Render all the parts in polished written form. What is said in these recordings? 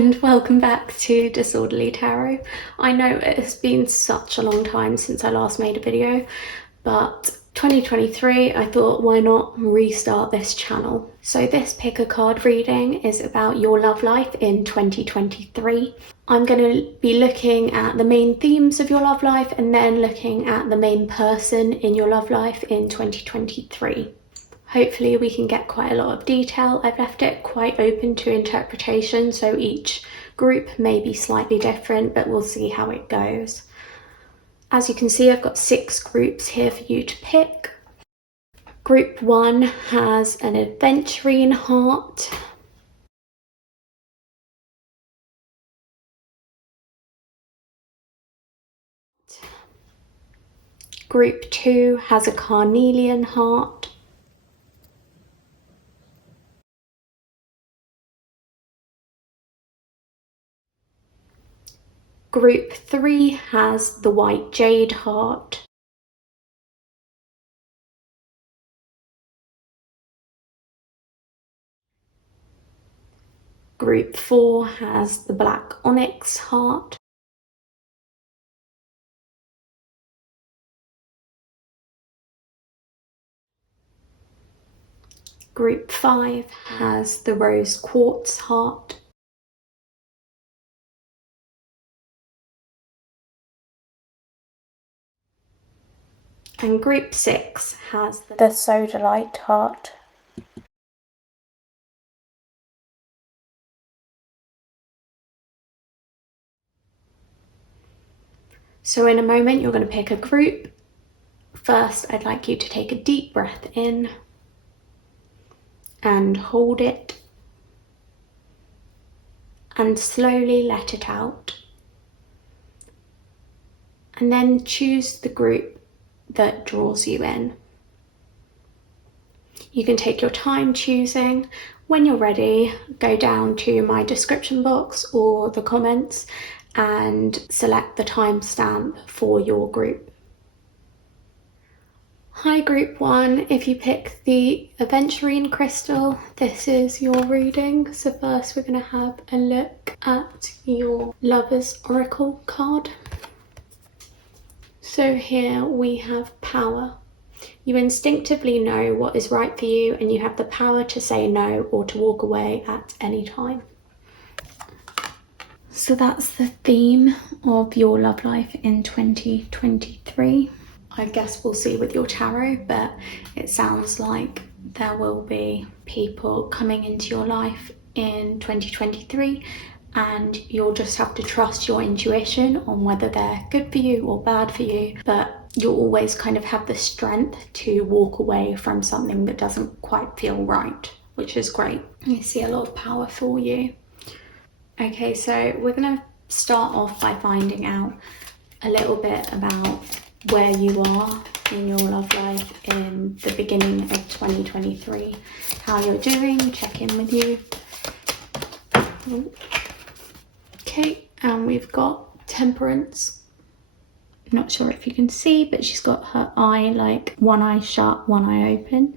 and welcome back to Disorderly Tarot. I know it has been such a long time since I last made a video, but 2023, I thought why not restart this channel. So this pick a card reading is about your love life in 2023. I'm going to be looking at the main themes of your love life and then looking at the main person in your love life in 2023. Hopefully we can get quite a lot of detail. I've left it quite open to interpretation, so each group may be slightly different, but we'll see how it goes. As you can see, I've got 6 groups here for you to pick. Group 1 has an adventuring heart. Group 2 has a carnelian heart. Group 3 has the white jade heart. Group 4 has the black onyx heart. Group 5 has the rose quartz heart. And group 6 has the sodalite heart. So in a moment you're going to pick a group. First, I'd like you to take a deep breath in and hold it and slowly let it out. And then choose the group that draws you in. You can take your time choosing. When you're ready, go down to my description box or the comments and select the timestamp for your group. Hi group 1, if you pick the aventurine crystal, this is your reading. So first we're going to have a look at your Lover's Oracle card. So here we have power. You instinctively know what is right for you and you have the power to say no or to walk away at any time. So that's the theme of your love life in 2023. I guess we'll see with your tarot, but it sounds like there will be people coming into your life in 2023 and you'll just have to trust your intuition on whether they're good for you or bad for you, but you'll always kind of have the strength to walk away from something that doesn't quite feel right, which is great. I see a lot of power for you. Okay, so we're going to start off by finding out a little bit about where you are in your love life in the beginning of 2023, how you're doing, check in with you. Okay, and we've got Temperance. Not sure if you can see, but she's got her eye, like one eye shut, one eye open.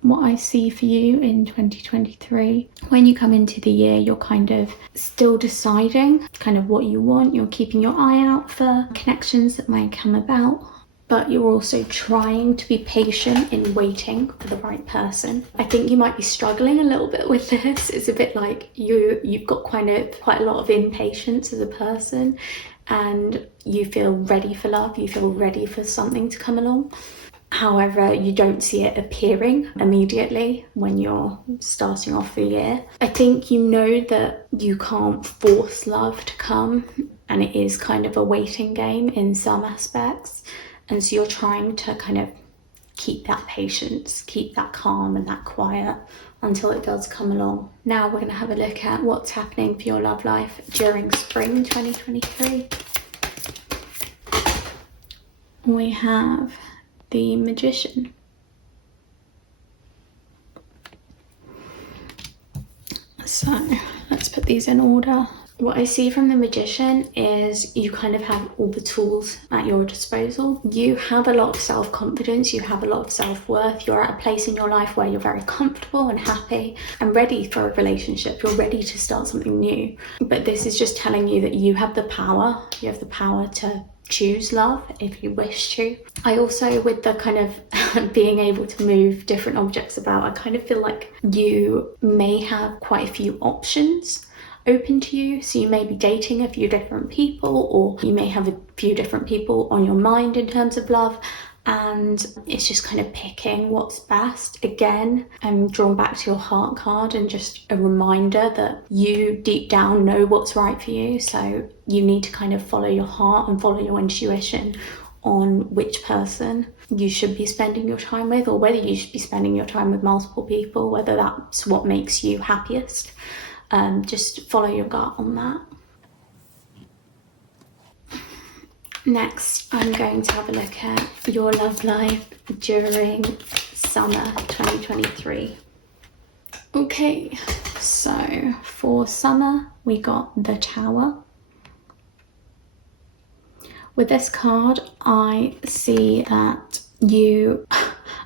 What I see for you in 2023, when you come into the year, you're kind of still deciding kind of what you want. You're keeping your eye out for connections that might come about, but you're also trying to be patient in waiting for the right person. I think you might be struggling a little bit with this. It's a bit like you've got quite a lot of impatience as a person and you feel ready for love, you feel ready for something to come along. However, you don't see it appearing immediately when you're starting off the year. I think you know that you can't force love to come and it is kind of a waiting game in some aspects. And so you're trying to kind of keep that patience, keep that calm and that quiet until it does come along. Now we're going to have a look at what's happening for your love life during spring 2023. We have the Magician. So let's put these in order. What I see from the Magician is you kind of have all the tools at your disposal. You have a lot of self-confidence, you have a lot of self-worth, you're at a place in your life where you're very comfortable and happy and ready for a relationship, you're ready to start something new. But this is just telling you that you have the power to choose love if you wish to. I also, with the kind of being able to move different objects about, I kind of feel like you may have quite a few options open to you. So you may be dating a few different people, or you may have a few different people on your mind in terms of love, and it's just kind of picking what's best. Again, I'm drawn back to your heart card, and just a reminder that you deep down know what's right for you, so you need to kind of follow your heart and follow your intuition on which person you should be spending your time with, or whether you should be spending your time with multiple people, whether that's what makes you happiest. Just follow your gut on that. Next, I'm going to have a look at your love life during summer 2023. Okay, so for summer, we got the Tower. With this card, I see that you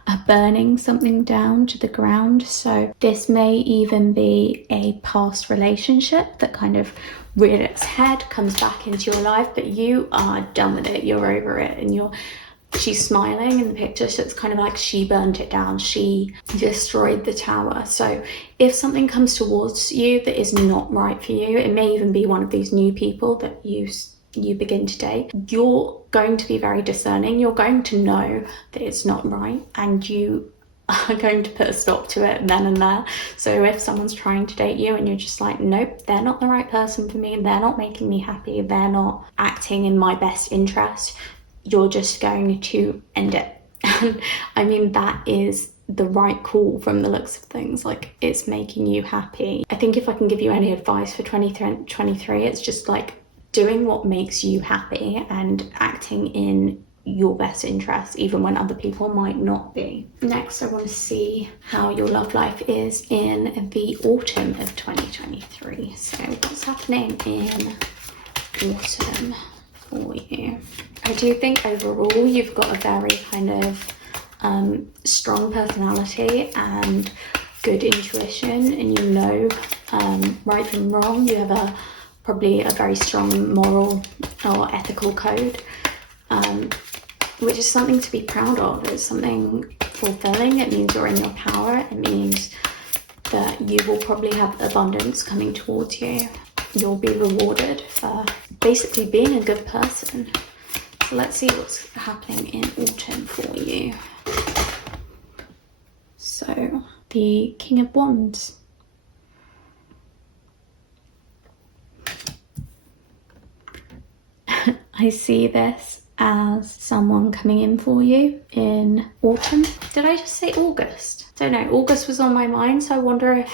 are burning something down to the ground. So this may even be a past relationship that kind of reared its head, comes back into your life, but you are done with it, you're over it, and she's smiling in the picture, so it's kind of like she burnt it down, she destroyed the tower. So if something comes towards you that is not right for you, it may even be one of these new people that you begin to date, you're going to be very discerning, you're going to know that it's not right, and you are going to put a stop to it then and there. So if someone's trying to date you and you're just like, nope, they're not the right person for me, they're not making me happy, they're not acting in my best interest, you're just going to end it. And I mean, that is the right call from the looks of things. Like, it's making you happy. I think if I can give you any advice for 2023, it's just like doing what makes you happy and acting in your best interest, even when other people might not be. Next, I want to see how your love life is in the autumn of 2023. So what's happening in autumn for you? I do think overall you've got a very kind of strong personality and good intuition, and you know right from wrong. You have probably a very strong moral or ethical code, which is something to be proud of. It's something fulfilling. It means you're in your power. It means that you will probably have abundance coming towards you. You'll be rewarded for basically being a good person. So let's see what's happening in autumn for you. So the King of Wands. I see this as someone coming in for you in autumn. Did I just say August? Don't know. August was on my mind, so I wonder if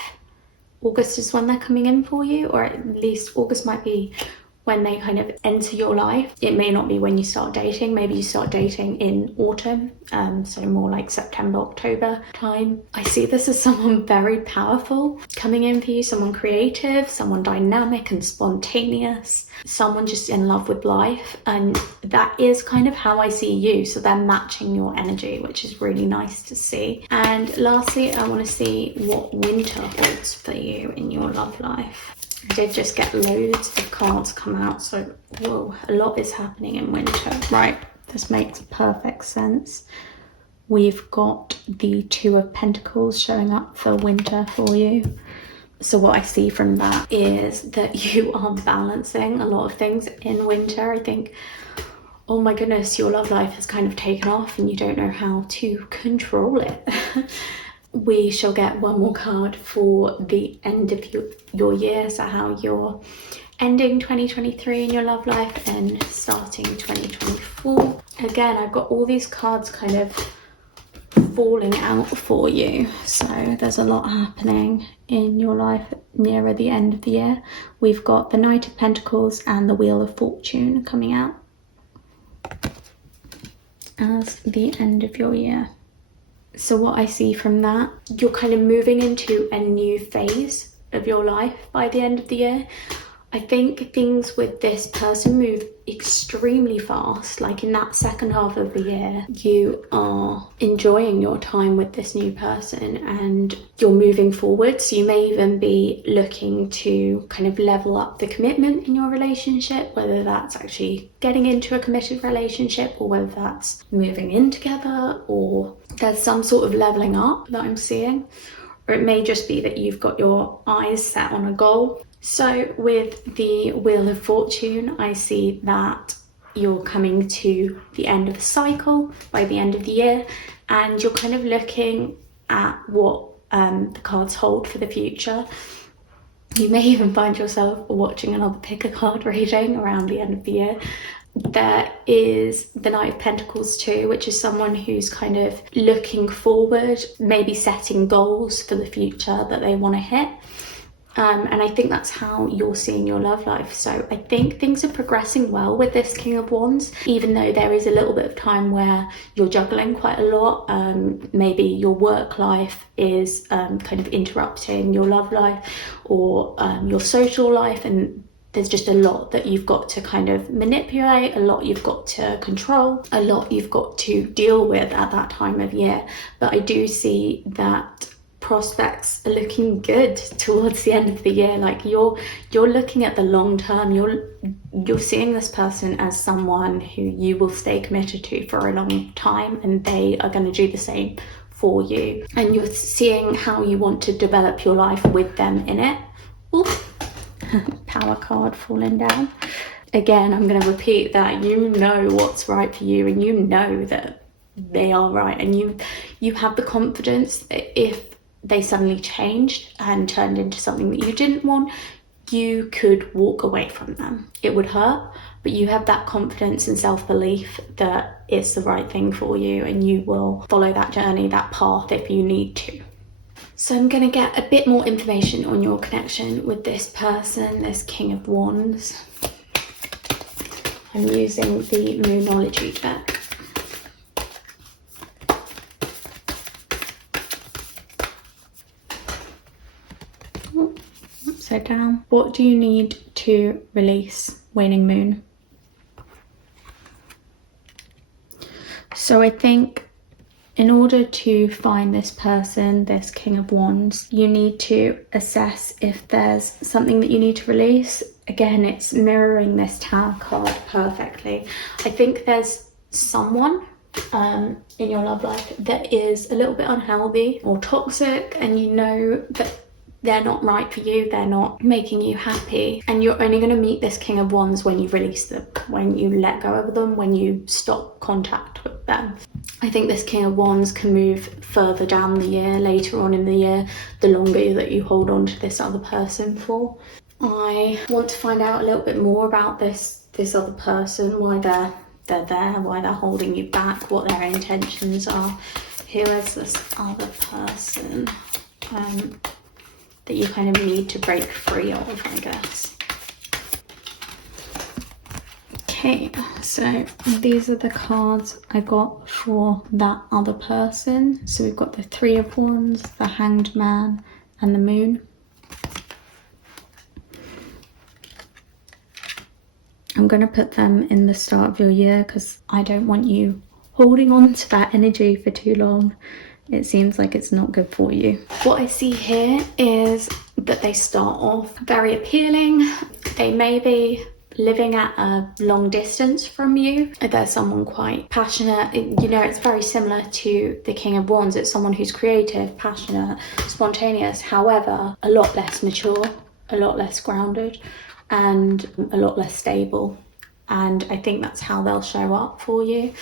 August is when they're coming in for you, or at least August might be when they kind of enter your life. It may not be when you start dating. Maybe you start dating in autumn, so more like September, October time. I see this as someone very powerful coming in for you, someone creative, someone dynamic and spontaneous, someone just in love with life, and that is kind of how I see you. So they're matching your energy, which is really nice to see. And lastly, I want to see what winter holds for you in your love life. I did just get loads of cards come out, so whoa, a lot is happening in winter. Right, this makes perfect sense. We've got the Two of Pentacles showing up for winter for you. So what I see from that is that you are balancing a lot of things in winter. I think, oh my goodness, your love life has kind of taken off and you don't know how to control it. We shall get one more card for the end of your year, so how you're ending 2023 in your love life and starting 2024. Again, I've got all these cards kind of falling out for you, so there's a lot happening in your life nearer the end of the year. We've got the Knight of Pentacles and the Wheel of Fortune coming out as the end of your year. So what I see from that, you're kind of moving into a new phase of your life by the end of the year. I think things with this person move extremely fast. Like in that second half of the year, you are enjoying your time with this new person and you're moving forward. So you may even be looking to kind of level up the commitment in your relationship, whether that's actually getting into a committed relationship or whether that's moving in together, or there's some sort of leveling up that I'm seeing. Or it may just be that you've got your eyes set on a goal. So with the Wheel of Fortune, I see that you're coming to the end of a cycle by the end of the year, and you're kind of looking at what the cards hold for the future. You may even find yourself watching another pick a card reading around the end of the year. There is the Knight of Pentacles too, which is someone who's kind of looking forward, maybe setting goals for the future that they want to hit. And I think that's how you're seeing your love life. So I think things are progressing well with this King of Wands, even though there is a little bit of time where you're juggling quite a lot. Maybe your work life is kind of interrupting your love life or your social life, and there's just a lot that you've got to kind of manipulate, a lot you've got to control, a lot you've got to deal with at that time of year. But I do see that prospects are looking good towards the end of the year. Like you're looking at the long term. You're seeing this person as someone who you will stay committed to for a long time, and they are going to do the same for you. And you're seeing how you want to develop your life with them in it. Ooh. Power card falling down. Again, I'm going to repeat that you know what's right for you, and you know that they are right, and you have the confidence that if they suddenly changed and turned into something that you didn't want, you could walk away from them. It would hurt, but you have that confidence and self-belief that it's the right thing for you, and you will follow that journey, that path if you need to. So I'm going to get a bit more information on your connection with this person, this King of Wands. I'm using the Moonology deck. Upside down. What do you need to release, Waning Moon? So I think in order to find this person, this King of Wands, you need to assess if there's something that you need to release. Again, it's mirroring this Tower card perfectly. I think there's someone in your love life that is a little bit unhealthy or toxic, and you know that they're not right for you, they're not making you happy, and you're only going to meet this King of Wands when you release them, when you let go of them, when you stop contact with them. I think this King of Wands can move further down the year, later on in the year, the longer that you hold on to this other person for. I want to find out a little bit more about this other person, why they're there, why they're holding you back, what their intentions are. Who is this other person that you kind of need to break free of, I guess. Okay, so these are the cards I got for that other person. So we've got the Three of Wands, the Hanged Man, and the Moon. I'm going to put them in the start of your year because I don't want you holding on to that energy for too long. It seems like it's not good for you. What I see here is that they start off very appealing. They may be living at a long distance from you. They're someone quite passionate. You know, it's very similar to the King of Wands. It's someone who's creative, passionate, spontaneous, however, a lot less mature, a lot less grounded, and a lot less stable. And I think that's how they'll show up for you.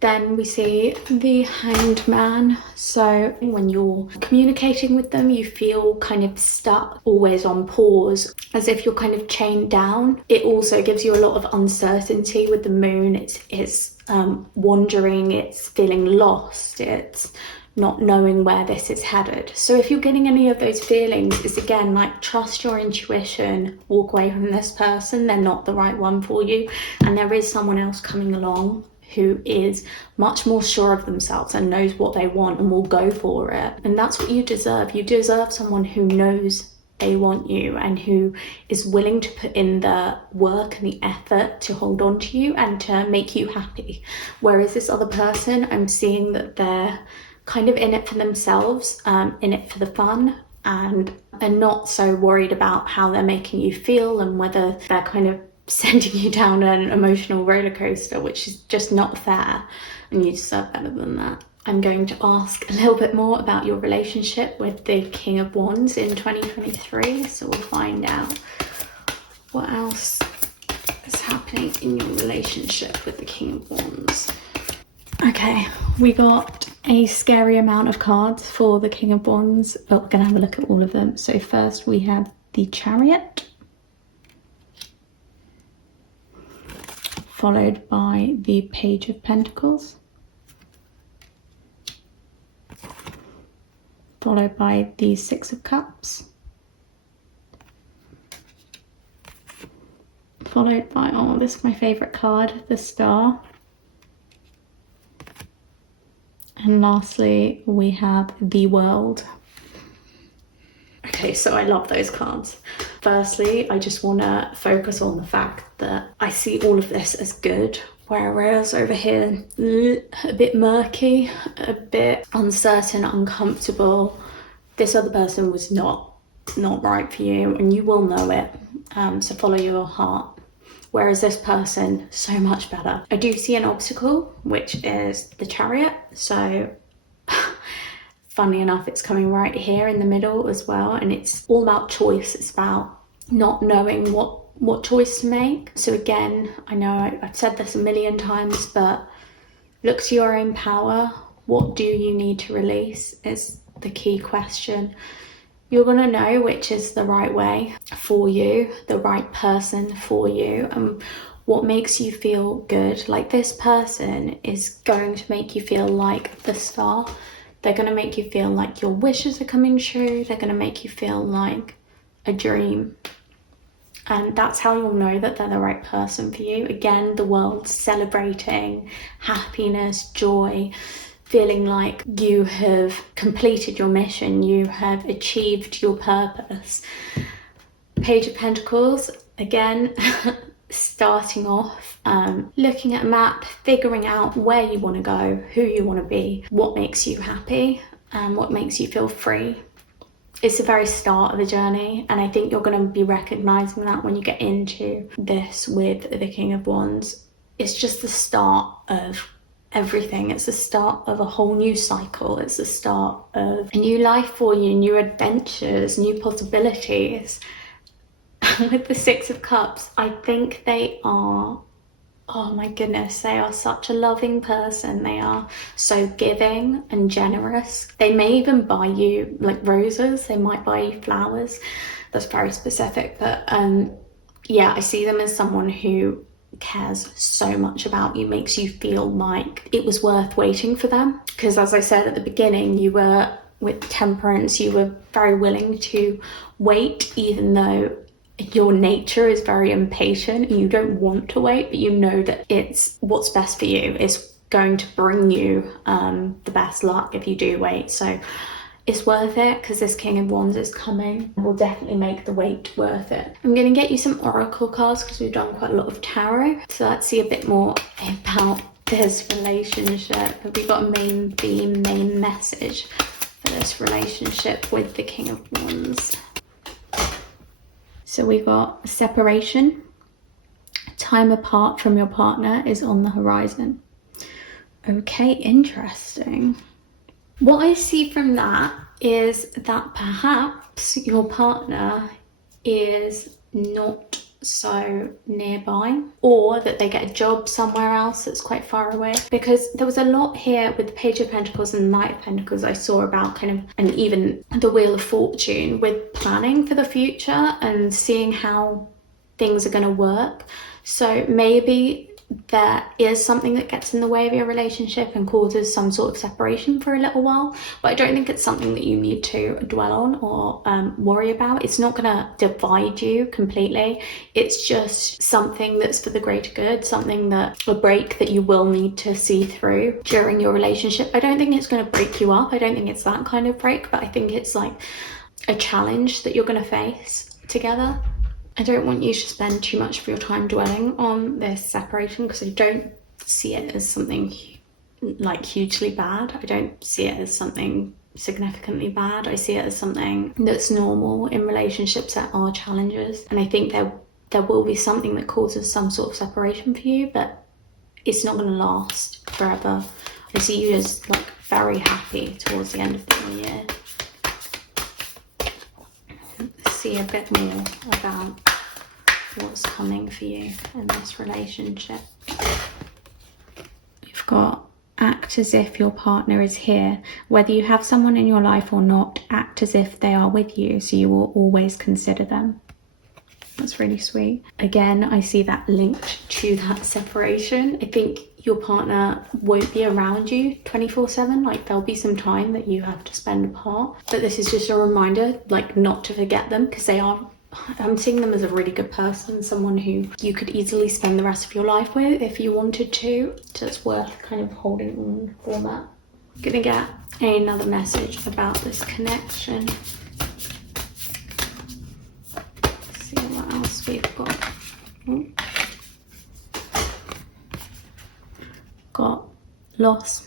Then we see the Hanged Man. So when you're communicating with them, you feel kind of stuck, always on pause, as if you're kind of chained down. It also gives you a lot of uncertainty with the Moon. It's wandering, it's feeling lost, it's not knowing where this is headed. So if you're getting any of those feelings, it's again like trust your intuition, walk away from this person. They're not the right one for you, and there is someone else coming along who is much more sure of themselves and knows what they want and will go for it. And that's what you deserve. You deserve someone who knows they want you and who is willing to put in the work and the effort to hold on to you and to make you happy. Whereas this other person, I'm seeing that they're kind of in it for themselves, in it for the fun, and are not so worried about how they're making you feel and whether they're kind of sending you down an emotional roller coaster, which is just not fair, and you deserve better than that. I'm going to ask a little bit more about your relationship with the King of Wands in 2023, so we'll find out what else is happening in your relationship with the King of Wands. Okay, we got a scary amount of cards for the King of Wands, but we're going to have a look at all of them. So first we have the Chariot, followed by the Page of Pentacles, followed by the Six of Cups, followed by, oh, this is my favourite card, the Star. And lastly, we have the World. Okay, so I love those cards. Firstly, I just want to focus on the fact that I see all of this as good, whereas over here, a bit murky, a bit uncertain, uncomfortable. This other person was not right for you, and you will know it, so follow your heart. Whereas this person, so much better. I do see an obstacle, which is the Chariot. So funnily enough, it's coming right here in the middle as well. And it's all about choice. It's about not knowing what choice to make. So again, I know I've said this a million times, but look to your own power. What do you need to release is the key question. You're going to know which is the right way for you, the right person for you, and what makes you feel good. Like, this person is going to make you feel like the Star. They're going to make you feel like your wishes are coming true. They're going to make you feel like a dream. And that's how you'll know that they're the right person for you. Again, the world's celebrating happiness, joy, feeling like you have completed your mission, you have achieved your purpose. Page of Pentacles, again, starting off, looking at a map, figuring out where you want to go, who you want to be, what makes you happy, and what makes you feel free. It's the very start of a journey, and I think you're going to be recognizing that when you get into this with the King of Wands. It's just the start of everything. It's the start of a whole new cycle. It's the start of a new life for you, new adventures, new possibilities. With the Six of Cups, I think they are, oh my goodness, they are such a loving person. They are so giving and generous. They may even buy you like roses. They might buy you flowers. That's very specific, but yeah, I see them as someone who cares so much about you, makes you feel like it was worth waiting for them. Because as I said at the beginning, you were with Temperance, you were very willing to wait, even though your nature is very impatient and you don't want to wait, but you know that it's what's best for you. It's going to bring you the best luck if you do wait. So it's worth it, because this King of Wands is coming and will definitely make the wait worth it. I'm going to get you some Oracle cards because we've done quite a lot of tarot. So let's see a bit more about this relationship. Have we got a main theme, main message for this relationship with the King of Wands? So we've got separation. Time apart from your partner is on the horizon. Okay, interesting. What I see from that is that perhaps your partner is not so nearby, or that they get a job somewhere else that's quite far away. Because there was a lot here with the Page of Pentacles and the Knight of Pentacles I saw about kind of, and even the Wheel of Fortune, with planning for the future and seeing how things are going to work. So maybe there is something that gets in the way of your relationship and causes some sort of separation for a little while, but I don't think it's something that you need to dwell on or worry about. It's not going to divide you completely. It's just something that's for the greater good, something that, a break that you will need to see through during your relationship. I don't think it's going to break you up. I don't think it's that kind of break, but I think it's like a challenge that you're going to face together. I don't want you to spend too much of your time dwelling on this separation, because I don't see it as something like hugely bad. I don't see it as something significantly bad. I see it as something that's normal in relationships that are challenges. And I think there will be something that causes some sort of separation for you, but it's not going to last forever. I see you as like very happy towards the end of the year. See a bit more about what's coming for you in this relationship. You've got act as if your partner is here. Whether you have someone in your life or not, act as if they are with you, so you will always consider them. That's really sweet. Again, I see that linked to that separation. I think your partner won't be around you 24/7. Like, there'll be some time that you have to spend apart. But this is just a reminder, like, not to forget them, because I'm seeing them as a really good person, someone who you could easily spend the rest of your life with if you wanted to. So it's worth kind of holding on for that. I'm gonna get another message about this connection. What else we've got? Got loss.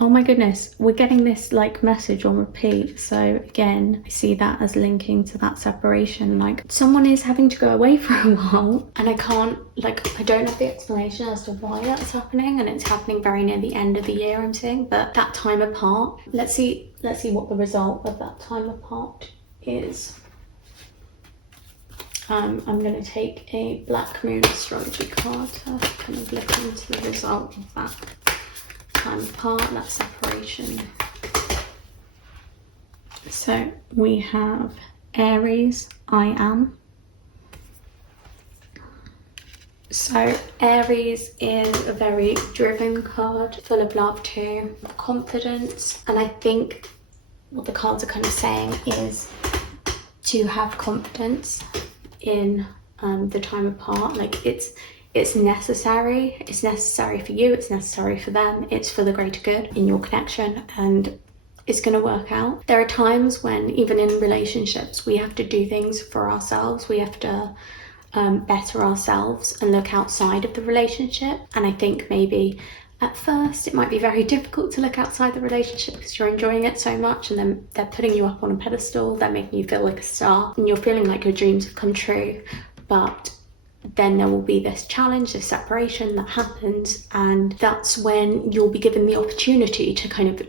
Oh my goodness, we're getting this like message on repeat. So again, I see that as linking to that separation. Like, someone is having to go away for a while, and I don't have the explanation as to why that's happening, and it's happening very near the end of the year, I'm seeing. But that time apart, let's see what the result of that time apart is. I'm going to take a Black Moon Astrology card to kind of look into the result of that time apart, that separation. So we have Aries, I am. So Aries is a very driven card, full of love too, confidence. And I think what the cards are kind of saying is to have confidence in the time apart. Like, it's necessary. It's necessary for you, it's necessary for them, it's for the greater good in your connection, and it's going to work out. There are times when, even in relationships, we have to do things for ourselves. We have to better ourselves and look outside of the relationship. And I think maybe at first it might be very difficult to look outside the relationship because you're enjoying it so much, and then they're putting you up on a pedestal, they're making you feel like a star, and you're feeling like your dreams have come true. But then there will be this challenge, this separation that happens, and that's when you'll be given the opportunity to kind of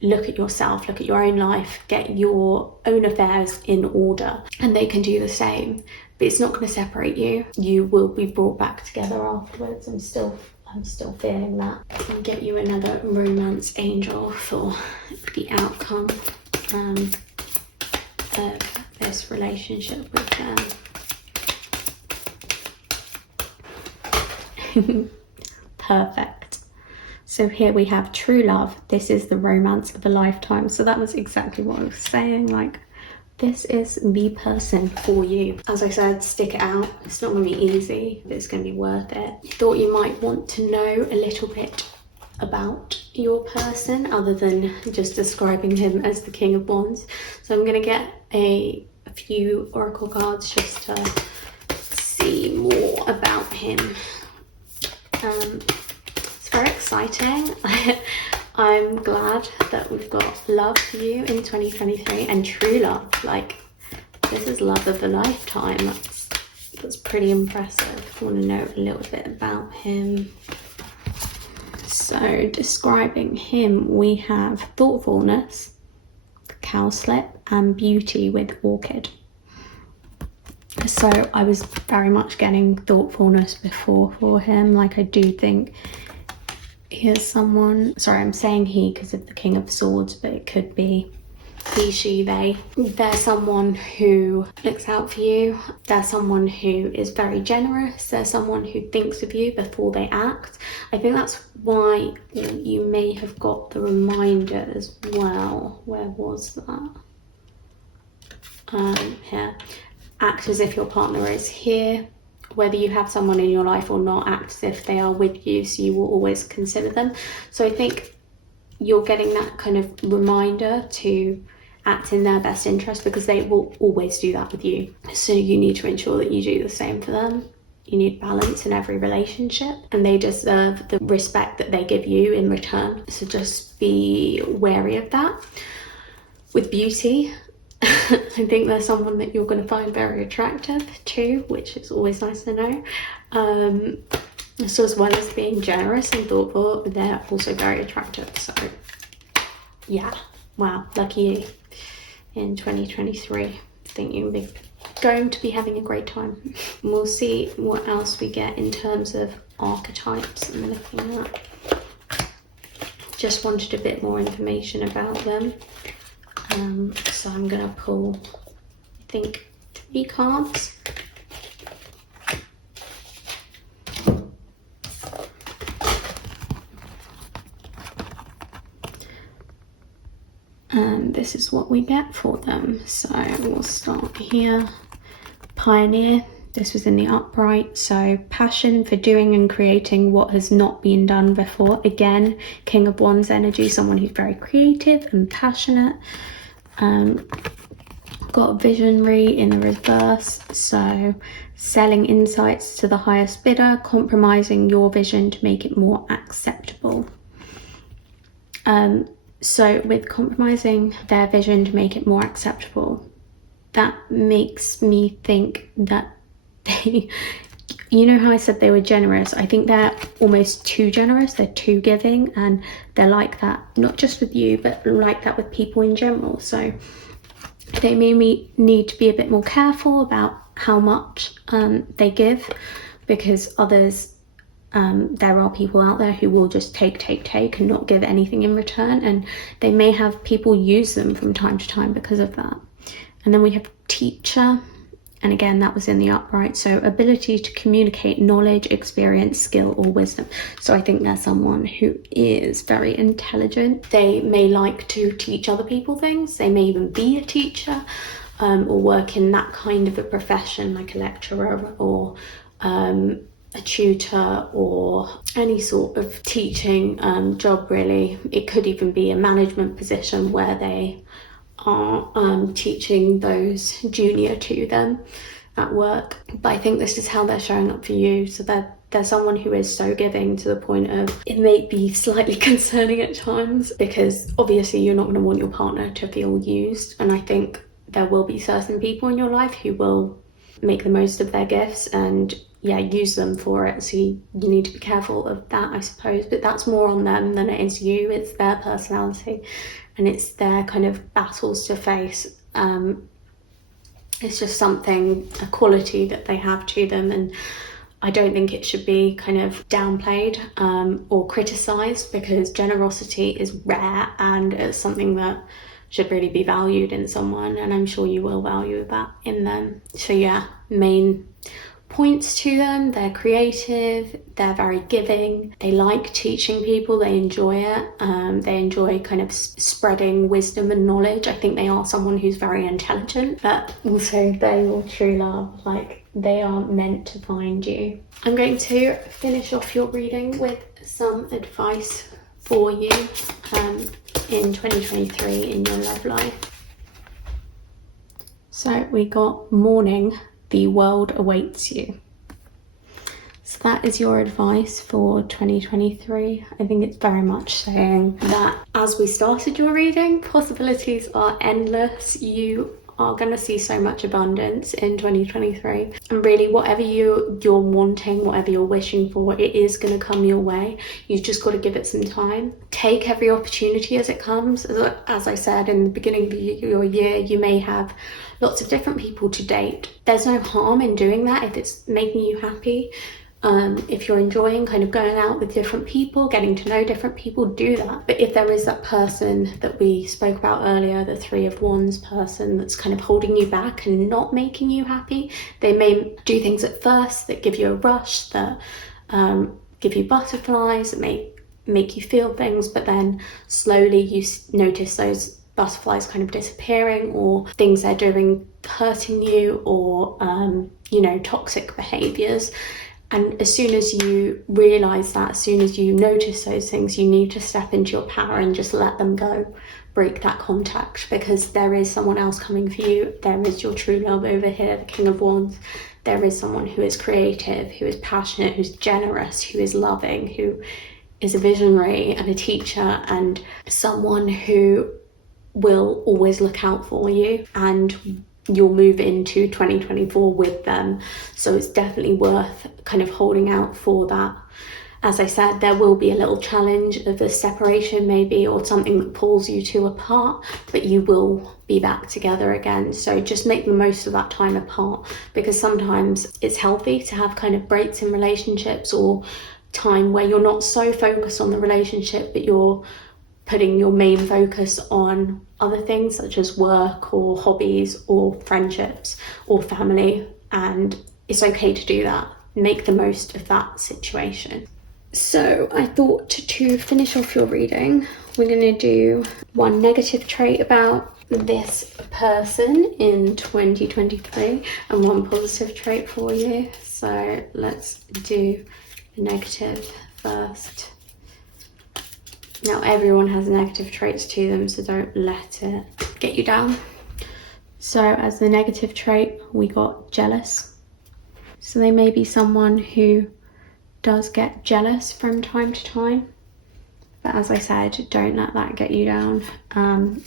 look at yourself, look at your own life, get your own affairs in order, and they can do the same. But it's not going to separate you. You will be brought back together afterwards. I'm still feeling that. I'll get you another romance angel for the outcome of this relationship with them. Perfect. So here we have true love. This is the romance of a lifetime. So that was exactly what I was saying. Like, this is the person for you. As I said, stick it out. It's not going to be easy, but it's going to be worth it. I thought you might want to know a little bit about your person other than just describing him as the King of Wands. So I'm going to get a few oracle cards just to see more about him. It's very exciting. I'm glad that we've got love for you in 2023 and true love. Like, this is love of a lifetime. That's pretty impressive. I want to know a little bit about him. So describing him, we have thoughtfulness, cowslip, and beauty with orchid. So I was very much getting thoughtfulness before for him. Like, I do think he is someone, sorry, I'm saying he because of the King of Swords, but it could be he, she, they. They're someone who looks out for you. They're someone who is very generous. They're someone who thinks of you before they act. I think that's why you may have got the reminder as well. Where was that? Here. Act as if your partner is here. Whether you have someone in your life or not, act as if they are with you, so you will always consider them. So I think you're getting that kind of reminder to act in their best interest, because they will always do that with you. So you need to ensure that you do the same for them. You need balance in every relationship, and they deserve the respect that they give you in return. So just be wary of that. With beauty, I think there's someone that you're going to find very attractive too, which is always nice to know. So as well as being generous and thoughtful, they're also very attractive. So yeah, wow, lucky you in 2023. I think you'll be going to be having a great time. We'll see what else we get in terms of archetypes I'm looking at. Just wanted a bit more information about them. So I'm going to pull, I think, 3 cards. And this is what we get for them. So we'll start here. Pioneer. This was in the upright. So passion for doing and creating what has not been done before. Again, King of Wands energy, someone who's very creative and passionate. Got visionary in the reverse. So selling insights to the highest bidder, compromising your vision to make it more acceptable. So with compromising their vision to make it more acceptable, that makes me think that they, you know how I said they were generous? I think they're almost too generous, they're too giving, and they're like that, not just with you, but like that with people in general. So they may need to be a bit more careful about how much they give, because others, there are people out there who will just take and not give anything in return, and they may have people use them from time to time because of that. And then we have teacher, and again that was in the upright. So ability to communicate knowledge, experience, skill or wisdom. So I think they're someone who is very intelligent. They may like to teach other people things. They may even be a teacher, or work in that kind of a profession, like a lecturer or a tutor or any sort of teaching job really. It could even be a management position where they are teaching those junior to them at work. But I think this is how they're showing up for you. So they're someone who is so giving to the point of it may be slightly concerning at times, because obviously you're not going to want your partner to feel used, and I think there will be certain people in your life who will make the most of their gifts and use them for it. So you need to be careful of that, I suppose, but that's more on them than it is you. It's their personality and it's their kind of battles to face. It's just something, a quality that they have to them, and I don't think it should be kind of downplayed or criticised, because generosity is rare and it's something that should really be valued in someone, and I'm sure you will value that in them. So main points to them: they're creative, they're very giving, they like teaching people, they enjoy it, they enjoy kind of spreading wisdom and knowledge. I think they are someone who's very intelligent, but also they will true love, like they are meant to find you. I'm going to finish off your reading with some advice for you in 2023 in your love life. So we got morning, the world awaits you. So that is your advice for 2023. I think it's very much saying that as we started your reading, possibilities are endless. You are going to see so much abundance in 2023, and really whatever you're wanting, whatever you're wishing for, it is going to come your way. You've just got to give it some time. Take every opportunity as it comes. As I said in the beginning of your year, you may have lots of different people to date. There's no harm in doing that if it's making you happy. If you're enjoying kind of going out with different people, getting to know different people, do that. But if there is that person that we spoke about earlier, the 3 of Wands person, that's kind of holding you back and not making you happy, they may do things at first that give you a rush, that give you butterflies, that may make you feel things, but then slowly you notice those butterflies kind of disappearing, or things they're doing hurting you, or toxic behaviors. And as soon as you realise that, as soon as you notice those things, you need to step into your power and just let them go. Break that contact, because there is someone else coming for you. There is your true love over here, the King of Wands. There is someone who is creative, who is passionate, who's generous, who is loving, who is a visionary and a teacher, and someone who will always look out for you, and you'll move into 2024 with them. So it's definitely worth kind of holding out for that. As I said, there will be a little challenge of a separation maybe, or something that pulls you two apart, but you will be back together again. So just make the most of that time apart, because sometimes it's healthy to have kind of breaks in relationships, or time where you're not so focused on the relationship, but you're putting your main focus on other things such as work or hobbies or friendships or family. And it's okay to do that. Make the most of that situation. So I thought to finish off your reading, we're going to do one negative trait about this person in 2023 and one positive trait for you. So let's do the negative first. Now, everyone has negative traits to them, so don't let it get you down. So as the negative trait, we got jealous. So they may be someone who does get jealous from time to time. But as I said, don't let that get you down.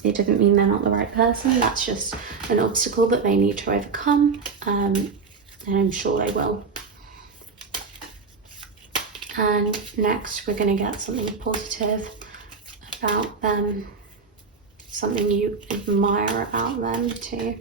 It doesn't mean they're not the right person. That's just an obstacle that they need to overcome. And I'm sure they will. And next, we're going to get something positive about them. Something you admire about them too.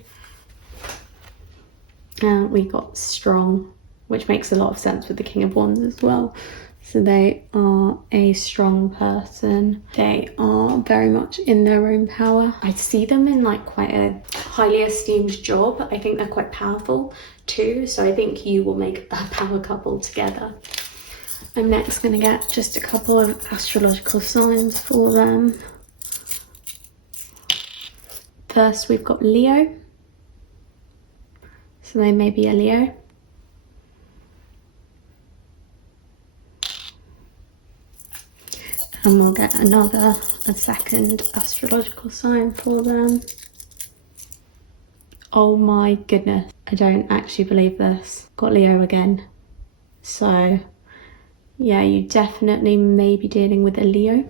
We got strong, which makes a lot of sense with the King of Wands as well. So they are a strong person. They are very much in their own power. I see them in like quite a highly esteemed job. I think they're quite powerful too. So I think you will make a power couple together. I'm next going to get just a couple of astrological signs for them. First, we've got Leo. So they may be a Leo. And we'll get a second astrological sign for them. Oh my goodness, I don't actually believe this. Got Leo again. So yeah, you definitely may be dealing with a Leo.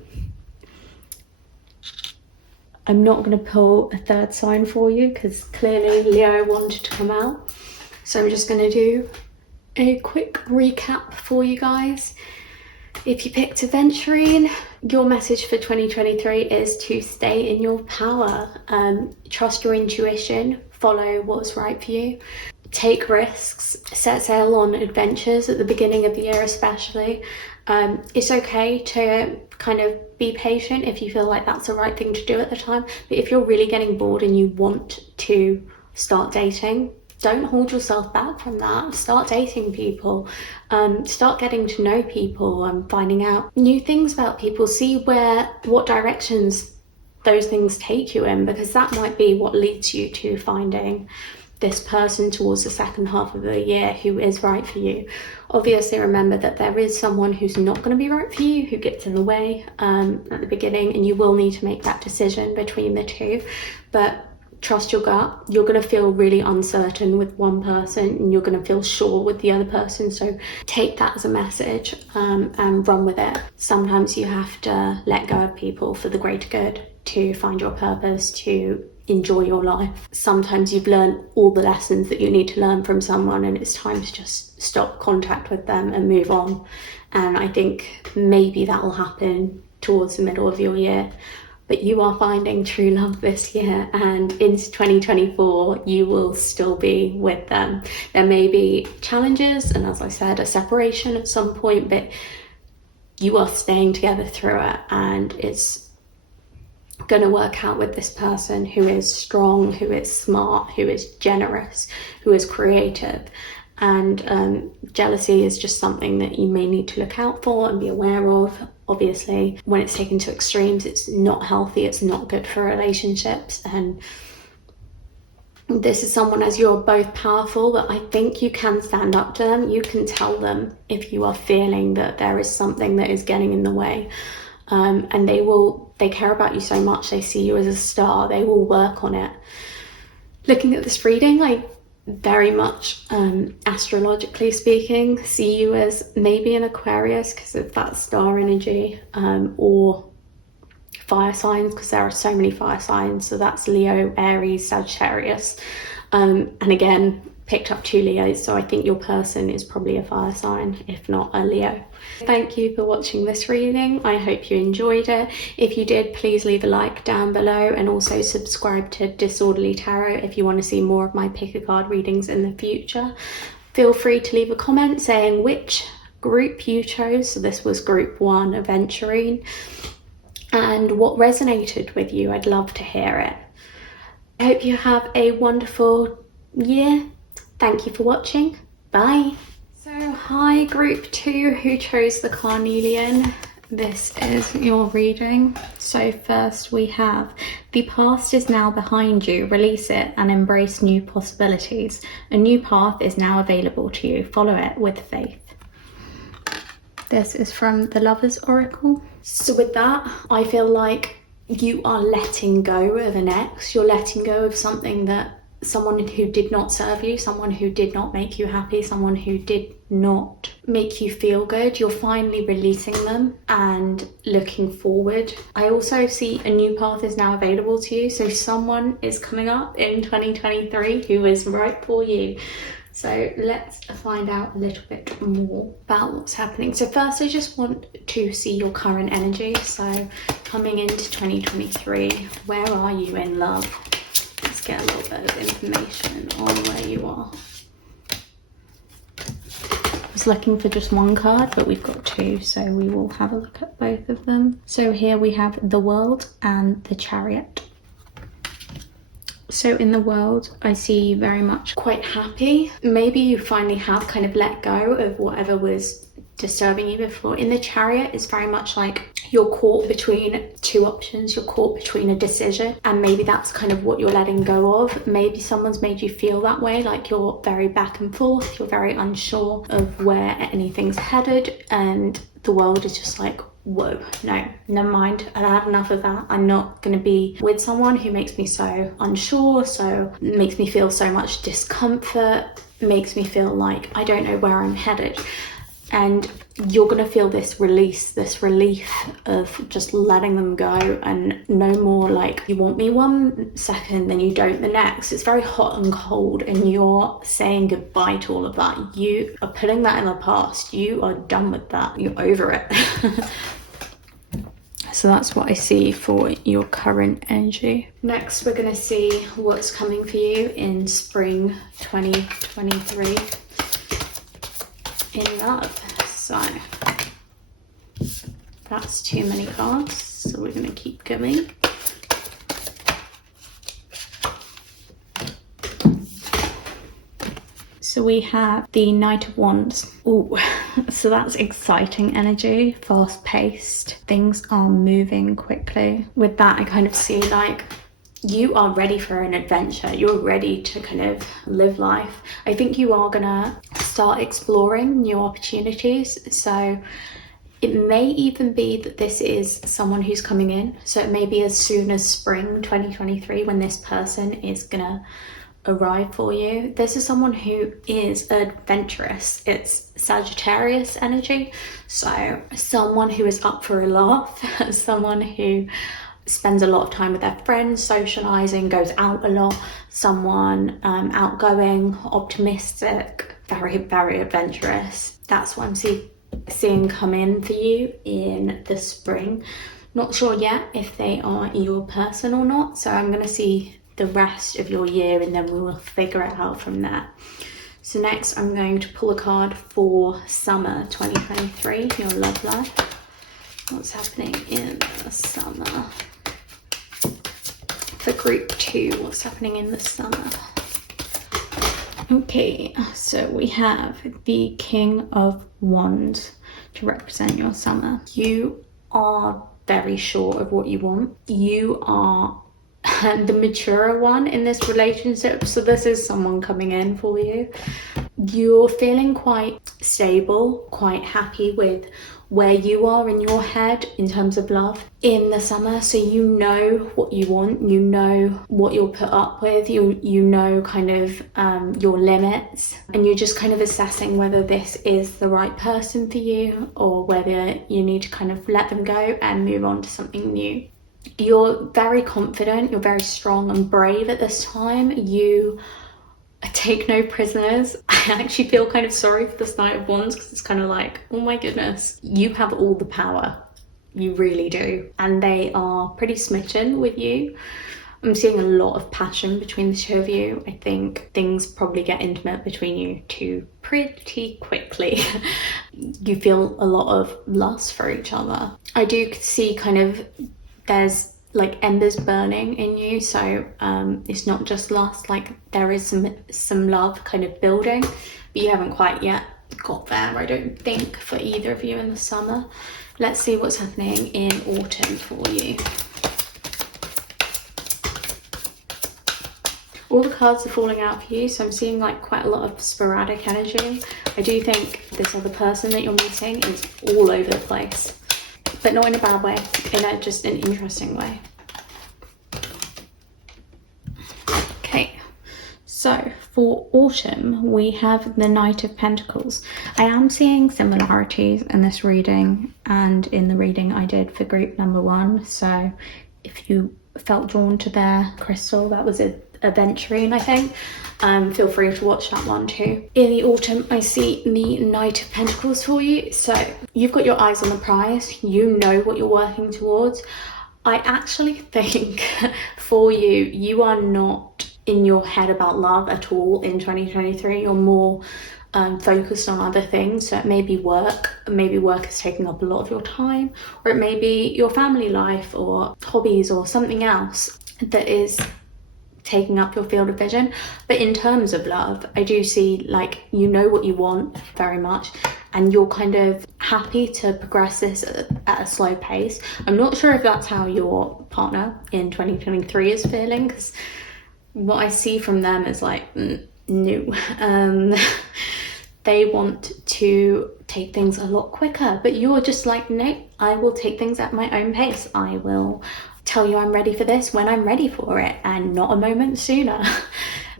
I'm not going to pull a third sign for you because clearly Leo wanted to come out. So I'm just going to do a quick recap for you guys. If you picked Aventurine, your message for 2023 is to stay in your power. Trust your intuition, follow what's right for you. Take risks, set sail on adventures at the beginning of the year especially. It's okay to kind of be patient if you feel like that's the right thing to do at the time. But if you're really getting bored and you want to start dating, don't hold yourself back from that. Start dating people, start getting to know people and finding out new things about people. See what directions those things take you in, because that might be what leads you to finding this person towards the second half of the year who is right for you. Obviously, remember that there is someone who's not going to be right for you, who gets in the way at the beginning, and you will need to make that decision between the two. But trust your gut. You're going to feel really uncertain with one person and you're going to feel sure with the other person. So take that as a message and run with it. Sometimes you have to let go of people for the greater good, to find your purpose, to enjoy your life. Sometimes you've learned all the lessons that you need to learn from someone and it's time to just stop contact with them and move on. And I think maybe that will happen towards the middle of your year. But you are finding true love this year, and into 2024 you will still be with them. There may be challenges and, as I said, a separation at some point, but you are staying together through it, and it's going to work out with this person who is strong, who is smart, who is generous, who is creative. And jealousy is just something that you may need to look out for and be aware of. Obviously, when it's taken to extremes, it's not healthy, it's not good for relationships, and This is someone, as you're both powerful, that I think you can stand up to them. You can tell them if you are feeling that there is something that is getting in the way. And they care about you so much. They see you as a star. They will work on it. Looking at this reading, I very much, astrologically speaking, see you as maybe an Aquarius because of that star energy, or fire signs, because there are so many fire signs. So that's Leo, Aries, Sagittarius, and again picked up 2 Leos, so I think your person is probably a fire sign, if not a Leo. Thank you for watching this reading. I hope you enjoyed it. If you did, please leave a like down below, and also subscribe to Disorderly Tarot if you want to see more of my pick a card readings in the future. Feel free to leave a comment saying which group you chose. So this was group 1, Aventurine, and what resonated with you. I'd love to hear it. I hope you have a wonderful year. Thank you for watching. Bye. So hi group 2 who chose the carnelian. This is your reading. So first we have, the past is now behind you. Release it and embrace new possibilities. A new path is now available to you. Follow it with faith. This is from the Lovers Oracle. So with that, I feel like you are letting go of an ex. You're letting go of someone who did not serve you, someone who did not make you happy, someone who did not make you feel good. You're finally releasing them and looking forward. I also see a new path is now available to you. So someone is coming up in 2023 who is right for you. So let's find out a little bit more about what's happening. So first, I just want to see your current energy. So coming into 2023, where are you in love? Let's get a little bit of information on where you are. I was looking for just one card, but we've got 2, so we will have a look at both of them. So here we have the World and the Chariot. So in the World, I see you very much quite happy. Maybe you finally have kind of let go of whatever was disturbing you before. In the Chariot, it's very much like you're caught between 2 options. You're caught between a decision, and maybe that's kind of what you're letting go of. Maybe someone's made you feel that way, like you're very back and forth. You're very unsure of where anything's headed, and the world is just like, whoa, no, never mind. I've had enough of that. I'm not going to be with someone who makes me so unsure, so makes me feel so much discomfort, makes me feel like I don't know where I'm headed. And you're going to feel this release, this relief of just letting them go, and no more like you want me one second, then you don't the next. It's very hot and cold, and you're saying goodbye to all of that. You are putting that in the past. You are done with that. You're over it. So that's what I see for your current energy. Next, we're going to see what's coming for you in spring 2023 in love. So that's too many cards, so we're going to keep going. So we have the Knight of Wands. Ooh, so that's exciting energy, fast-paced. Things are moving quickly. With that, I kind of see like you are ready for an adventure. You're ready to kind of live life. I think you are gonna start exploring new opportunities. So it may even be that this is someone who's coming in. So it may be as soon as spring 2023 when this person is gonna arrive for you. This is someone who is adventurous. It's Sagittarius energy. So someone who is up for a laugh, someone who spends a lot of time with their friends, socializing, goes out a lot, someone outgoing, optimistic, very, very adventurous. That's what I'm seeing come in for you in the spring. Not sure yet if they are your person or not, so I'm going to see the rest of your year and then we will figure it out from there. So next I'm going to pull a card for summer 2023, your love life. What's happening in the summer? For group 2, what's happening in the summer? Okay, so we have the King of Wands to represent your summer. You are very sure of what you want. You are the mature one in this relationship. So this is someone coming in for you. You're feeling quite stable, quite happy with where you are in your head in terms of love in the summer. So you know what you want, you know what you'll put up with, you know kind of your limits, and you're just kind of assessing whether this is the right person for you or whether you need to kind of let them go and move on to something new. You're very confident, you're very strong and brave at this time. You take no prisoners. I actually feel kind of sorry for this Knight of Wands because it's kind of like, oh my goodness, you have all the power. You really do. And they are pretty smitten with you. I'm seeing a lot of passion between the two of you. I think things probably get intimate between you two pretty quickly. You feel a lot of lust for each other. I do see kind of there's like embers burning in you, so it's not just lust, like there is some love kind of building, but you haven't quite yet got there, I don't think, for either of you in the summer. Let's see what's happening in autumn for you. All the cards are falling out for you, so I'm seeing like quite a lot of sporadic energy. I do think this other person that you're meeting is all over the place, but not in a bad way, in just an interesting way. Okay, so for autumn, we have the Knight of Pentacles. I am seeing similarities in this reading and in the reading I did for group number 1. So if you felt drawn to their crystal, that was aventurine, I think, feel free to watch that one too. In the autumn, I see the Knight of Pentacles for you. So you've got your eyes on the prize, you know what you're working towards. I actually think for you, you are not in your head about love at all in 2023. You're more focused on other things. So it may be work, maybe work is taking up a lot of your time, or it may be your family life or hobbies or something else that is taking up your field of vision. But in terms of love, I do see like you know what you want very much, and you're kind of happy to progress this at a slow pace. I'm not sure if that's how your partner in 2023 is feeling, because what I see from them is like no. They want to take things a lot quicker, but you're just like, no, I will take things at my own pace. I will tell you I'm ready for this when I'm ready for it, and not a moment sooner.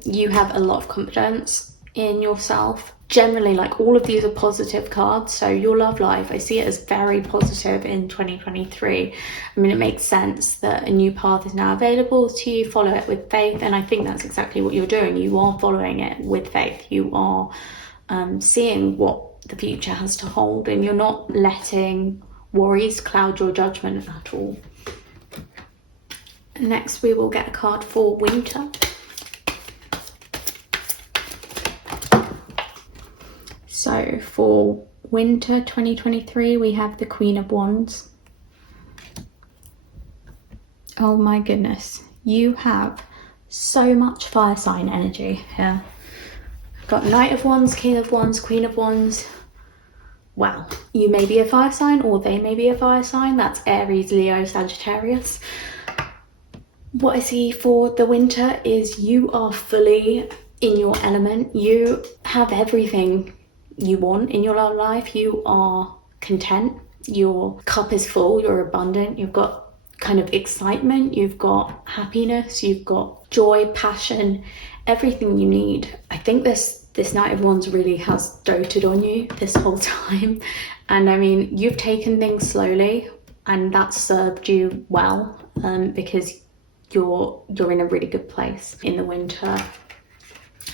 You have a lot of confidence in yourself. Generally, like all of these are positive cards, so your love life, I see it as very positive in 2023. I mean, it makes sense that a new path is now available to you. Follow it with faith, and I think that's exactly what you're doing. You are following it with faith. You are seeing what the future has to hold, and you're not letting worries cloud your judgment at all. Next, we will get a card for winter. So for winter 2023, we have the Queen of Wands. Oh my goodness, you have so much fire sign energy here. Got Knight of Wands, King of Wands, Queen of Wands. Wow, you may be a fire sign, or they may be a fire sign. That's Aries, Leo, Sagittarius. What I see for the winter is you are fully in your element. You have everything you want in your love life. You are content. Your cup is full. You're abundant. You've got kind of excitement. You've got happiness. You've got joy, passion, everything you need. I think this Knight of Wands really has doted on you this whole time. And I mean, you've taken things slowly, and that's served you well, because you're in a really good place in the winter.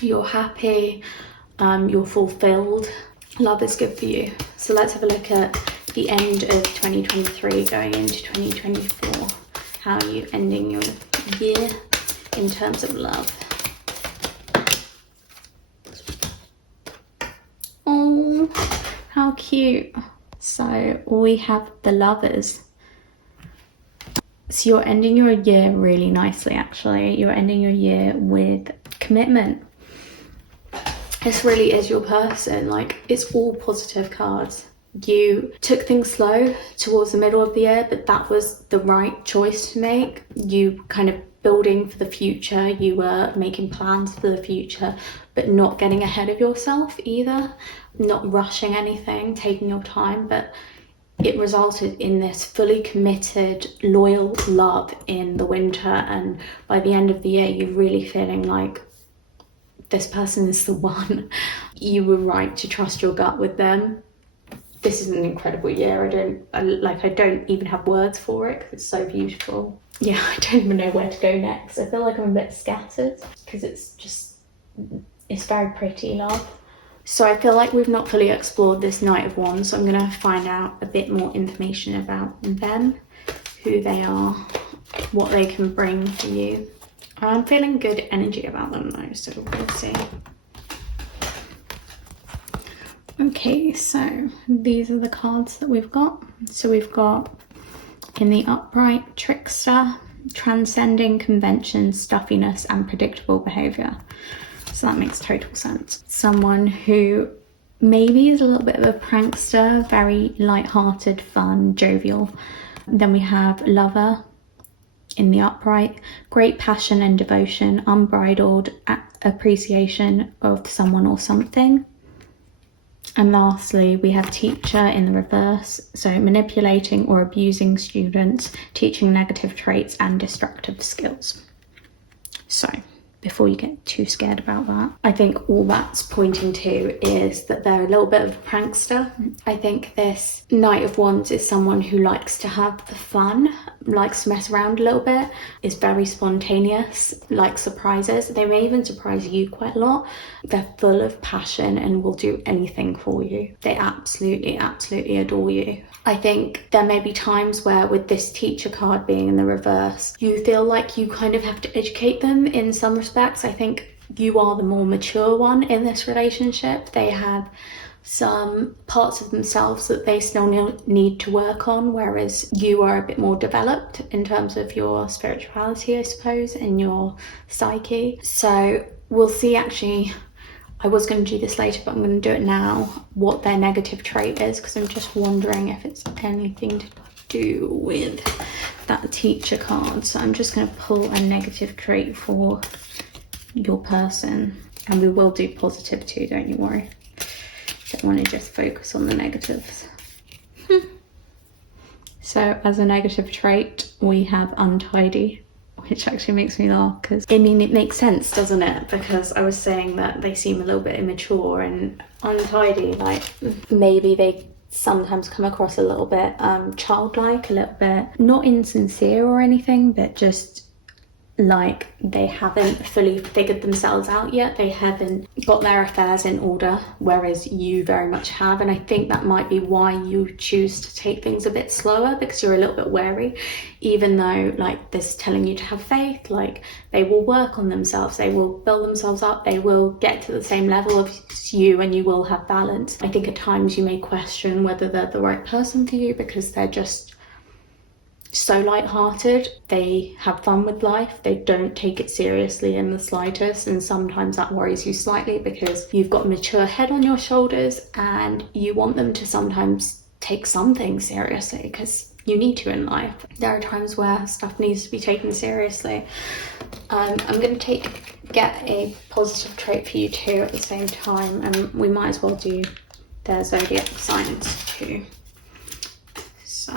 You're happy, you're fulfilled. Love is good for you. So let's have a look at the end of 2023 going into 2024. How are you ending your year in terms of love? Oh, how cute. So we have the Lovers. So you're ending your year really nicely, actually. You're ending your year with commitment. This really is your person. Like, it's all positive cards. You took things slow towards the middle of the year, but that was the right choice to make. You kind of building for the future, you were making plans for the future, but not getting ahead of yourself either, not rushing anything, taking your time, but it resulted in this fully committed, loyal love in the winter, and by the end of the year, you're really feeling like this person is the one. You were right to trust your gut with them. This is an incredible year. I don't even have words for it because it's so beautiful. Yeah, I don't even know where to go next. I feel like I'm a bit scattered because it's very pretty, love. So I feel like we've not fully explored this Knight of Wands, so I'm going to find out a bit more information about them, who they are, what they can bring for you. I'm feeling good energy about them though, so we'll see. Okay, so these are the cards that we've got. So we've got in the upright, Trickster, transcending convention, stuffiness and predictable behaviour. So that makes total sense. Someone who maybe is a little bit of a prankster, very light-hearted, fun, jovial. Then we have Lover in the upright, great passion and devotion, unbridled appreciation of someone or something. And lastly, we have Teacher in the reverse, so manipulating or abusing students, teaching negative traits and destructive skills. So before you get too scared about that, I think all that's pointing to is that they're a little bit of a prankster. I think this Knight of Wands is someone who likes to have the fun, likes to mess around a little bit, is very spontaneous, likes surprises. They may even surprise you quite a lot. They're full of passion and will do anything for you. They absolutely, absolutely adore you. I think there may be times where with this Teacher card being in the reverse, you feel like you kind of have to educate them in some respects. I think you are the more mature one in this relationship. They have some parts of themselves that they still need to work on, whereas you are a bit more developed in terms of your spirituality, I suppose, and your psyche. So we'll see. Actually, I was going to do this later, but I'm going to do it now, what their negative trait is, because I'm just wondering if it's anything to do with that Teacher card. So I'm just going to pull a negative trait for your person, and we will do positive too, don't you worry. Don't want to just focus on the negatives. So as a negative trait, we have untidy, which actually makes me laugh because, I mean, it makes sense, doesn't it? Because I was saying that they seem a little bit immature and untidy, like maybe they sometimes come across a little bit childlike, a little bit not insincere or anything, but just like they haven't fully figured themselves out yet. They haven't got their affairs in order, whereas you very much have. And I think that might be why you choose to take things a bit slower, because you're a little bit wary, even though like this telling you to have faith, like they will work on themselves, they will build themselves up, they will get to the same level of you, and you will have balance. I think at times you may question whether they're the right person for you because they're just so light-hearted. They have fun with life, they don't take it seriously in the slightest, and sometimes that worries you slightly because you've got a mature head on your shoulders and you want them to sometimes take something seriously because you need to in life. There are times where stuff needs to be taken seriously. I'm going to get a positive trait for you too at the same time, and we might as well do their zodiac signs too. So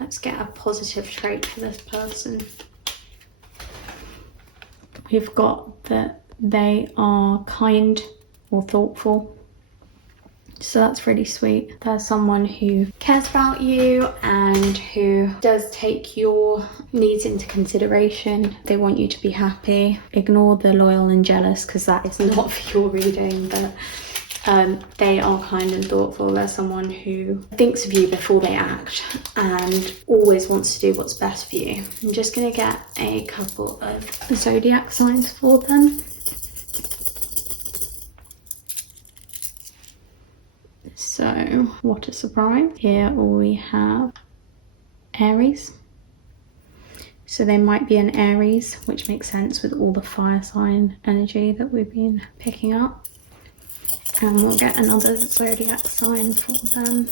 let's get a positive trait for this person. We've got that they are kind or thoughtful. So that's really sweet. They're someone who cares about you and who does take your needs into consideration. They want you to be happy. Ignore the loyal and jealous because that is not for your reading, but they are kind and thoughtful. They're someone who thinks of you before they act and always wants to do what's best for you. I'm just going to get a couple of zodiac signs for them. So, what a surprise. Here we have Aries. So they might be an Aries, which makes sense with all the fire sign energy that we've been picking up. And we'll get another zodiac sign for them.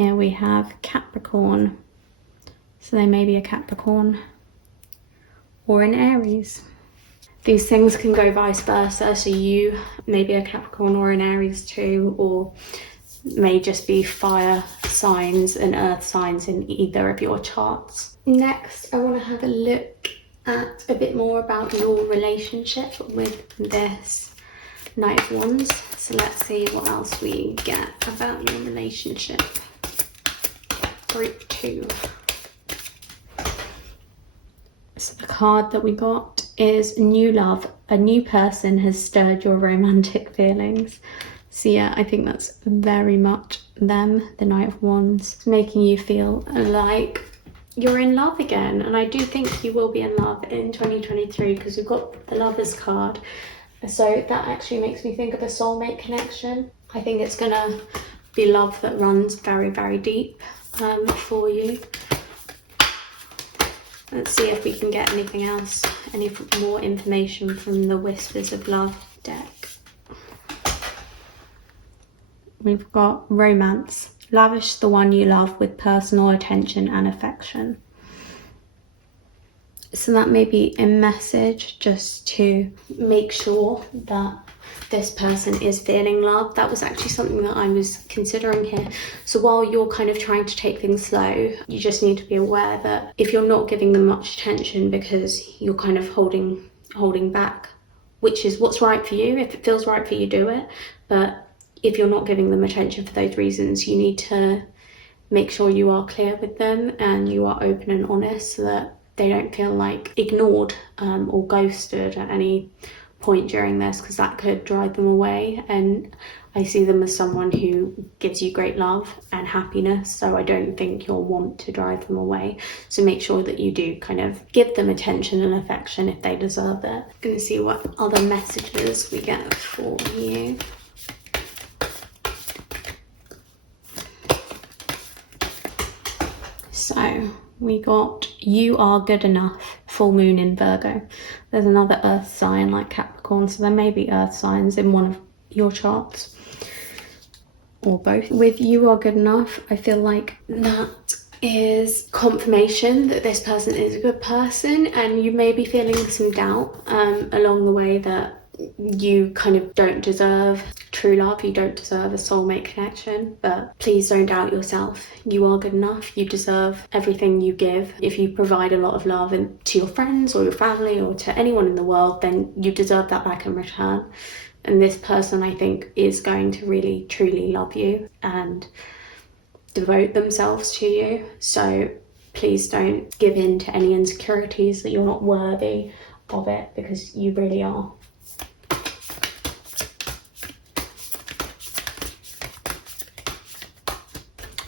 here we have Capricorn. So they may be a Capricorn or an Aries. These things can go vice versa. So you may be a Capricorn or an Aries too, or may just be fire signs and earth signs in either of your charts. Next, I want to have a look at a bit more about your relationship with this Knight of Wands. So let's see what else we get about your relationship. Group 2. So the card that we got is new love. A new person has stirred your romantic feelings. So yeah, I think that's very much them, the Knight of Wands. It's making you feel like you're in love again. And I do think you will be in love in 2023 because we've got the Lovers card. So that actually makes me think of a soulmate connection. I think it's going to be love that runs very, very deep for you. Let's see if we can get anything else, any more information from the Whispers of Love deck. We've got romance. Lavish the one you love with personal attention and affection. So that may be a message just to make sure that this person is feeling love. That was actually something that I was considering here. So while you're kind of trying to take things slow, you just need to be aware that if you're not giving them much attention because you're kind of holding back, which is what's right for you. If it feels right for you, do it. But if you're not giving them attention for those reasons, you need to make sure you are clear with them and you are open and honest so that they don't feel like ignored or ghosted at any point during this, because that could drive them away. And I see them as someone who gives you great love and happiness, so I don't think you'll want to drive them away. So make sure that you do kind of give them attention and affection if they deserve it. I'm going to see what other messages we get for you. So we got you are good enough, full moon in Virgo. There's another earth sign like Capricorn, so there may be earth signs in one of your charts or both. With you are good enough, I feel like that is confirmation that this person is a good person, and you may be feeling some doubt along the way that you kind of don't deserve true love, you don't deserve a soulmate connection, but please don't doubt yourself. You are good enough, you deserve everything you give. If you provide a lot of love to your friends or your family or to anyone in the world, then you deserve that back in return. And this person, I think, is going to really truly love you and devote themselves to you. So please don't give in to any insecurities that you're not worthy of it, because you really are.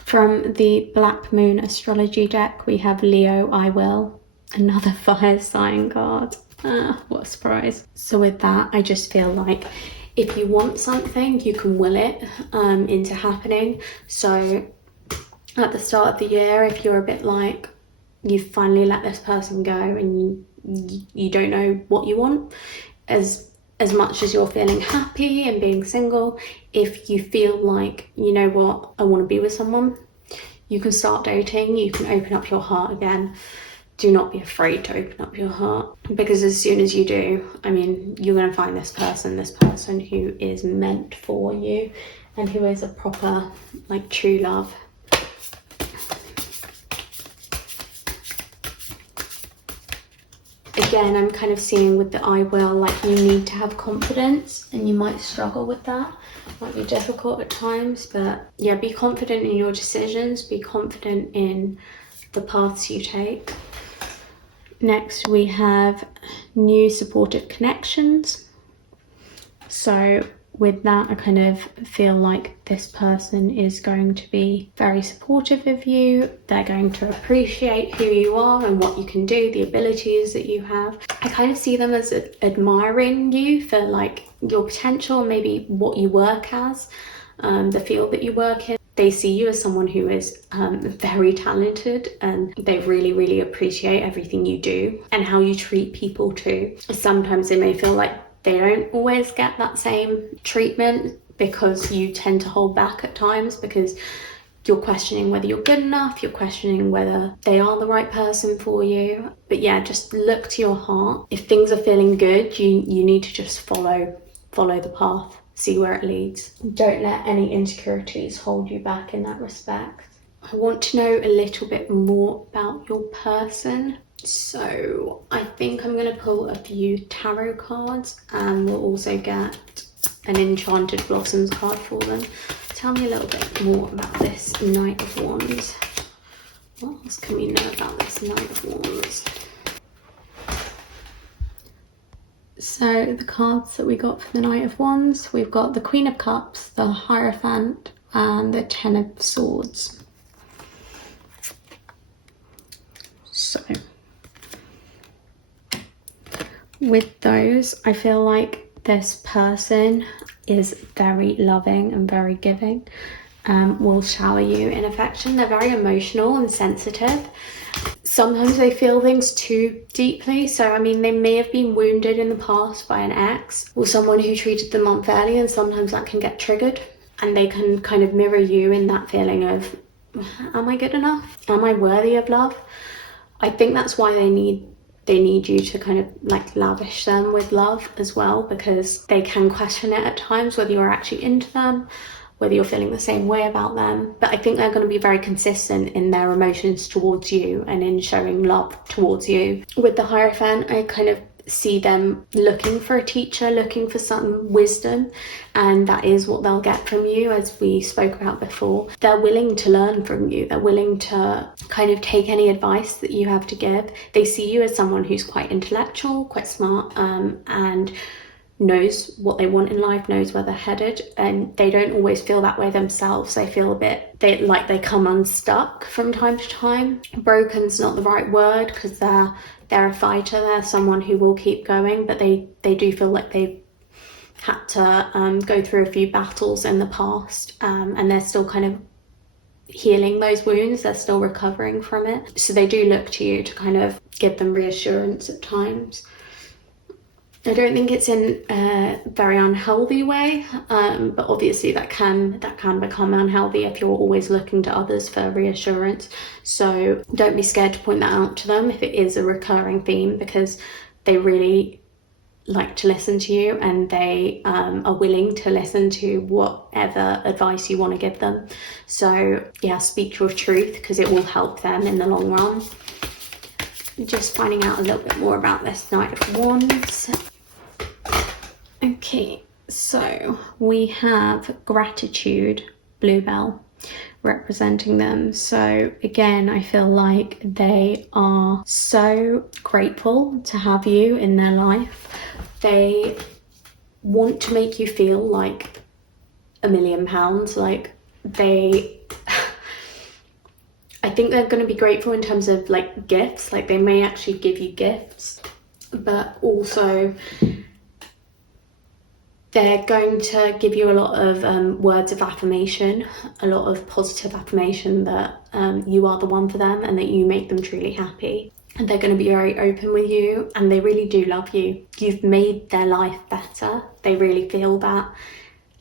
From the Black Moon Astrology deck, we have Leo, I will, another fire sign card. What a surprise. So with that, I just feel like if you want something, you can will it into happening. So at the start of the year, if you're a bit like, you've finally let this person go and you don't know what you want, as much as you're feeling happy and being single, if you feel like, you know what, I want to be with someone, you can start dating, you can open up your heart again. Do not be afraid to open up your heart, because as soon as you do, I mean, you're going to find this person who is meant for you and who is a proper, like, true love. Again, I'm kind of seeing with the I will, like, you need to have confidence and you might struggle with that. It might be difficult at times, but yeah, be confident in your decisions, be confident in the paths you take. Next, we have new supportive connections. So with that, I kind of feel like this person is going to be very supportive of you. They're going to appreciate who you are and what you can do, the abilities that you have. I kind of see them as admiring you for, like, your potential, maybe what you work as, the field that you work in. They see you as someone who is very talented, and they really, really appreciate everything you do and how you treat people too. Sometimes they may feel like they don't always get that same treatment because you tend to hold back at times, because you're questioning whether you're good enough, you're questioning whether they are the right person for you. But yeah, just look to your heart. If things are feeling good, you need to just follow the path, see where it leads. Don't let any insecurities hold you back in that respect. I want to know a little bit more about your person. So I think I'm going to pull a few tarot cards, and we'll also get an Enchanted Blossoms card for them. Tell me a little bit more about this Knight of Wands. What else can we know about this Knight of Wands? So the cards that we got for the Knight of Wands, we've got the Queen of Cups, the Hierophant, and the Ten of Swords. So with those, I feel like this person is very loving and very giving, will shower you in affection. They're very emotional and sensitive. Sometimes they feel things too deeply. So I mean, they may have been wounded in the past by an ex or someone who treated them unfairly, and sometimes that can get triggered, and they can kind of mirror you in that feeling of, am I good enough? Am I worthy of love? I think that's why they need you to kind of like lavish them with love as well, because they can question it at times whether you're actually into them, whether you're feeling the same way about them. But I think they're going to be very consistent in their emotions towards you and in showing love towards you. With the Hierophant, I kind of see them looking for a teacher, looking for some wisdom, and that is what they'll get from you. As we spoke about before, they're willing to learn from you. They're willing to kind of take any advice that you have to give. They see you as someone who's quite intellectual, quite smart, and knows what they want in life, knows where they're headed, and they don't always feel that way themselves. They feel like they come unstuck from time to time. Broken's not the right word, because they're a fighter. They're someone who will keep going, but they do feel like they've had to go through a few battles in the past, and they're still kind of healing those wounds. They're still recovering from it. So they do look to you to kind of give them reassurance at times. I don't think it's in a very unhealthy way, but obviously that can become unhealthy if you're always looking to others for reassurance. So don't be scared to point that out to them if it is a recurring theme, because they really like to listen to you, and they are willing to listen to whatever advice you want to give them. So yeah, speak your truth, because it will help them in the long run. Just finding out a little bit more about this Knight of Wands. Okay, so we have Gratitude, Bluebell, representing them. So again, I feel like they are so grateful to have you in their life. They want to make you feel like £1 million. Like I think they're going to be grateful in terms of like gifts. Like they may actually give you gifts, but also they're going to give you a lot of words of affirmation, a lot of positive affirmation that you are the one for them and that you make them truly happy. And they're going to be very open with you, and they really do love you. You've made their life better. They really feel that,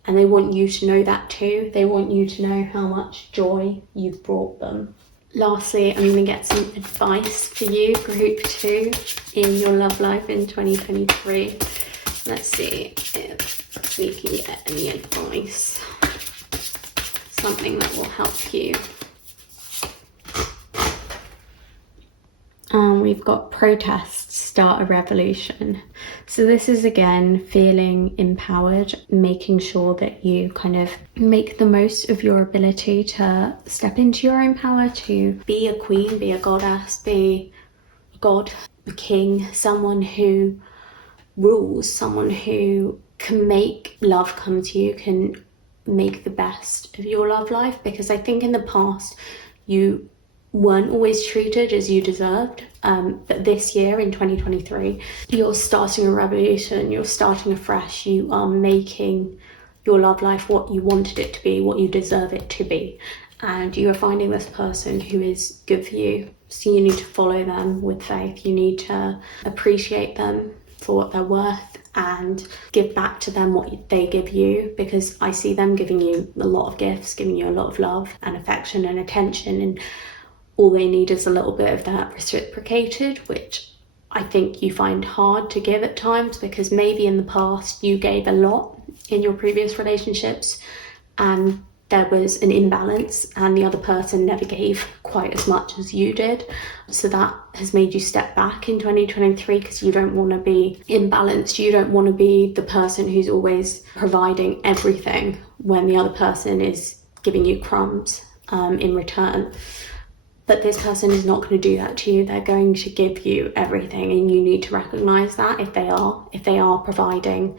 and they want you to know that too. They want you to know how much joy you've brought them. Lastly, I'm going to get some advice for you, Group 2, in your love life in 2023. Let's see if we can get any advice, something that will help you. We've got Protest, Start a Revolution. So this is again feeling empowered, making sure that you kind of make the most of your ability to step into your own power, to be a queen, be a goddess, be a god, a king, someone who rules, someone who can make love come to you, can make the best of your love life. Because I think in the past you weren't always treated as you deserved, but this year in 2023 you're starting a revolution, you're starting afresh, you are making your love life what you wanted it to be, what you deserve it to be, and you are finding this person who is good for you. So you need to follow them with faith, you need to appreciate them, for what they're worth and give back to them what they give you, because I see them giving you a lot of gifts, giving you a lot of love and affection and attention, and all they need is a little bit of that reciprocated, which I think you find hard to give at times, because maybe in the past you gave a lot in your previous relationships and there was an imbalance and the other person never gave quite as much as you did. So that has made you step back in 2023, because you don't want to be imbalanced. You don't want to be the person who's always providing everything when the other person is giving you crumbs in return. But this person is not going to do that to you. They're going to give you everything, and you need to recognize that if they are providing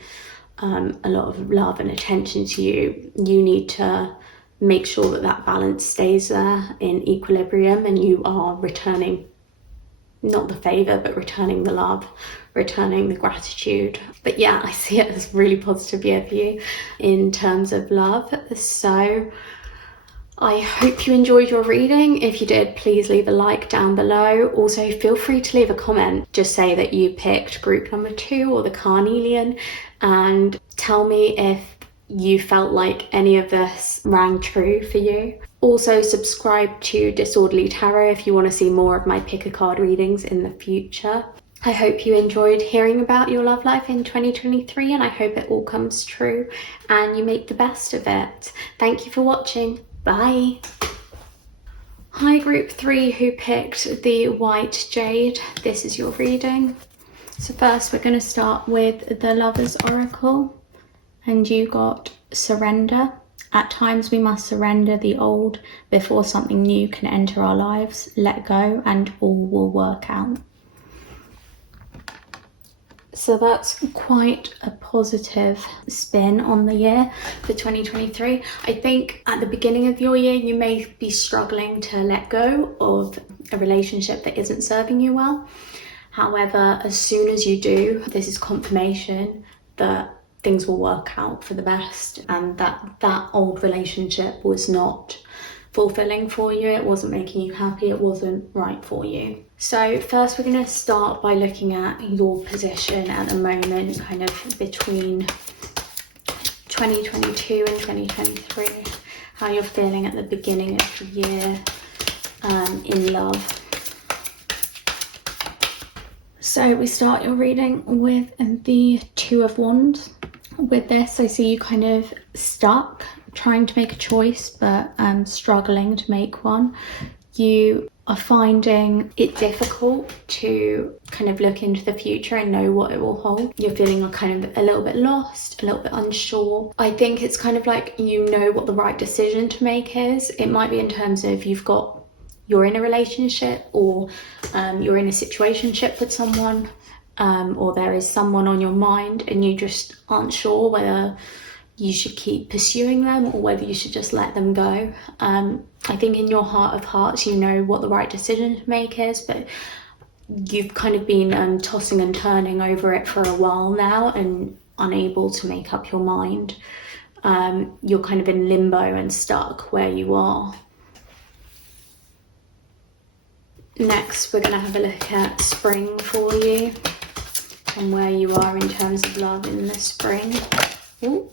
a lot of love and attention to you. You need to make sure that that balance stays there in equilibrium, and you are returning not the favor, but returning the love, returning the gratitude. But yeah, I see it as really positive year for you in terms of love. So I hope you enjoyed your reading. If you did, please leave a like down below. Also, feel free to leave a comment. Just say that you picked group number 2 or the Carnelian, and tell me if you felt like any of this rang true for you. Also, subscribe to Disorderly Tarot if you want to see more of my pick a card readings in the future. I hope you enjoyed hearing about your love life in 2023, and I hope it all comes true and you make the best of it. Thank you for watching. Bye. Hi group 3 who picked the White Jade. This is your reading. So first we're going to start with the Lover's Oracle, and you got surrender. At times we must surrender the old before something new can enter our lives. Let go and all will work out. So that's quite a positive spin on the year for 2023. I think at the beginning of your year, you may be struggling to let go of a relationship that isn't serving you well. However, as soon as you do, this is confirmation that things will work out for the best, and that old relationship was not fulfilling for you. It wasn't making you happy. It wasn't right for you. So first we're going to start by looking at your position at the moment, kind of between 2022 and 2023, how you're feeling at the beginning of the year in love. So we start your reading with the Two of Wands. With this, I see you kind of stuck, trying to make a choice, but struggling to make one. You are finding it difficult to kind of look into the future and know what it will hold. You're feeling kind of a little bit lost, a little bit unsure. I think it's kind of like you know what the right decision to make is. It might be in terms of you're in a relationship, or you're in a situationship with someone, or there is someone on your mind and you just aren't sure whether you should keep pursuing them or whether you should just let them go. I think in your heart of hearts you know what the right decision to make is, but you've kind of been tossing and turning over it for a while now and unable to make up your mind. You're kind of in limbo and stuck where you are. Next, we're going to have a look at spring for you and where you are in terms of love in the spring. Ooh.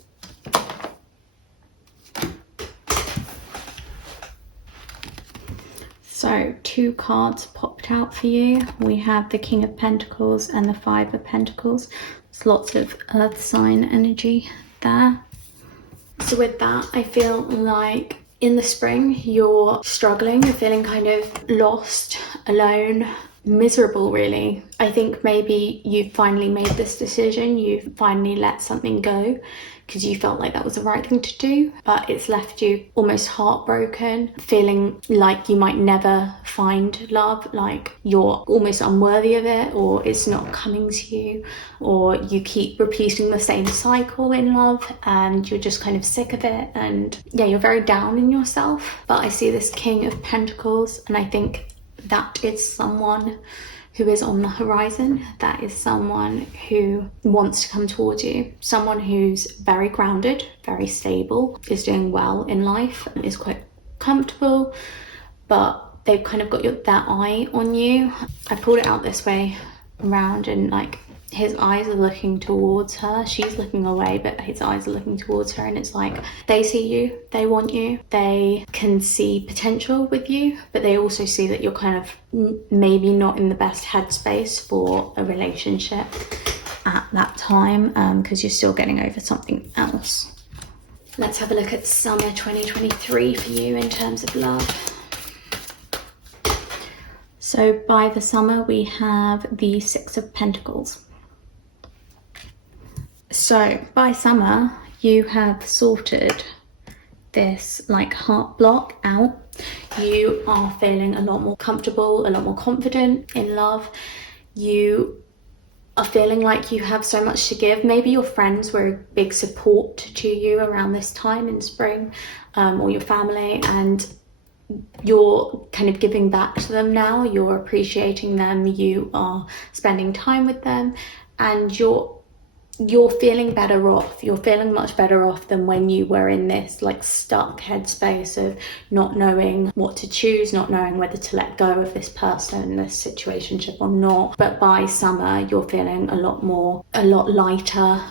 So 2 cards popped out for you. We have the King of Pentacles and the Five of Pentacles. There's lots of earth sign energy there. So with that, I feel like in the spring, you're struggling, you're feeling kind of lost, alone, miserable really. I think maybe you've finally made this decision, you've finally let something go because you felt like that was the right thing to do, but it's left you almost heartbroken, feeling like you might never find love, like you're almost unworthy of it, or it's not coming to you, or you keep repeating the same cycle in love and you're just kind of sick of it, and yeah, you're very down in yourself. But I see this King of Pentacles, and I think that is someone who is on the horizon. That is someone who wants to come towards you, someone who's very grounded, very stable, is doing well in life, and is quite comfortable, but they've kind of got their eye on you. I pulled it out this way around, and like his eyes are looking towards her. She's looking away, but his eyes are looking towards her, and it's like they see you, they want you, they can see potential with you, but they also see that you're kind of maybe not in the best headspace for a relationship at that time, because you're still getting over something else. Let's have a look at summer 2023 for you in terms of love. So by the summer, we have the Six of Pentacles. So by summer, you have sorted this like heart block out. You are feeling a lot more comfortable, a lot more confident in love. You are feeling like you have so much to give. Maybe your friends were a big support to you around this time in spring, or your family, and you're kind of giving back to them now. You're appreciating them, you are spending time with them, and you're feeling better off. You're feeling much better off than when you were in this like stuck headspace of not knowing what to choose, not knowing whether to let go of this person, this situationship or not. But by summer, you're feeling a lot lighter.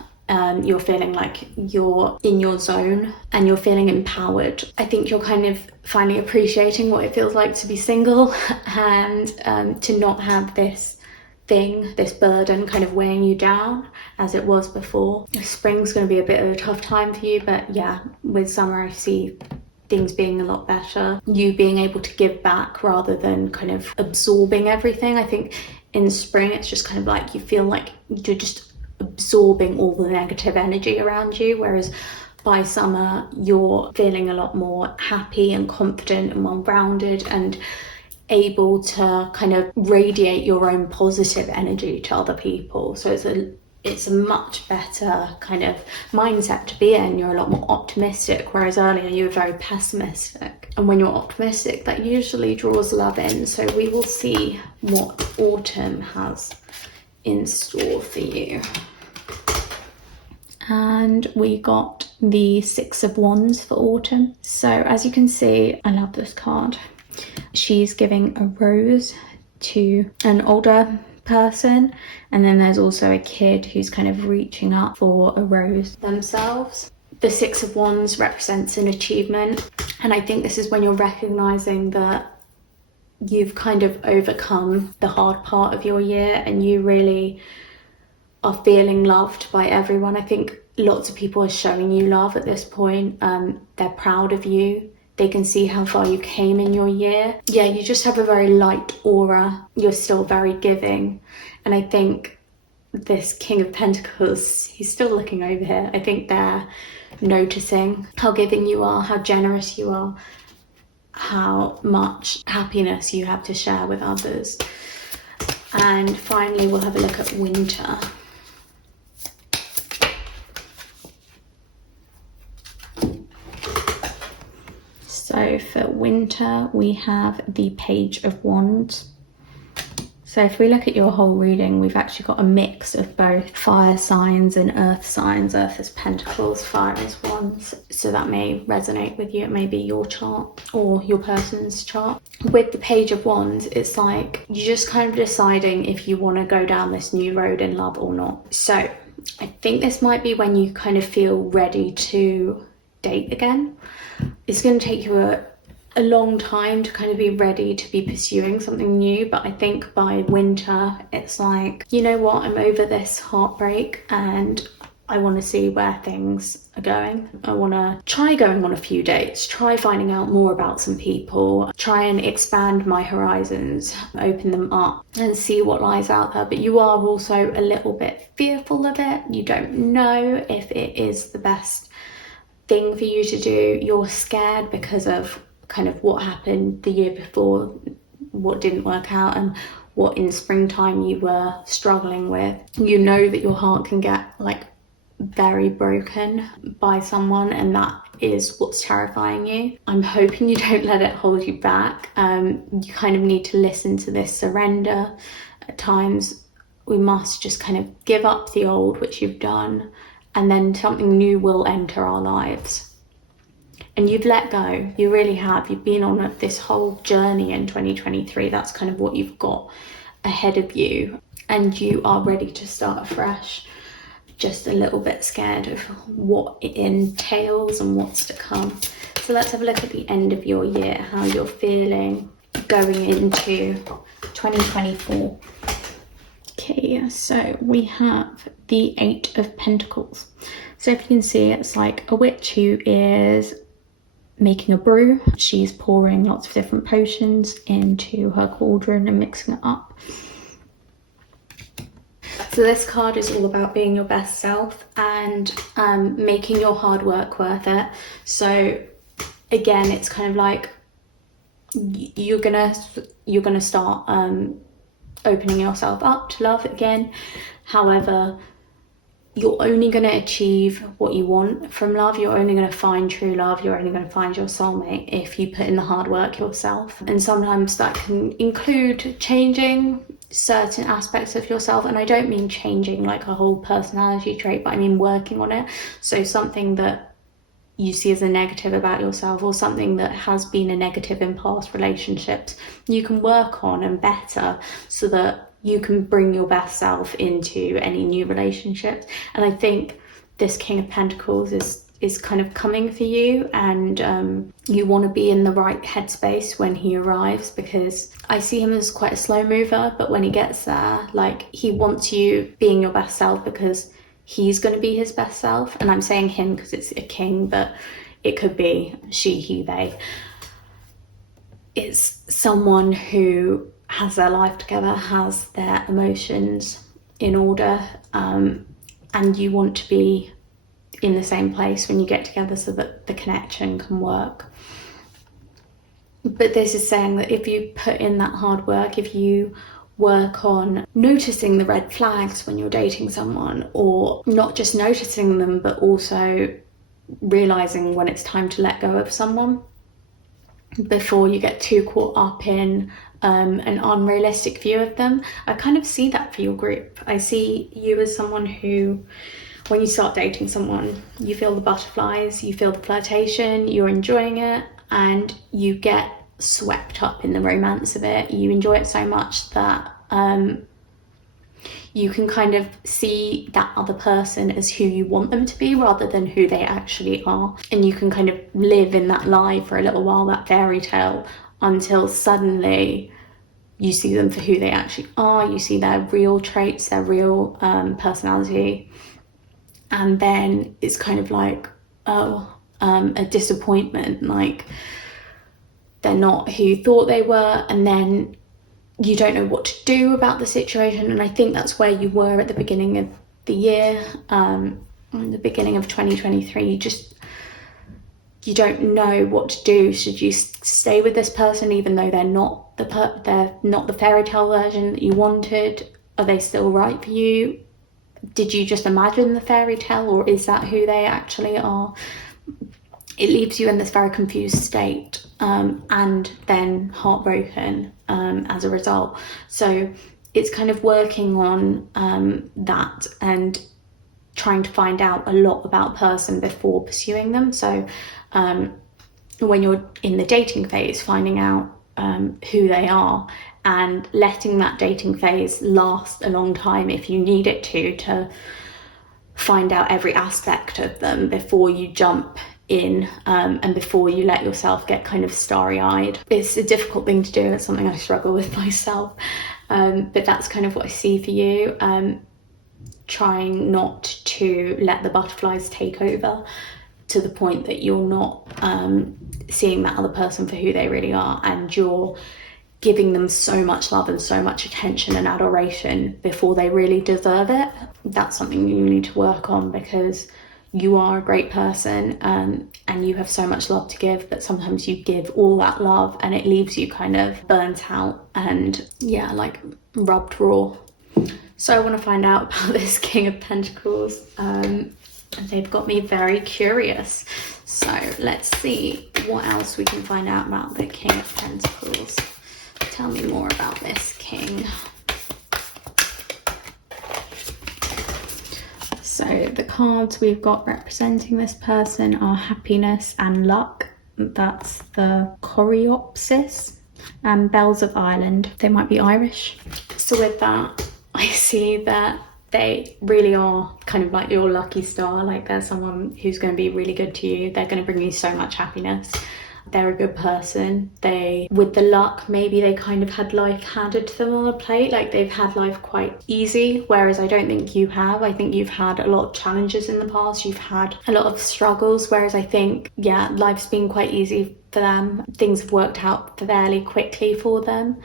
You're feeling like you're in your zone and you're feeling empowered. I think you're kind of finally appreciating what it feels like to be single and to not have this burden kind of weighing you down as it was before. Spring's going to be a bit of a tough time for you, but yeah, with summer I see things being a lot better. You being able to give back rather than kind of absorbing everything. I think in spring it's just kind of like you feel like you're just absorbing all the negative energy around you, whereas by summer you're feeling a lot more happy and confident and well-rounded and able to kind of radiate your own positive energy to other people. So it's a much better kind of mindset to be in. You're a lot more optimistic, whereas earlier you were very pessimistic. And when you're optimistic, that usually draws love in. So we will see what autumn has in store for you. And we got the Six of Wands for autumn. So as you can see, I love this card. She's giving a rose to an older person, and then there's also a kid who's kind of reaching up for a rose themselves. The Six of Wands represents an achievement, and I think this is when you're recognizing that you've kind of overcome the hard part of your year and you really are feeling loved by everyone. I think lots of people are showing you love at this point. They're proud of you. They can see how far you came in your year. Yeah, you just have a very light aura. You're still very giving. And I think this King of Pentacles, he's still looking over here. I think they're noticing how giving you are, how generous you are, how much happiness you have to share with others. And finally, we'll have a look at winter. So for winter, we have the Page of Wands. So if we look at your whole reading, we've actually got a mix of both fire signs and earth signs. Earth is pentacles, fire is wands. So that may resonate with you. It may be your chart or your person's chart. With the Page of Wands, it's like you're just kind of deciding if you want to go down this new road in love or not. So I think this might be when you kind of feel ready to date again. It's going to take you a long time to kind of be ready to be pursuing something new, but I think by winter it's like, you know what, I'm over this heartbreak and I want to see where things are going. I want to try going on a few dates, try finding out more about some people, try and expand my horizons, open them up and see what lies out there. But you are also a little bit fearful of it. You don't know if it is the best thing for you to do. You're scared because of kind of what happened the year before, what didn't work out and what in springtime you were struggling with. You know that your heart can get like very broken by someone, and that is what's terrifying you. I'm hoping you don't let it hold you back. You kind of need to listen to this surrender. At times we must just kind of give up the old, which you've done, and then something new will enter our lives. And you've let go, you really have. You've been on this whole journey in 2023. That's kind of what you've got ahead of you. and you are ready to start afresh, just a little bit scared of what it entails and what's to come. So let's have a look at the end of your year, how you're feeling going into 2024. Okay, so we have the 8 of Pentacles. So if you can see, it's like a witch who is making a brew. She's pouring lots of different potions into her cauldron and mixing it up. So this card is all about being your best self and making your hard work worth it. So again, it's kind of like you're gonna start opening yourself up to love again. However, you're only going to achieve what you want from love. You're only going to find true love. You're only going to find your soulmate if you put in the hard work yourself. And sometimes that can include changing certain aspects of yourself. And I don't mean changing like a whole personality trait, but I mean working on it. So something that you see as a negative about yourself, or something that has been a negative in past relationships, you can work on and better so that you can bring your best self into any new relationships. And I think this King of Pentacles is kind of coming for you, and you want to be in the right headspace when he arrives, because I see him as quite a slow mover, but when he gets there, like, he wants you being your best self because he's going to be his best self. And I'm saying him because it's a king, but it could be she, he, they. It's someone who has their life together, has their emotions in order, and you want to be in the same place when you get together so that the connection can work. But this is saying that if you put in that hard work, if you work on noticing the red flags when you're dating someone, or not just noticing them but also realizing when it's time to let go of someone before you get too caught up in an unrealistic view of them. I kind of see that for your group. I see you as someone who, when you start dating someone, you feel the butterflies, you feel the flirtation, you're enjoying it, and you get swept up in the romance of it. You enjoy it so much that you can kind of see that other person as who you want them to be rather than who they actually are. And you can kind of live in that lie for a little while, that fairy tale, until suddenly you see them for who they actually are. You see their real traits, their real personality. And then it's kind of like, a disappointment, like they're not who you thought they were, and then you don't know what to do about the situation. And I think that's where you were at the beginning of the year, in the beginning of 2023. You don't know what to do. Should you stay with this person even though they're not the fairy tale version that you wanted? Are they still right for you? Did you just imagine the fairy tale, or is that who they actually are? It leaves you in this very confused state, and then heartbroken as a result. So it's kind of working on that and trying to find out a lot about a person before pursuing them. So when you're in the dating phase, finding out who they are, and letting that dating phase last a long time if you need it to find out every aspect of them before you jump in, and before you let yourself get kind of starry-eyed. It's a difficult thing to do. It's something I struggle with myself, but that's kind of what I see for you. Trying not to let the butterflies take over to the point that you're not seeing that other person for who they really are, and you're giving them so much love and so much attention and adoration before they really deserve it. That's something you need to work on, because you are a great person, and you have so much love to give, but sometimes you give all that love and it leaves you kind of burnt out and like rubbed raw. So I want to find out about this King of Pentacles. They've got me very curious. So let's see what else we can find out about the King of Pentacles. Tell me more about this king. So the cards we've got representing this person are happiness and luck. That's the Coreopsis and Bells of Ireland. They might be Irish. So with that, I see that they really are kind of like your lucky star. Like they're someone who's going to be really good to you. They're going to bring you so much happiness. They're a good person. With the luck, maybe they kind of had life handed to them on a plate. Like they've had life quite easy, whereas I don't think you have. I think you've had a lot of challenges in the past. You've had a lot of struggles, whereas I think, yeah, life's been quite easy for them. Things have worked out fairly quickly for them.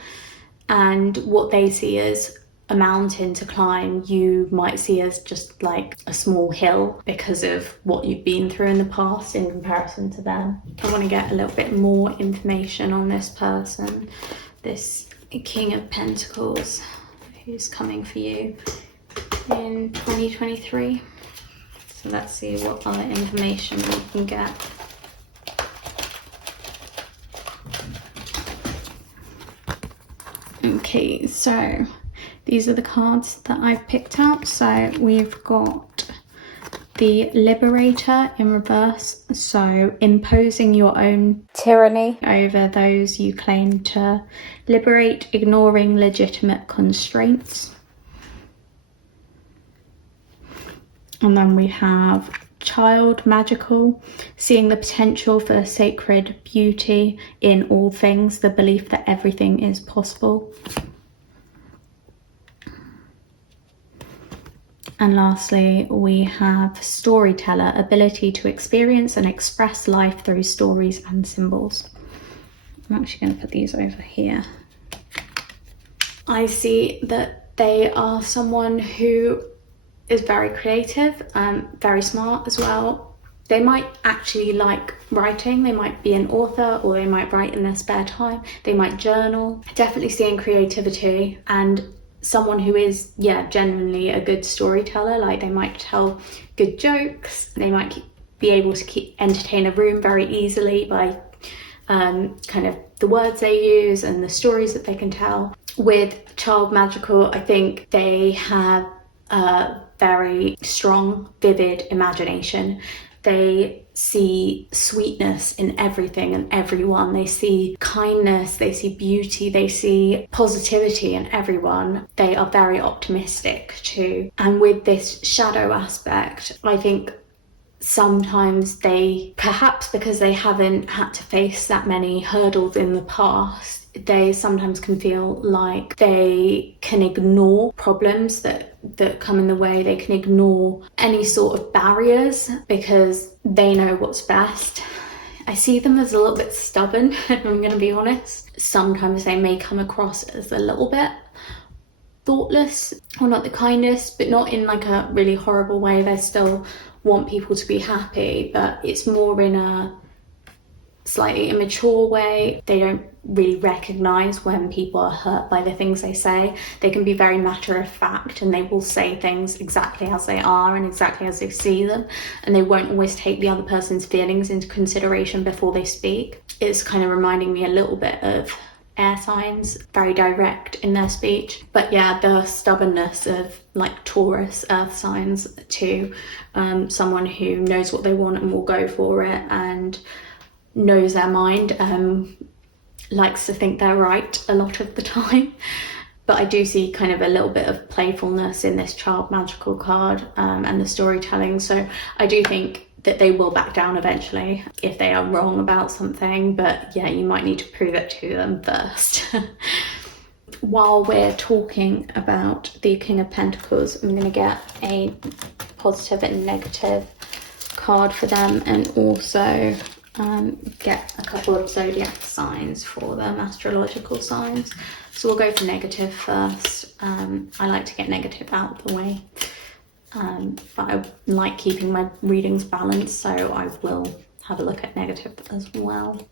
And what they see as a mountain to climb, you might see as just like a small hill because of what you've been through in the past in comparison to them. I want to get a little bit more information on this person, this King of Pentacles, who's coming for you in 2023. So let's see what other information we can get. Okay, so these are the cards that I've picked up. So we've got the Liberator in reverse. So imposing your own tyranny over those you claim to liberate, ignoring legitimate constraints. And then we have Child Magical, seeing the potential for sacred beauty in all things, the belief that everything is possible. And lastly, we have Storyteller, ability to experience and express life through stories and symbols. I'm actually going to put these over here. I see that they are someone who is very creative, very smart as well. They might actually like writing. They might be an author, or they might write in their spare time. They might journal. Definitely seeing creativity, and someone who is, yeah, genuinely a good storyteller. Like they might tell good jokes. They might be able to entertain a room very easily by kind of the words they use and the stories that they can tell. With Child Magical, I think they have a very strong, vivid imagination. They see sweetness in everything and everyone. They see kindness, they see beauty, they see positivity in everyone. They are very optimistic too. And with this shadow aspect, I think sometimes they, perhaps because they haven't had to face that many hurdles in the past, they sometimes can feel like they can ignore problems that come in the way. They can ignore any sort of barriers because they know what's best. I see them as a little bit stubborn, if I'm going to be honest. Sometimes they may come across as a little bit thoughtless, or not the kindest, but not in like a really horrible way. They still want people to be happy, but it's more in a slightly immature way. They don't really recognize when people are hurt by the things they say. They can be very matter of fact, and they will say things exactly as they are and exactly as they see them, and they won't always take the other person's feelings into consideration before they speak. It's kind of reminding me a little bit of air signs, very direct in their speech. But yeah, the stubbornness of like Taurus, earth signs too. Someone who knows what they want and will go for it and knows their mind, likes to think they're right a lot of the time. But I do see kind of a little bit of playfulness in this Child Magical card, and the storytelling. So I do think that they will back down eventually if they are wrong about something, but yeah, you might need to prove it to them first. While we're talking about the King of Pentacles, I'm going to get a positive and negative card for them, and also get a couple of zodiac signs for them, astrological signs. So we'll go for negative first. I like to get negative out of the way, but I like keeping my readings balanced, so I will have a look at negative as well.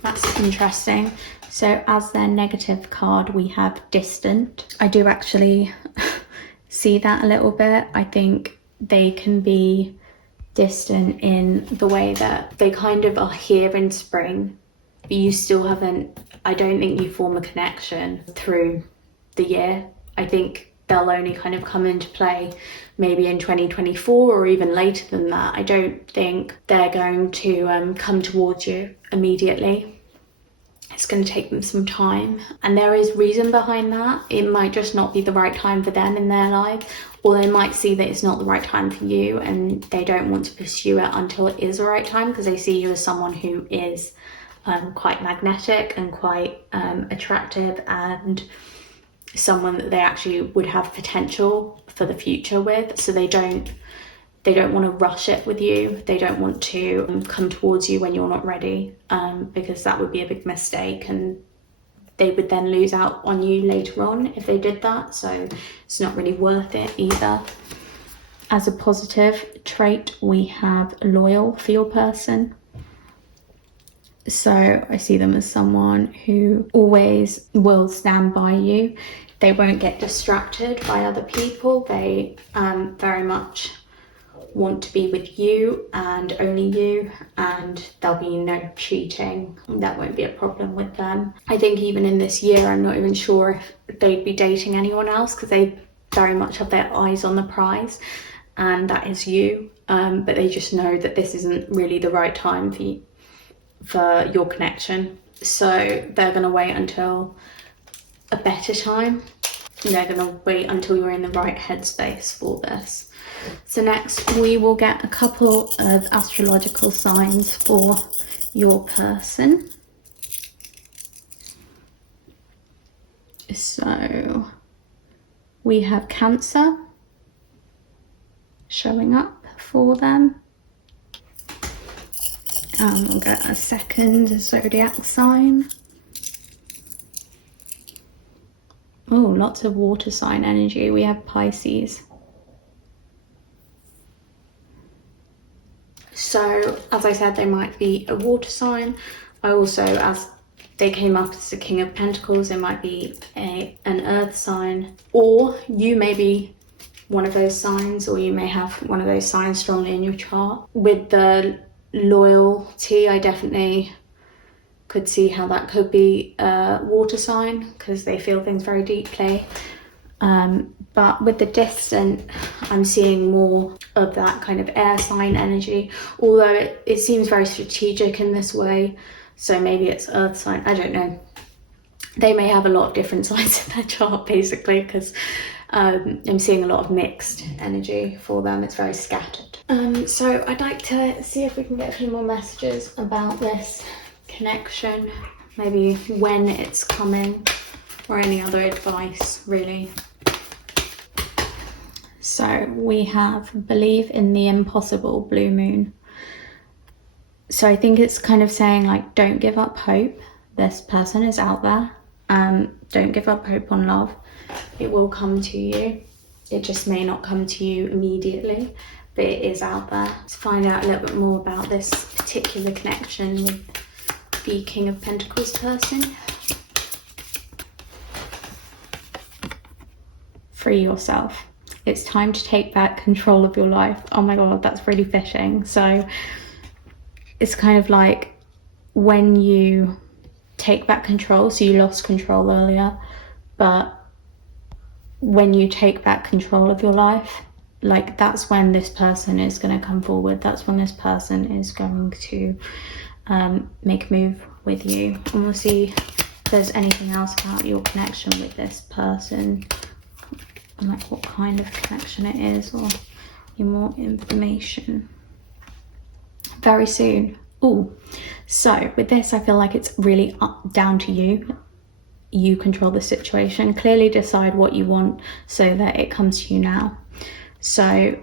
That's interesting. So as their negative card, we have distant. I do actually see that a little bit. I think they can be distant in the way that they kind of are here in spring, but you still haven't, I don't think you form a connection through the year. I think they'll only kind of come into play maybe in 2024 or even later than that. I don't think they're going to come towards you immediately. It's going to take them some time, and there is reason behind that. It might just not be the right time for them in their life, or they might see that it's not the right time for you and they don't want to pursue it until it is the right time, because they see you as someone who is quite magnetic and quite attractive, and someone that they actually would have potential for the future with. So they don't want to rush it with you. They don't want to come towards you when you're not ready, because that would be a big mistake, and they would then lose out on you later on if they did that. So it's not really worth it either. As a positive trait, we have loyal for your person. So I see them as someone who always will stand by you. They won't get distracted by other people. They very much want to be with you and only you, and there'll be no cheating. That won't be a problem with them. I think even in this year, I'm not even sure if they'd be dating anyone else, because they very much have their eyes on the prize, and that is you. But they just know that this isn't really the right time for your connection. So they're going to wait until a better time. They're going to wait until you're in the right headspace for this. So next we will get a couple of astrological signs for your person. So we have Cancer showing up for them. We'll get a second zodiac sign. Oh, lots of water sign energy. We have Pisces. So, as I said, they might be a water sign. I also, as they came up as the King of Pentacles, they might be an earth sign. Or you may be one of those signs, or you may have one of those signs strongly in your chart. With the loyalty, I definitely could see how that could be a water sign, because they feel things very deeply. But with the distant, I'm seeing more of that kind of air sign energy, although it seems very strategic in this way. So maybe it's earth sign, I don't know. They may have a lot of different signs in their chart, basically, because I'm seeing a lot of mixed energy for them. It's very scattered. So I'd like to see if we can get a few more messages about this connection, maybe when it's coming, or any other advice, really. So we have believe in the impossible, blue moon. So I think it's kind of saying, like, don't give up hope. This person is out there. Don't give up hope on love. It will come to you. It just may not come to you immediately, but it is out there. Let's find out a little bit more about this particular connection with the King of Pentacles person. Free yourself. It's time to take back control of your life. Oh my god, that's really fitting. So it's kind of like when you take back control, so you lost control earlier, but when you take back control of your life, like, that's when this person is going to come forward. That's when this person is going to make a move with you. And we'll see if there's anything else about your connection with this person, like what kind of connection it is, or any more information very soon. Oh, so with this, I feel like it's really down to you. You control the situation. Clearly decide what you want so that it comes to you now. So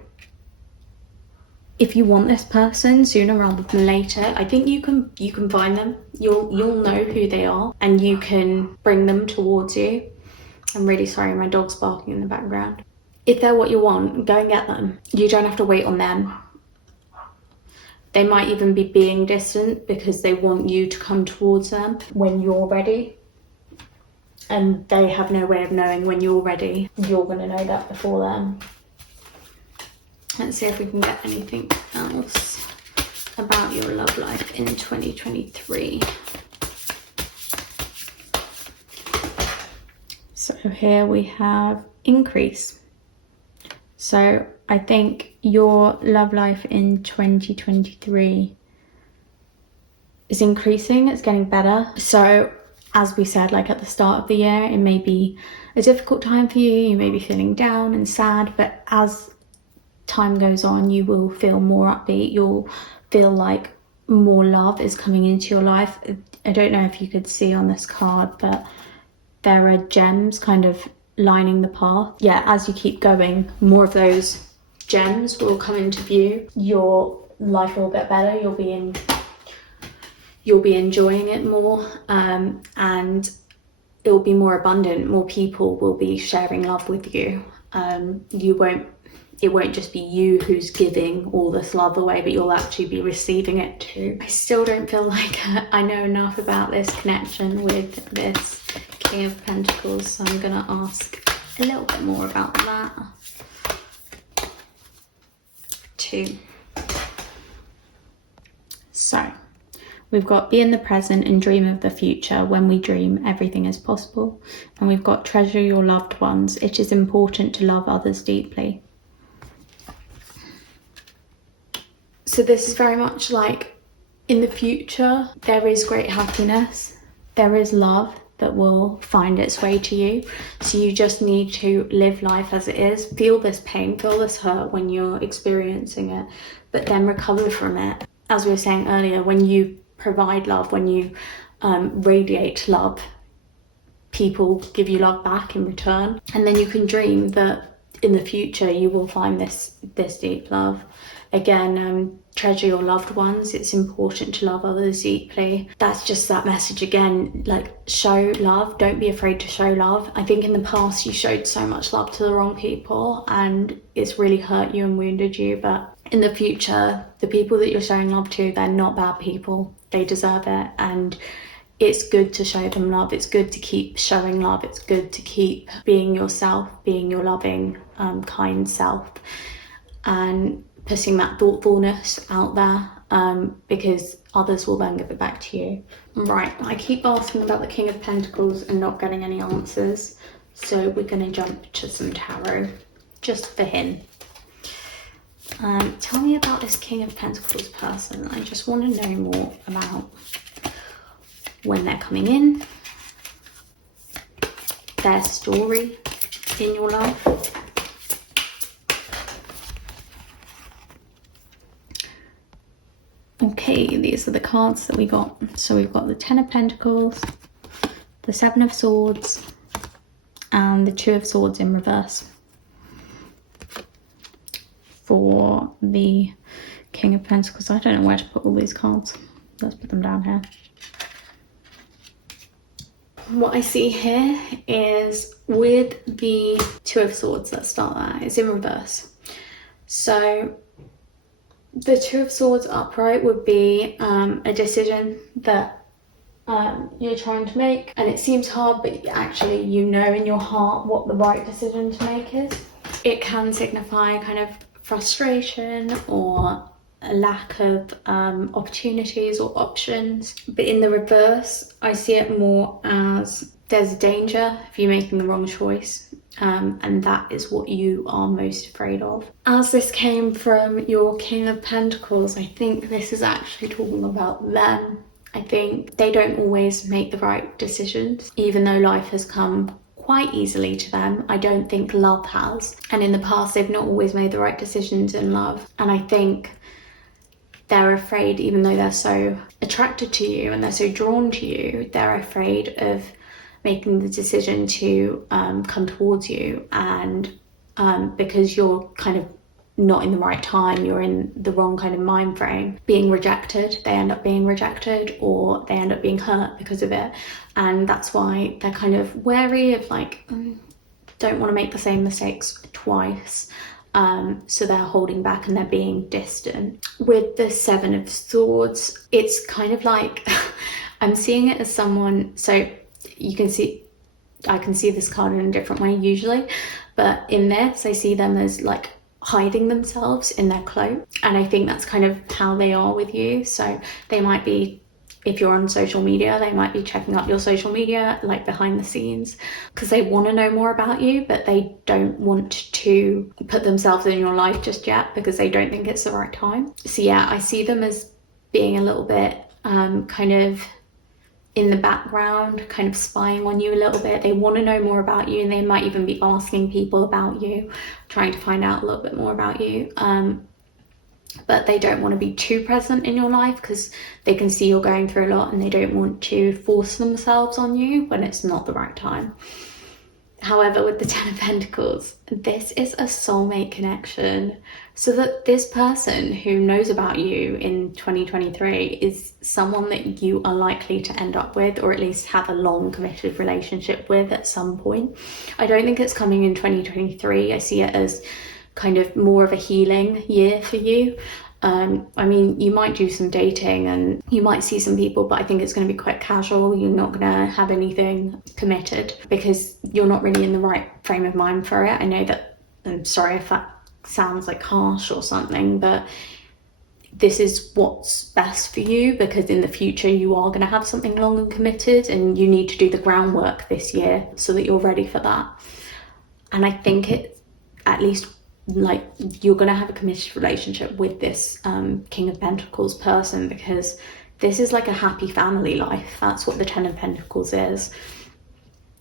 if you want this person sooner rather than later, I think you can find them. You'll know who they are, and you can bring them towards you. I'm really sorry, my dog's barking in the background. If they're what you want, go and get them. You don't have to wait on them. They might even be being distant because they want you to come towards them when you're ready. And they have no way of knowing when you're ready. You're going to know that before them. Let's see if we can get anything else about your love life in 2023. So here we have increase. So I think your love life in 2023 is increasing, it's getting better. So as we said, like at the start of the year, it may be a difficult time for you. You may be feeling down and sad, but as time goes on, you will feel more upbeat. You'll feel like more love is coming into your life. I don't know if you could see on this card, but there are gems kind of lining the path. Yeah, as you keep going, more of those gems will come into view. Your life will get better. You'll be enjoying it more, and it will be more abundant. More people will be sharing love with you. It won't just be you who's giving all this love away, but you'll actually be receiving it too. I still don't feel like I know enough about this connection with this King of Pentacles, so I'm gonna ask a little bit more about that too. So we've got be in the present and dream of the future. When we dream, everything is possible. And we've got treasure your loved ones. It is important to love others deeply. So this is very much like in the future, there is great happiness. There is love that will find its way to you. So you just need to live life as it is. Feel this pain, feel this hurt when you're experiencing it, but then recover from it. As we were saying earlier, when you provide love, when you radiate love, people give you love back in return. And then you can dream that in the future you will find this deep love. Again, treasure your loved ones. It's important to love others deeply. That's just that message again, like show love. Don't be afraid to show love. I think in the past you showed so much love to the wrong people and it's really hurt you and wounded you, but in the future, the people that you're showing love to, they're not bad people. They deserve it, and it's good to show them love. It's good to keep showing love. It's good to keep being yourself, being your loving, kind self, and putting that thoughtfulness out there, because others will then give it back to you. Right, I keep asking about the King of Pentacles and not getting any answers, so we're going to jump to some tarot just for him. Tell me about this King of Pentacles person. I just want to know more about when they're coming in, their story in your life. Okay, these are the cards that we got. So we've got the Ten of Pentacles, the Seven of Swords, and the Two of Swords in reverse. For the King of Pentacles, I don't know where to put all these cards. Let's put them down here. What I see here is with the Two of Swords, let's start there, it's in reverse. So the Two of Swords upright would be a decision that you're trying to make, and it seems hard, but actually you know in your heart what the right decision to make is. It can signify kind of frustration or a lack of opportunities or options, but in the reverse I see it more as there's danger if you're making the wrong choice, and that is what you are most afraid of. As this came from your King of Pentacles, I think this is actually talking about them. I think they don't always make the right decisions, even though life has come quite easily to them. I don't think love has, and in the past they've not always made the right decisions in love, and I think they're afraid, even though they're so attracted to you and they're so drawn to you, they're afraid of making the decision to come towards you, and because you're kind of not in the right time, you're in the wrong kind of mind frame, being rejected, they end up being rejected, or they end up being hurt because of it, and that's why they're kind of wary of like, don't want to make the same mistakes twice, so they're holding back and they're being distant. With the Seven of Swords, it's kind of like I'm seeing it as someone, so you can see, I can see this card in a different way usually, but in this I see them as like hiding themselves in their cloak, and I think that's kind of how they are with you. So they might be, if you're on social media, they might be checking out your social media like behind the scenes because they want to know more about you, but they don't want to put themselves in your life just yet because they don't think it's the right time. So yeah, I see them as being a little bit kind of in the background, kind of spying on you a little bit. They want to know more about you, and they might even be asking people about you, trying to find out a little bit more about you. But they don't want to be too present in your life because they can see you're going through a lot, and they don't want to force themselves on you when it's not the right time. However, with the Ten of Pentacles, this is a soulmate connection. So that this person who knows about you in 2023 is someone that you are likely to end up with, or at least have a long committed relationship with at some point. I don't think it's coming in 2023. I see it as kind of more of a healing year for you. I mean, you might do some dating and you might see some people, but I think it's going to be quite casual. You're not going to have anything committed because you're not really in the right frame of mind for it. I know that, I'm sorry if that sounds like harsh or something, but this is what's best for you, because in the future you are going to have something long and committed, and you need to do the groundwork this year so that you're ready for that. And I think it's at least like you're going to have a committed relationship with this King of Pentacles person, because this is like a happy family life. That's what the Ten of Pentacles is.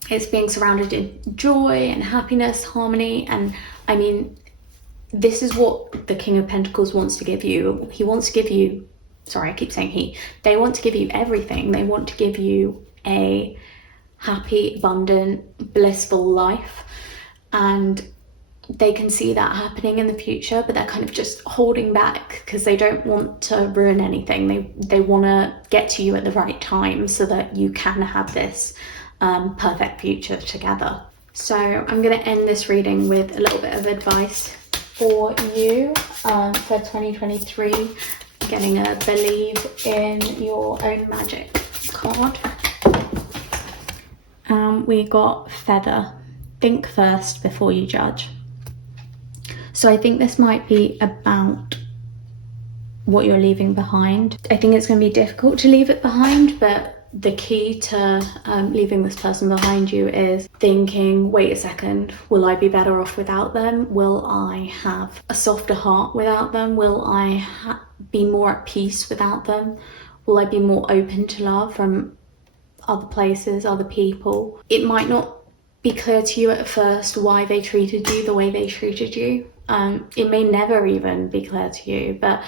It's being surrounded in joy and happiness, harmony. And I mean, this is what the King of Pentacles wants to give you. He wants to give you, sorry, I keep saying he. They want to give you everything. They want to give you a happy, abundant, blissful life. And they can see that happening in the future, but they're kind of just holding back because they don't want to ruin anything. They want to get to you at the right time so that you can have this perfect future together. So I'm going to end this reading with a little bit of advice for you for 2023. Getting a Believe in Your Own Magic card. We got Feather. Think first before you judge. So I think this might be about what you're leaving behind. I think it's going to be difficult to leave it behind, but the key to leaving this person behind you is thinking, wait a second, will I be better off without them? Will I have a softer heart without them? Will I be more at peace without them? Will I be more open to love from other places, other people? It might not be clear to you at first why they treated you the way they treated you. It may never even be clear to you, but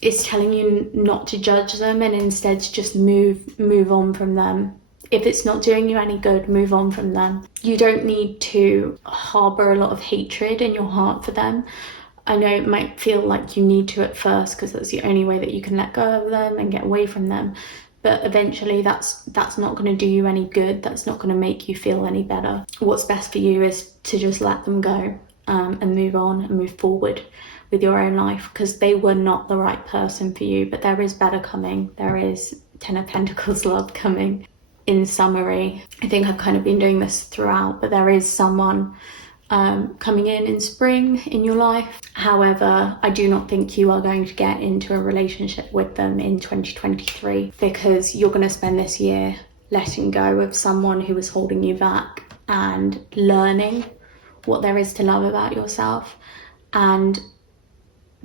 it's telling you not to judge them and instead to just move on from them. If it's not doing you any good, move on from them. You don't need to harbor a lot of hatred in your heart for them. I know it might feel like you need to at first because that's the only way that you can let go of them and get away from them. But eventually that's not going to do you any good. That's not going to make you feel any better. What's best for you is to just let them go and move on and move forward with your own life, because they were not the right person for you. But there is better coming. There is Ten of Pentacles love coming. In summary, I think I've kind of been doing this throughout, but there is someone coming in spring in your life. However, I do not think you are going to get into a relationship with them in 2023, because you're going to spend this year letting go of someone who is holding you back and learning what there is to love about yourself. And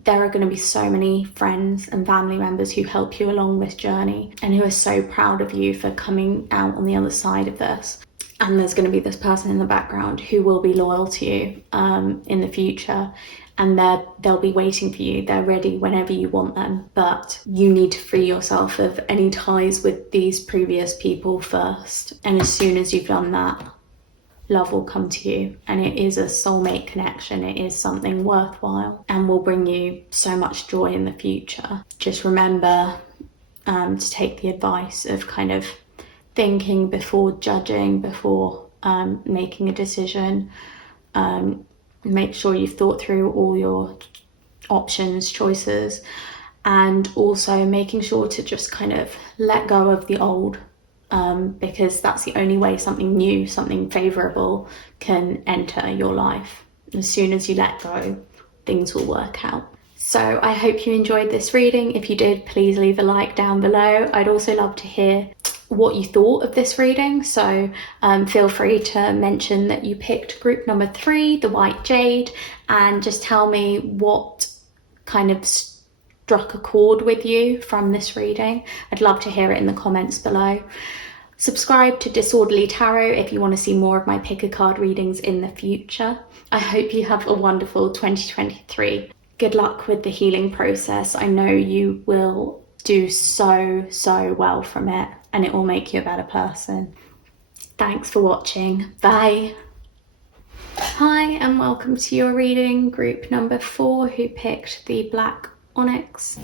there are going to be so many friends and family members who help you along this journey and who are so proud of you for coming out on the other side of this. And there's going to be this person in the background who will be loyal to you in the future, and they'll be waiting for you. They're ready whenever you want them, but you need to free yourself of any ties with these previous people first. And as soon as you've done that, love will come to you, and it is a soulmate connection. It is something worthwhile and will bring you so much joy in the future. Just remember to take the advice of kind of thinking before judging, before making a decision. Make sure you've thought through all your options, choices, and also making sure to just kind of let go of the old, because that's the only way something new, something favourable can enter your life. As soon as you let go, things will work out. So I hope you enjoyed this reading. If you did, please leave a like down below. I'd also love to hear what you thought of this reading, so feel free to mention that you picked group number 3, the White Jade, and just tell me what kind of struck a chord with you from this reading, I'd love to hear it in the comments below. Subscribe to Disorderly Tarot if you want to see more of my pick a card readings in the future. I hope you have a wonderful 2023. Good luck with the healing process. I know you will do so well from it, and it will make you a better person. Thanks for watching. Bye. Hi, and welcome to your reading, group number 4 who picked the Black Onyx.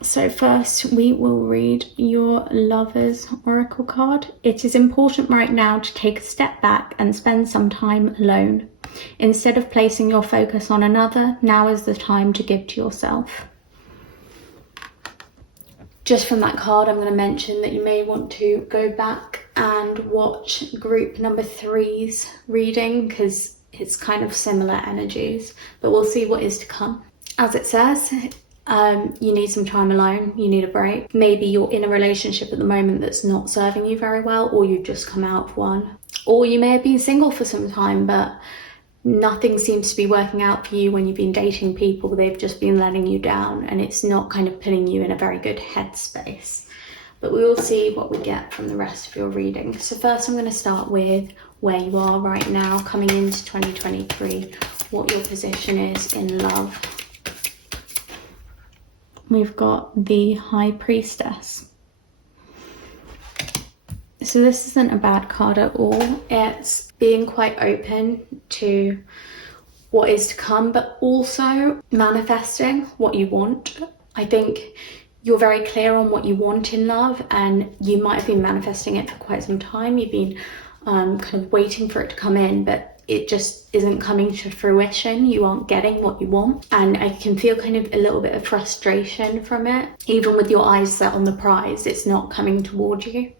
So first we will read your Lover's Oracle card. It is important right now to take a step back and spend some time alone. Instead of placing your focus on another, now is the time to give to yourself. Just from that card, I'm going to mention that you may want to go back and watch group number 3's reading because it's kind of similar energies, but we'll see what is to come. As it says, you need some time alone, you need a break. Maybe you're in a relationship at the moment that's not serving you very well, or you've just come out of one. Or you may have been single for some time, but nothing seems to be working out for you when you've been dating people. They've just been letting you down, and it's not kind of putting you in a very good headspace. But we will see what we get from the rest of your reading. So first I'm going to start with where you are right now, coming into 2023, what your position is in love. We've got the High Priestess. So this isn't a bad card at all. It's being quite open to what is to come, but also manifesting what you want. I think you're very clear on what you want in love, and you might have been manifesting it for quite some time. You've been kind of waiting for it to come in, but it just isn't coming to fruition. You aren't getting what you want, and I can feel kind of a little bit of frustration from it. Even with your eyes set on the prize, it's not coming toward you.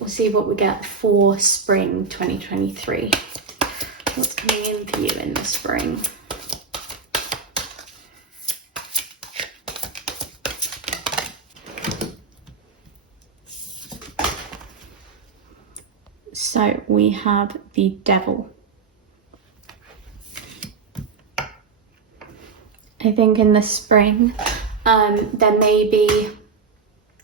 We'll see what we get for spring 2023. What's coming in for you in the spring? So we have the Devil. I think in the spring, there may be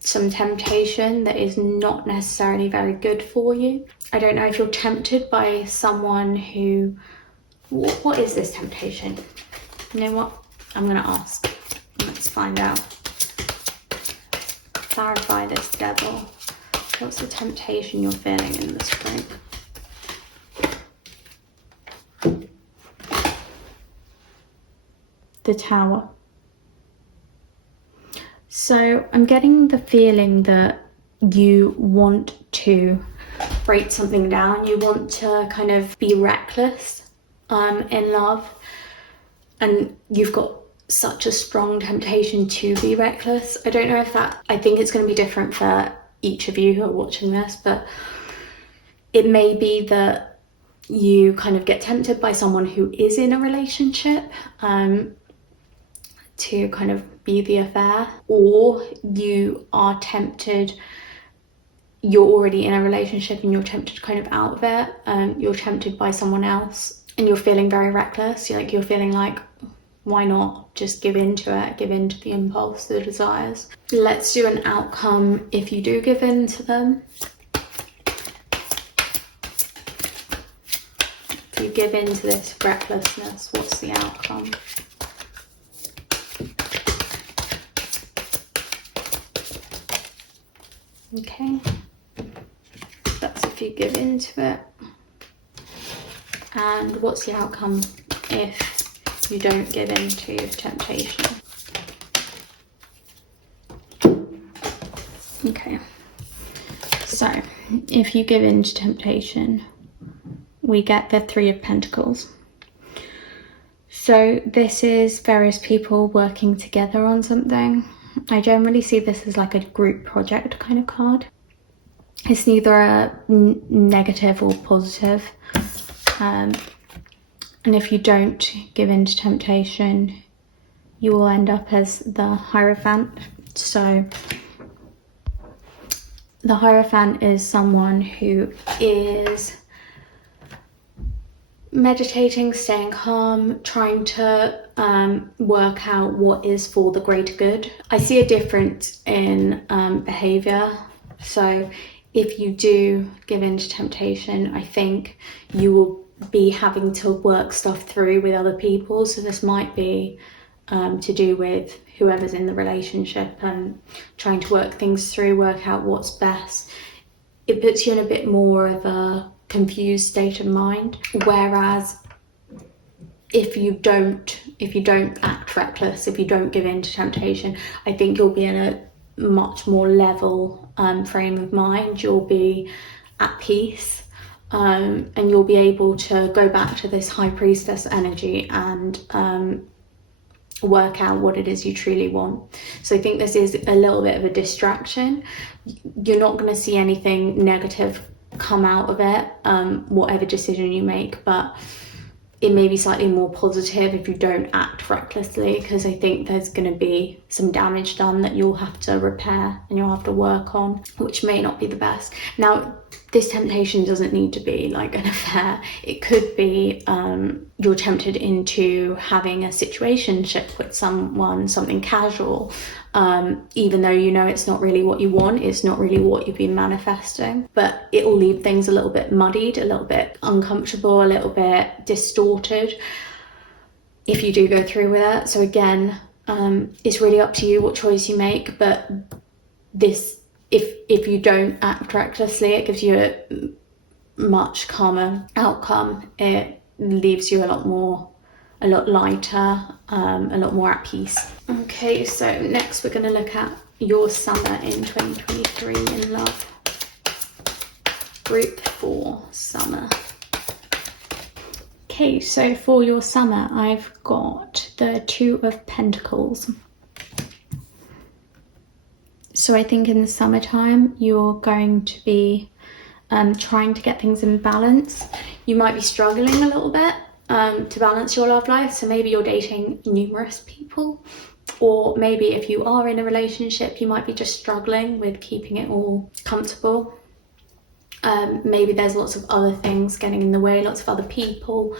some temptation that is not necessarily very good for you. I don't know if you're tempted by someone who... What is this temptation? You know what? I'm going to ask. Let's find out. Clarify this, Devil. What's the temptation you're feeling in the spring? The Tower. So I'm getting the feeling that you want to break something down. You want to kind of be reckless in love. And you've got such a strong temptation to be reckless. I don't know if that... I think it's going to be different for each of you who are watching this, but it may be that you kind of get tempted by someone who is in a relationship to kind of be the affair, or you are tempted, you're already in a relationship and you're tempted kind of out of it, you're tempted by someone else and you're feeling very reckless. You're feeling like, why not just give in to it, give in to the impulse, the desires. Let's do an outcome if you do give in to them. If you give in to this recklessness, what's the outcome? Okay, that's if you give in to it. And what's the outcome if you don't give in to temptation? Okay, so if you give in to temptation, we get the Three of Pentacles. So this is various people working together on something. I generally see this as like a group project kind of card. It's neither a negative or positive. And if you don't give in to temptation, you will end up as the Hierophant. So the Hierophant is someone who is meditating, staying calm, trying to work out what is for the greater good. I see a difference in behavior. So if you do give in to temptation, I think you will be having to work stuff through with other people. So this might be to do with whoever's in the relationship and trying to work things through, work out what's best. It puts you in a bit more of a confused state of mind. Whereas if you don't act reckless, if you don't give in to temptation, I think you'll be in a much more level frame of mind. You'll be at peace, and you'll be able to go back to this high priestess energy and work out what it is you truly want. So I think this is a little bit of a distraction. You're not going to see anything negative come out of it, whatever decision you make, but it may be slightly more positive if you don't act recklessly, because I think there's going to be some damage done that you'll have to repair and you'll have to work on, which may not be the best. Now, this temptation doesn't need to be like an affair. It could be you're tempted into having a situationship with someone, something casual, even though you know it's not really what you want, it's not really what you've been manifesting, but it will leave things a little bit muddied, a little bit uncomfortable, a little bit distorted if you do go through with it. So again, it's really up to you what choice you make, but this, if you don't act recklessly, it gives you a much calmer outcome. It leaves you a lot lighter, a lot more at peace. Okay, so next we're going to look at your summer in 2023 in love. Group 4 summer. Okay, so for your summer, I've got the 2 of Pentacles. So I think in the summertime, you're going to be trying to get things in balance. You might be struggling a little bit to balance your love life. So maybe you're dating numerous people, or maybe if you are in a relationship, you might be just struggling with keeping it all comfortable. Maybe there's lots of other things getting in the way, lots of other people,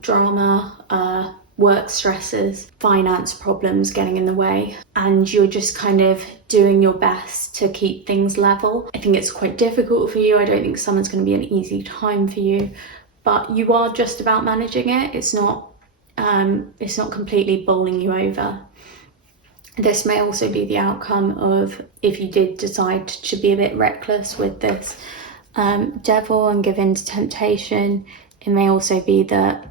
drama, work stresses, finance problems getting in the way, and you're just kind of doing your best to keep things level. I think it's quite difficult for you. I don't think summer's going to be an easy time for you, but you are just about managing it. It's not completely bowling you over. This may also be the outcome of, if you did decide to be a bit reckless with this devil and give in to temptation, it may also be that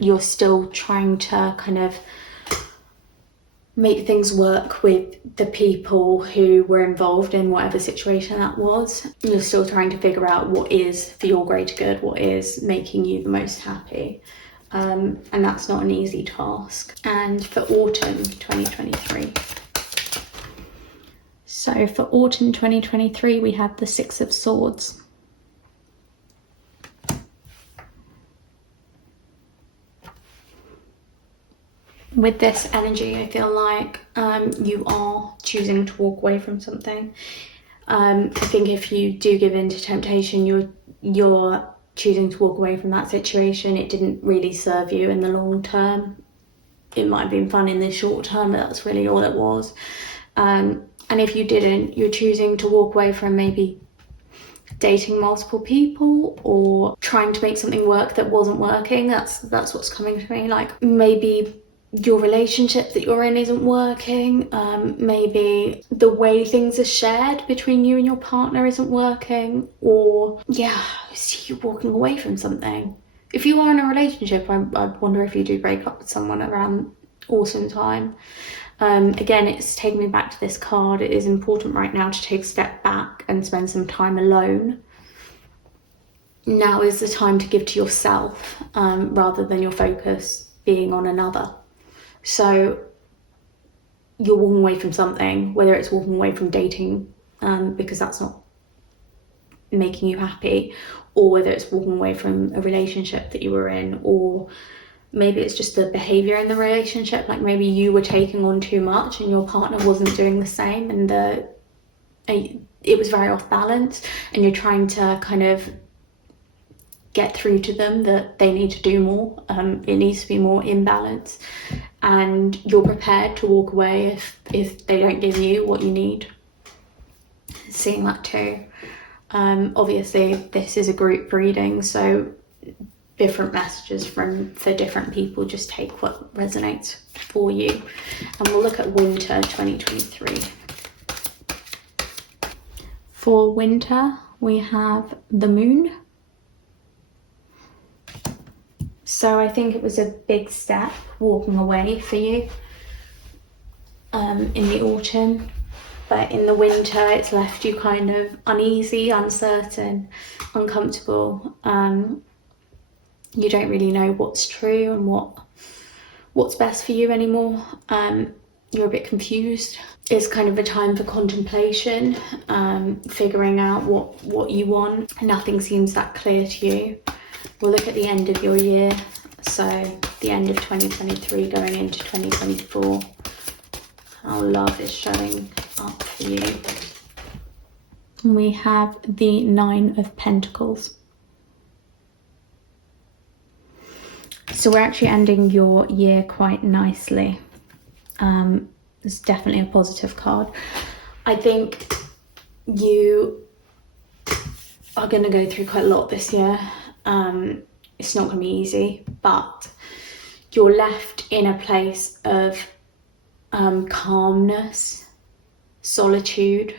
you're still trying to kind of make things work with the people who were involved in whatever situation that was. You're still trying to figure out what is for your greater good, what is making you the most happy. And that's not an easy task. And for autumn 2023. So for autumn 2023, we have the 6 of Swords. With this energy, I feel like you are choosing to walk away from something. I think if you do give in to temptation, you're choosing to walk away from that situation. It didn't really serve you in the long term. It might have been fun in the short term, but that's really all it was. And if you didn't, you're choosing to walk away from maybe dating multiple people or trying to make something work that wasn't working. That's what's coming to me. Like maybe your relationship that you're in isn't working. Maybe the way things are shared between you and your partner isn't working, or I see you walking away from something. If you are in a relationship, I wonder if you do break up with someone around autumn time. Again, it's taking me back to this card. It is important right now to take a step back and spend some time alone. Now is the time to give to yourself, rather than your focus being on another. So you're walking away from something, whether it's walking away from dating because that's not making you happy, or whether it's walking away from a relationship that you were in, or maybe it's just the behavior in the relationship. Like maybe you were taking on too much and your partner wasn't doing the same, and it was very off balance, and you're trying to kind of get through to them that they need to do more. It needs to be more in balance, and you're prepared to walk away if they don't give you what you need. Seeing that too. Obviously this is a group reading, so different messages for different people. Just take what resonates for you. And we'll look at winter 2023. For winter, we have the moon. So I think it was a big step walking away for you in the autumn. But in the winter, it's left you kind of uneasy, uncertain, uncomfortable. You don't really know what's true and what's best for you anymore. You're a bit confused. It's kind of a time for contemplation, figuring out what you want. Nothing seems that clear to you. We'll look at the end of your year. So the end of 2023 going into 2024. How love is showing up for you. We have the 9 of Pentacles. So we're actually ending your year quite nicely. It's definitely a positive card. I think you are going to go through quite a lot this year. It's not going to be easy, but you're left in a place of calmness, solitude.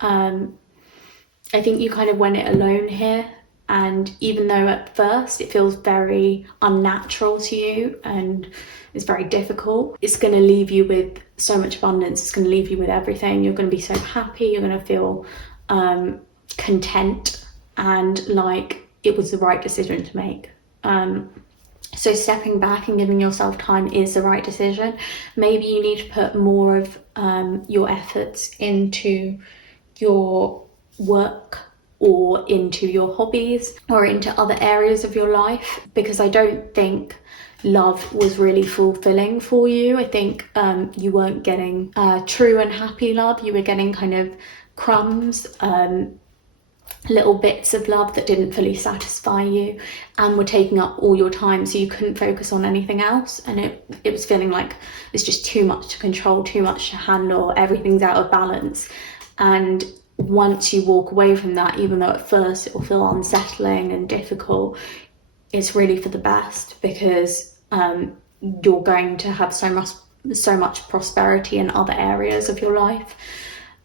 I think you kind of went it alone here, and even though at first it feels very unnatural to you and it's very difficult, it's going to leave you with so much abundance. It's going to leave you with everything. You're going to be so happy. You're going to feel content and like it was the right decision to make. So stepping back and giving yourself time is the right decision. Maybe you need to put more of your efforts into your work or into your hobbies or into other areas of your life, because I don't think love was really fulfilling for you. I think you weren't getting true and happy love. You were getting kind of crumbs, little bits of love that didn't fully satisfy you and were taking up all your time, so you couldn't focus on anything else, and it was feeling like it's just too much to control, too much to handle, everything's out of balance. And once you walk away from that, even though at first it will feel unsettling and difficult, it's really for the best, because you're going to have so much prosperity in other areas of your life.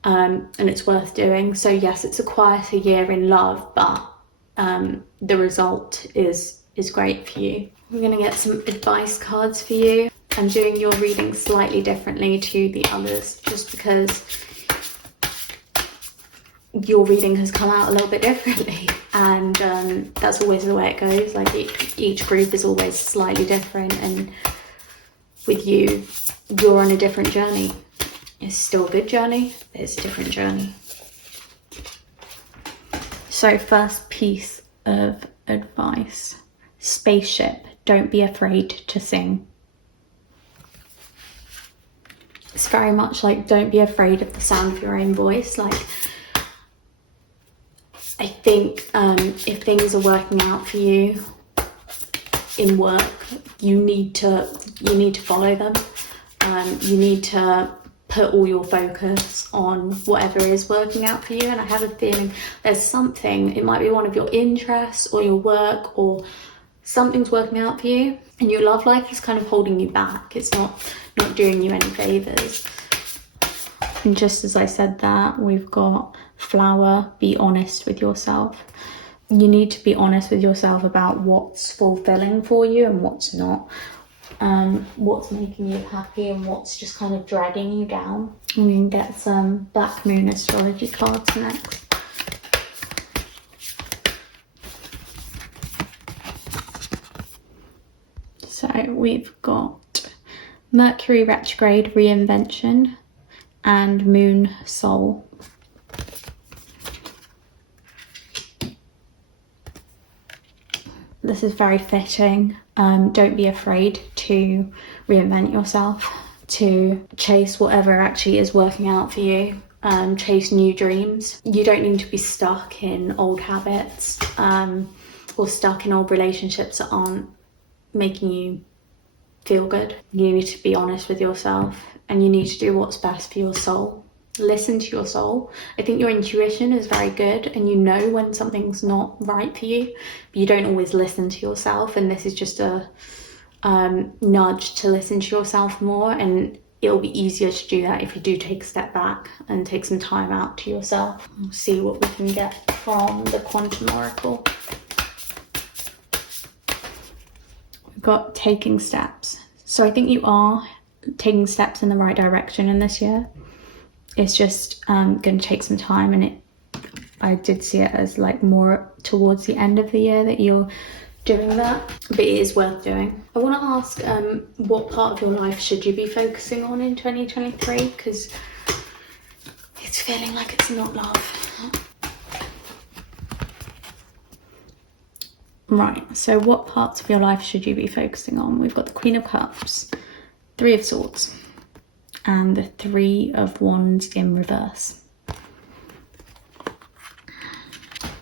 And it's worth doing. So yes, it's a quieter year in love, but the result is great for you. We're going to get some advice cards for you. I'm doing your reading slightly differently to the others, just because your reading has come out a little bit differently, and that's always the way it goes. Like each group is always slightly different, and with you, you're on a different journey. It's still a good journey, but it's a different journey. So first piece of advice: spaceship, don't be afraid to sing. It's very much like, don't be afraid of the sound of your own voice. Like, I think if things are working out for you in work, you need to follow them. You need to put all your focus on whatever is working out for you. And I have a feeling there's something, it might be one of your interests or your work, or something's working out for you, and your love life is kind of holding you back. It's not doing you any favors. And just as I said that, we've got flower, be honest with yourself. You need to be honest with yourself about what's fulfilling for you and what's not. What's making you happy and what's just kind of dragging you down. And we can get some Black Moon astrology cards next. So we've got Mercury retrograde, reinvention, and Moon soul. This is very fitting. Don't be afraid to reinvent yourself, to chase whatever actually is working out for you, chase new dreams. You don't need to be stuck in old habits. or stuck in old relationships that aren't making you feel good. You need to be honest with yourself, and you need to do what's best for your soul. Listen to your soul. I think your intuition is very good, and you know when something's not right for you, but you don't always listen to yourself, and this is just a nudge to listen to yourself more, and it'll be easier to do that if you do take a step back and take some time out to yourself. We'll see what we can get from the Quantum Oracle. We've got taking steps. So I think you are taking steps in the right direction in this year. It's just going to take some time, and I did see it as like more towards the end of the year that you're doing that, but it is worth doing. I want to ask what part of your life should you be focusing on in 2023, because it's feeling like it's not love. Right, so what parts of your life should you be focusing on? We've got the Queen of Cups, Three of Swords, and the Three of Wands in reverse.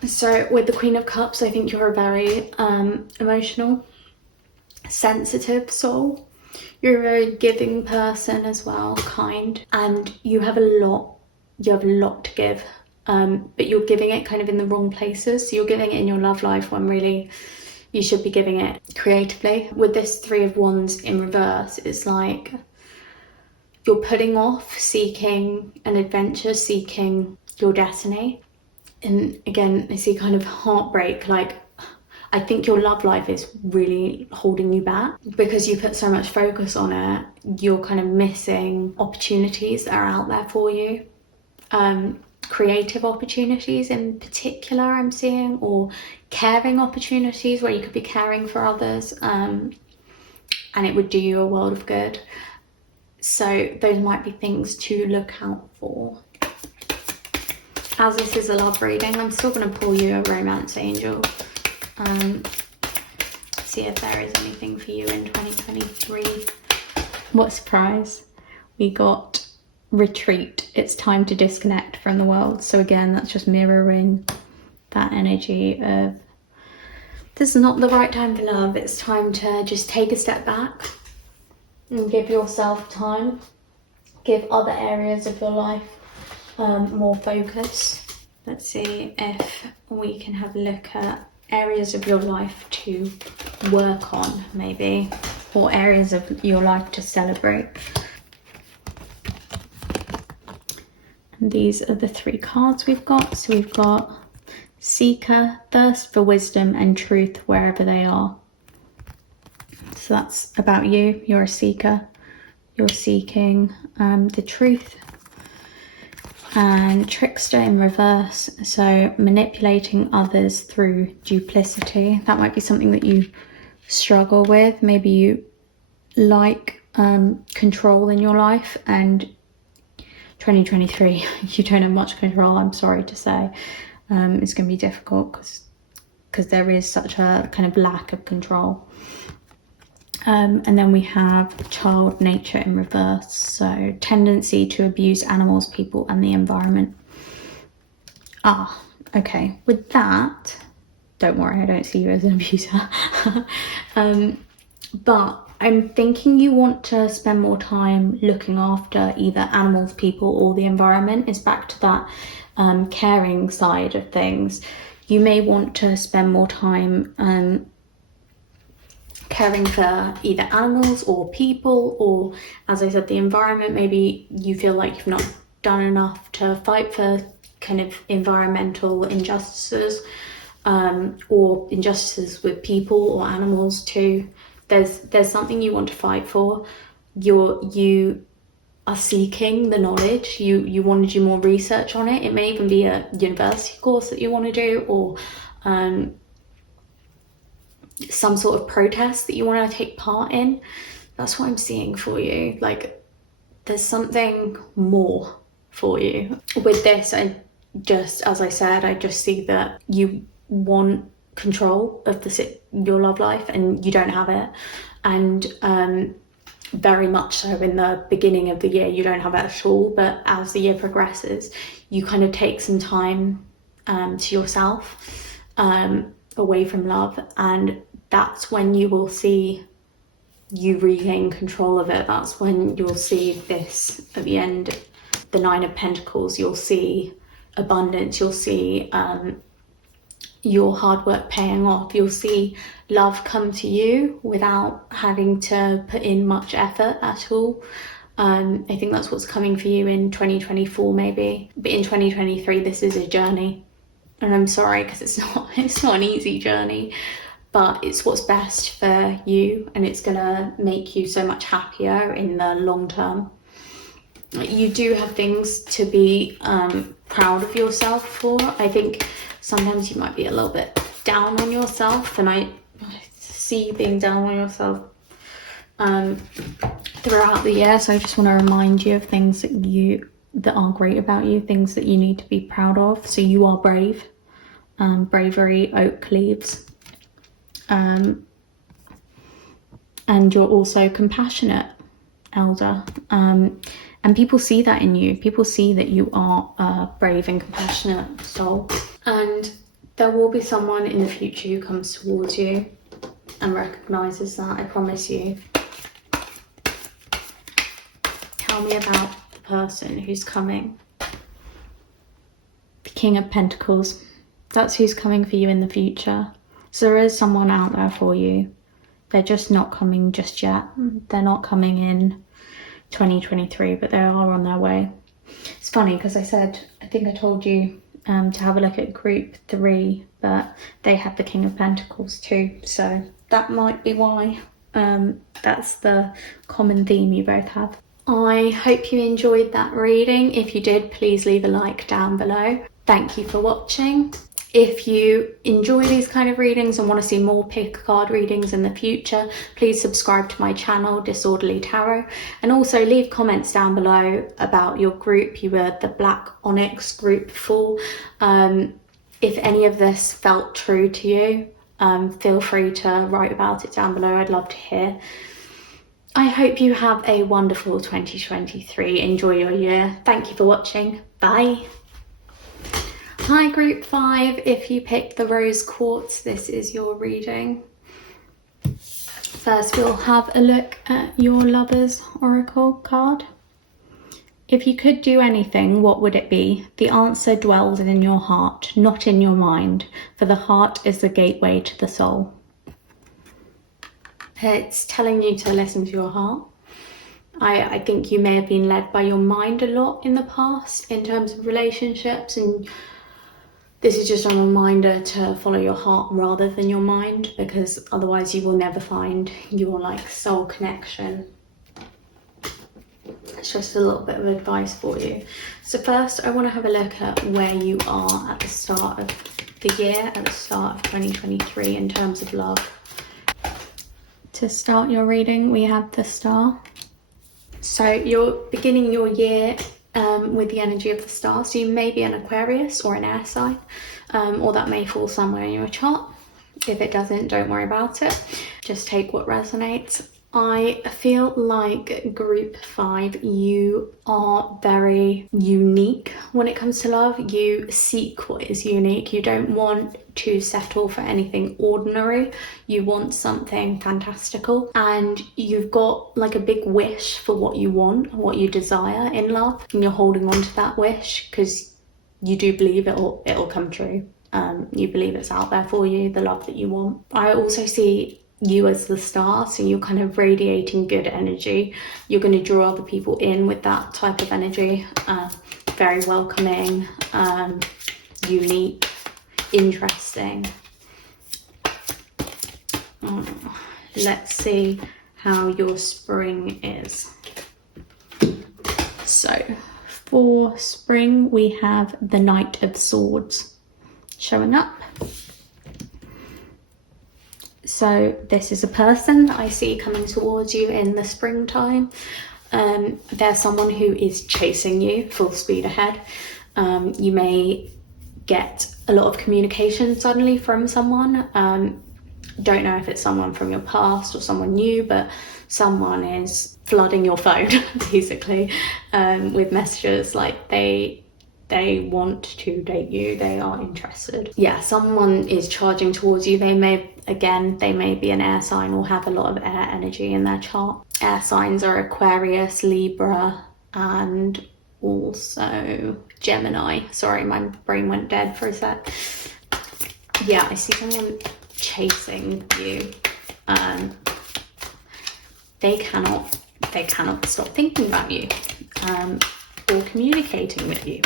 So with the Queen of Cups, I think you're a very emotional, sensitive soul. You're a very giving person as well, kind, and you have a lot to give, but you're giving it kind of in the wrong places. So you're giving it in your love life when really you should be giving it creatively. With this Three of Wands in reverse, it's like you're putting off seeking an adventure, seeking your destiny. And again, I see kind of heartbreak. Like, I think your love life is really holding you back because you put so much focus on it. You're kind of missing opportunities that are out there for you. Creative opportunities in particular I'm seeing, or caring opportunities where you could be caring for others, and it would do you a world of good. So those might be things to look out for. As this is a love reading, I'm still going to pull you a romance angel. See if there is anything for you in 2023. What a surprise. We got retreat. It's time to disconnect from the world. So again, that's just mirroring that energy of this is not the right time for love. It's time to just take a step back and give yourself time. Give other areas of your life more focus. Let's see if we can have a look at areas of your life to work on, maybe, or areas of your life to celebrate. And these are the three cards we've got. So we've got Seeker, Thirst for Wisdom and Truth wherever they are. So that's about you. You're a seeker. You're seeking the truth. And Trickster in reverse, so manipulating others through duplicity. That might be something that you struggle with. Maybe you like control in your life, and 2023 you don't have much control, I'm sorry to say. It's going to be difficult because there is such a kind of lack of control. And then we have child nature in reverse, so tendency to abuse animals, people and the environment. Okay, with that, don't worry, I don't see you as an abuser. But I'm thinking you want to spend more time looking after either animals, people or the environment. It's back to that caring side of things. You may want to spend more time caring for either animals or people, or as I said, the environment. Maybe you feel like you've not done enough to fight for kind of environmental injustices, or injustices with people or animals too. There's something you want to fight for. You are seeking the knowledge. You want to do more research on it. It may even be a university course that you want to do, or some sort of protest that you want to take part in. That's what I'm seeing for you. Like, there's something more for you. With this, as I said, I just see that you want control of your love life and you don't have it. And very much so in the beginning of the year, you don't have it at all. But as the year progresses, you kind of take some time to yourself. away from love, and that's when you will see you regain control of it. That's when you'll see this at the end, the Nine of Pentacles. You'll see abundance, you'll see your hard work paying off, you'll see love come to you without having to put in much effort at all. I think that's what's coming for you in 2024 maybe, but in 2023 this is a journey, and I'm sorry because it's not an easy journey, but it's what's best for you, and it's gonna make you so much happier in the long term. You do have things to be proud of yourself for. I think sometimes you might be a little bit down on yourself, and I see you being down on yourself throughout the year, so I just want to remind you of things that are great about you, things that you need to be proud of. So you are brave, bravery, oak leaves, and you're also compassionate, elder, and people see that in you. People see that you are a brave and compassionate soul, and there will be someone in the future who comes towards you and recognizes that, I promise you. Tell me about the person who's coming. The King of Pentacles. That's who's coming for you in the future. So there is someone out there for you. They're just not coming just yet. They're not coming in 2023, but they are on their way. It's funny because I think I told you to have a look at group 3, but they had the King of Pentacles too. So that might be why. That's the common theme you both have. I hope you enjoyed that reading. If you did, please leave a like down below. Thank you for watching. If you enjoy these kind of readings and want to see more pick card readings in the future, please subscribe to my channel, Disorderly Tarot, and also leave comments down below about your group. You were the Black Onyx group 4. If any of this felt true to you, feel free to write about it down below. I'd love to hear. I hope you have a wonderful 2023. Enjoy your year. Thank you for watching. Bye. Hi group 5, if you picked the rose quartz, this is your reading. First we'll have a look at your lover's oracle card. If you could do anything, what would it be? The answer dwells in your heart, not in your mind, for the heart is the gateway to the soul. It's telling you to listen to your heart. I think you may have been led by your mind a lot in the past in terms of relationships, and this is just a reminder to follow your heart rather than your mind, because otherwise you will never find your soul connection. It's just a little bit of advice for you. So first I want to have a look at where you are at the start of the year, at the start of 2023 in terms of love. To start your reading, we have the Star. So you're beginning your year with the energy of the Star. So you may be an Aquarius or an air sign, or that may fall somewhere in your chart. If it doesn't, don't worry about it. Just take what resonates. I feel like group 5, you are very unique when it comes to love. You seek what is unique. You don't want to settle for anything ordinary. You want something fantastical, and you've got a big wish for what you want, what you desire in love, and you're holding on to that wish because you do believe it'll come true. You believe it's out there for you, the love that you want. I also see you as the star, so you're kind of radiating good energy. You're going to draw other people in with that type of energy. Very welcoming, unique, interesting. Let's see how your spring is. So for spring we have the Knight of Swords showing up. So this is a person that I see coming towards you in the springtime. There's someone who is chasing you full speed ahead. You may get a lot of communication suddenly from someone. Don't know if it's someone from your past or someone new, but someone is flooding your phone basically with messages. They want to date you, they are interested. Yeah, someone is charging towards you. They may be an air sign or have a lot of air energy in their chart. Air signs are Aquarius, Libra, and also Gemini. Sorry, my brain went dead for a sec. Yeah, I see someone chasing you. They cannot stop thinking about you, or communicating with you.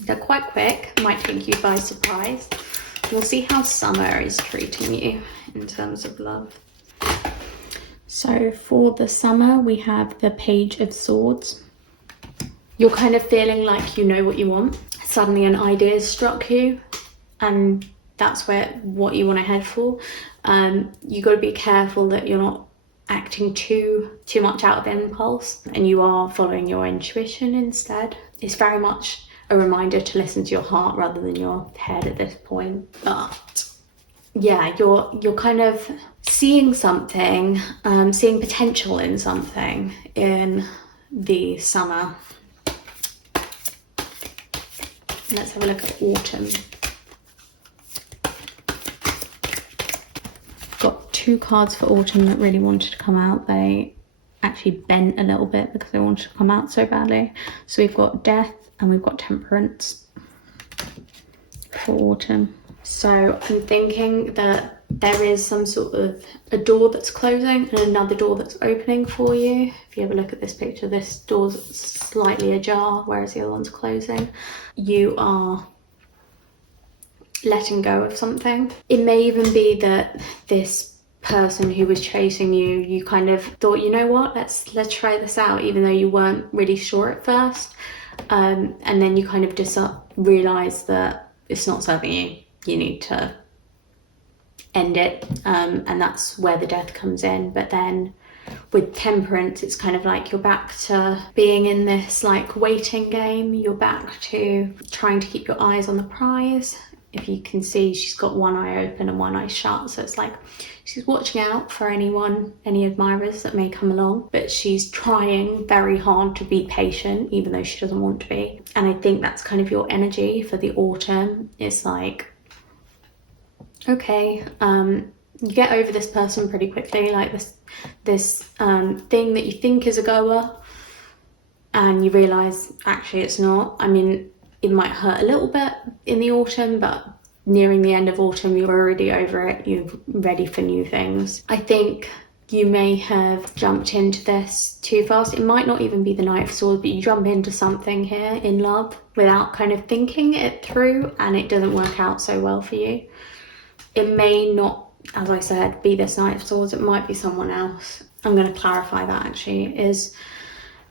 They're quite quick, might take you by surprise. We'll see how summer is treating you in terms of love. So for the summer, we have the Page of Swords. You're kind of feeling like you know what you want. Suddenly an idea struck you, and that's what you want to head for. You got to be careful that you're not acting too much out of impulse, and you are following your intuition instead. It's very much a reminder to listen to your heart rather than your head at this point. But yeah, you're kind of seeing something, seeing potential in something in the summer. Let's have a look at autumn. Got 2 cards for autumn that really wanted to come out. They actually bent a little bit because they wanted to come out so badly. So we've got Death and we've got Temperance for autumn. So I'm thinking that there is some sort of a door that's closing and another door that's opening for you. If you have a look at this picture, this door's slightly ajar, whereas the other one's closing. You are letting go of something. It may even be that this person who was chasing you, you kind of thought, you know what, let's try this out, even though you weren't really sure at first. And then you kind of realize that it's not serving you. You need to end it, and that's where the Death comes in. But then with Temperance, it's kind of like you're back to being in this like waiting game. You're back to trying to keep your eyes on the prize. If you can see, she's got one eye open and one eye shut, so it's like she's watching out for any admirers that may come along, but she's trying very hard to be patient even though she doesn't want to be. And I think that's kind of your energy for the autumn. It's like, okay, you get over this person pretty quickly, like this thing that you think is a goer, and you realise actually it's not. I mean, it might hurt a little bit in the autumn, but nearing the end of autumn, you're already over it. You're ready for new things. I think you may have jumped into this too fast. It might not even be the Knight of Swords, but you jump into something here in love without kind of thinking it through, and it doesn't work out so well for you. It may not, as I said, be this Knight of Swords. It might be someone else. I'm going to clarify that actually. Is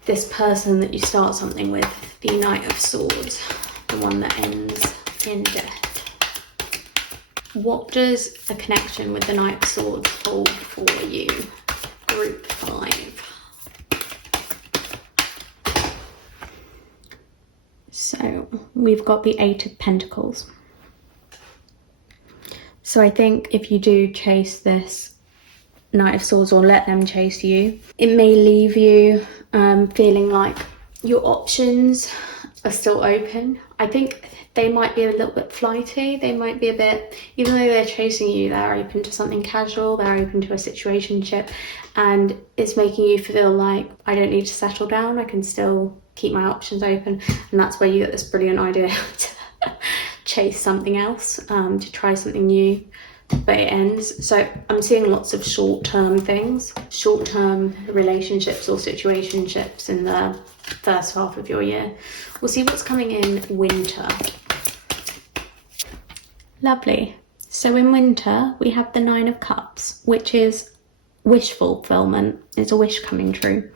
this person that you start something with the Knight of Swords, the one that ends in death? What does a connection with the Knight of Swords hold for you? Group 5. So we've got the 8 of Pentacles. So I think if you do chase this Knight of Swords or let them chase you, it may leave you feeling like your options are still open. I think they might be a little bit flighty. They might be a bit, even though they're chasing you, they're open to something casual, they're open to a situationship, and it's making you feel like, I don't need to settle down, I can still keep my options open. And that's where you get this brilliant idea to chase something else, to try something new, but it ends. So I'm seeing lots of short-term things, short-term relationships or situationships in the first half of your year. We'll see what's coming in winter. Lovely. So in winter, we have the 9 of Cups, which is wish fulfillment. It's a wish coming true.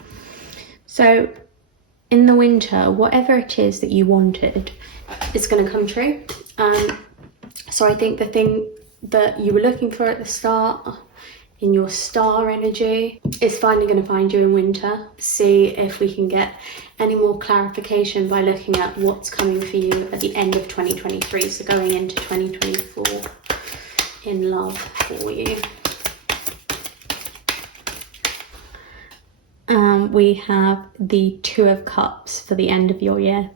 So in the winter, whatever it is that you wanted, it's going to come true. So I think the thing that you were looking for at the start in your star energy is finally going to find you in winter. See if we can get any more clarification by looking at what's coming for you at the end of 2023, so going into 2024 in love for you. We have the Two of Cups for the end of your year.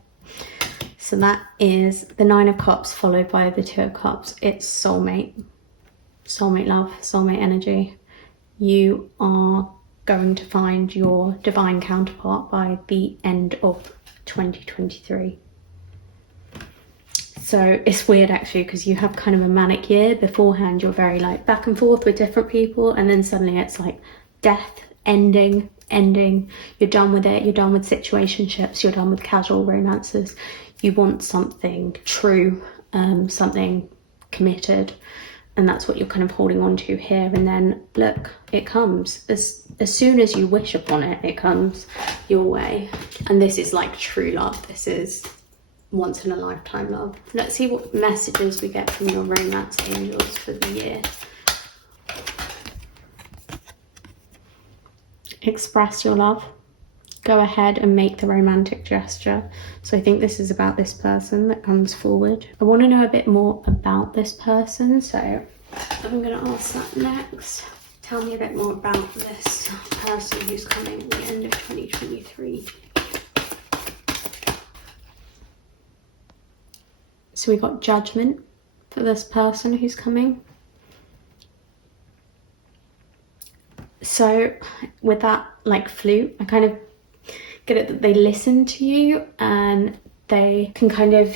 So that is the Nine of Cups followed by the Two of Cups. It's soulmate love, soulmate energy. You are going to find your divine counterpart by the end of 2023. So it's weird actually, because you have kind of a manic year. Beforehand you're very like back and forth with different people, and then suddenly it's like death, ending, you're done with it, you're done with situationships, you're done with casual romances. You want something true, something committed, and that's what you're kind of holding on to here. And then look, it comes as soon as you wish upon it, it comes your way. And this is like true love. This is once in a lifetime love. Let's see what messages we get from your romance angels for the year. Express your love. Go ahead and make the romantic gesture. So I think this is about this person that comes forward. I want to know a bit more about this person, so I'm going to ask that next. Tell me a bit more about this person who's coming at the end of 2023. So we got Judgment for this person who's coming. So with that like flute, I kind of get it that they listen to you, and they can kind of,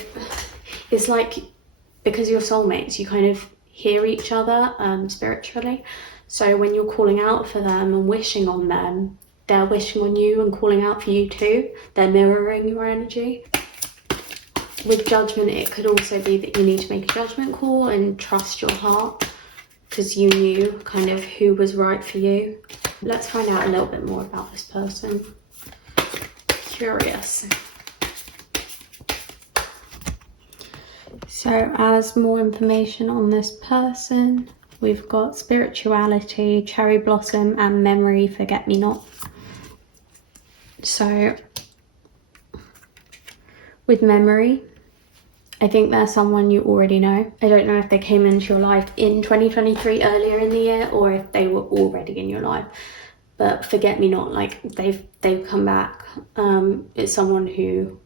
it's like, because you're soulmates, you kind of hear each other spiritually. So when you're calling out for them and wishing on them, they're wishing on you and calling out for you too. They're mirroring your energy. With Judgment, it could also be that you need to make a judgment call and trust your heart, because you knew kind of who was right for you. Let's find out a little bit more about this person. Curious. So as more information on this person, we've got spirituality, cherry blossom, and memory, forget me not. So with memory, I think they're someone you already know. I don't know if they came into your life in 2023 earlier in the year, or if they were already in your life. But forget me not, like they've come back. It's someone who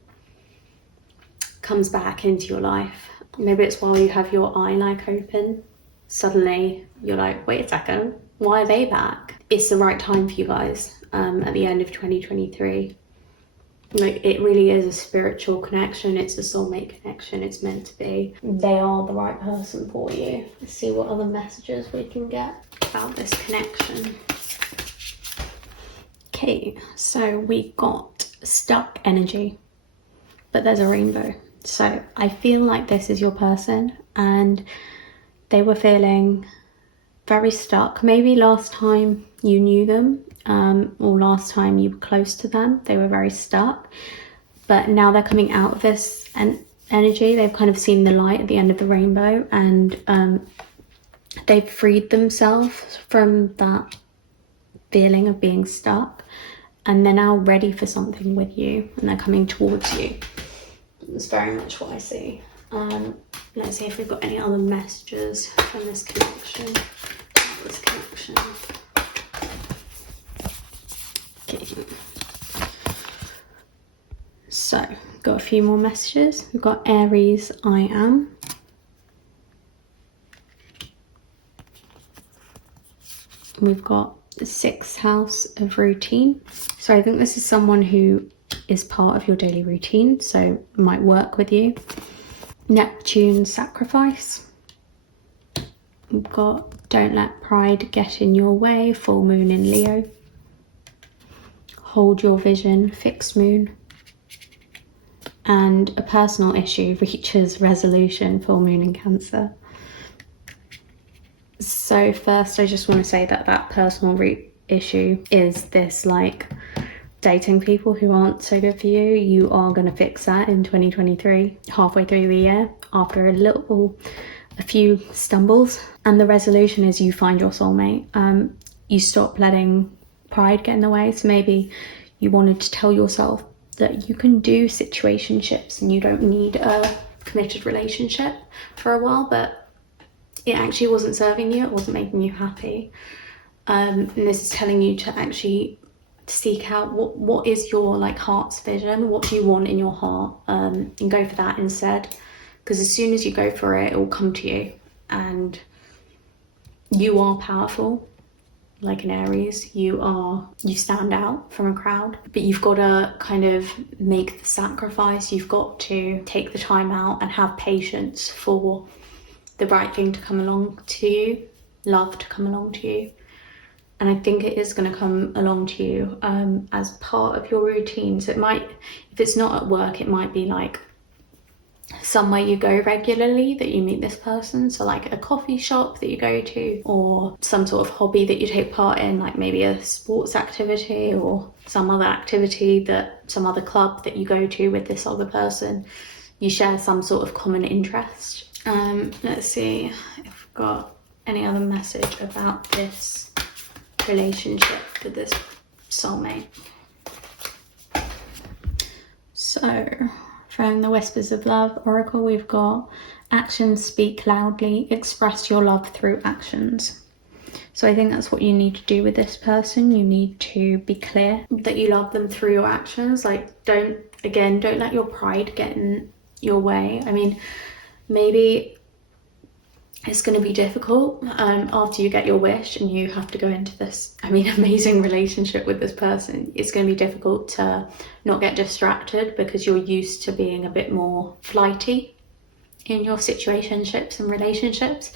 comes back into your life. Maybe it's while you have your eye like open. Suddenly you're like, wait a second, why are they back? It's the right time for you guys at the end of 2023. Like, it really is a spiritual connection. It's a soulmate connection. It's meant to be. They are the right person for you. Let's see what other messages we can get about this connection. Okay, so we got stuck energy, but there's a rainbow. So I feel like this is your person, and they were feeling very stuck. Maybe last time you knew them, or last time you were close to them, they were very stuck. But now they're coming out of this energy. They've kind of seen the light at the end of the rainbow, and they've freed themselves from that feeling of being stuck, and they're now ready for something with you, and they're coming towards you. That's very much what I see. Let's see if we've got any other messages from this connection. Okay. So, got a few more messages. We've got Aries, I am. We've got the 6th house of routine. So I think this is someone who is part of your daily routine, so might work with you. Neptune, sacrifice. We've got don't let pride get in your way, full moon in Leo. Hold your vision, fixed moon. And a personal issue reaches resolution, full moon in Cancer. So first, I just want to say that that personal issue is this like dating people who aren't so good for you. You are going to fix that in 2023, halfway through the year, after a few stumbles. And the resolution is you find your soulmate. You stop letting pride get in the way. So maybe you wanted to tell yourself that you can do situationships and you don't need a committed relationship for a while, but it actually wasn't serving you, it wasn't making you happy. And this is telling you to actually seek out what is your like heart's vision, what do you want in your heart, and go for that instead. Because as soon as you go for it, it will come to you. And you are powerful. Like an Aries, you stand out from a crowd, but you've got to kind of make the sacrifice. You've got to take the time out and have patience for the right thing to come along to you, love to come along to you. And I think it is going to come along to you as part of your routine. So it might, if it's not at work, it might be like somewhere you go regularly that you meet this person. So like a coffee shop that you go to, or some sort of hobby that you take part in, like maybe a sports activity or some other activity, some other club that you go to with this other person. You share some sort of common interest. Let's see if we've got any other message about this relationship with this soulmate. So from the Whispers of Love Oracle, we've got actions speak loudly, express your love through actions. So I think that's what you need to do with this person. You need to be clear that you love them through your actions. Like, don't let your pride get in your way. I mean, maybe it's going to be difficult after you get your wish and you have to go into this, amazing relationship with this person. It's going to be difficult to not get distracted because you're used to being a bit more flighty in your situationships and relationships.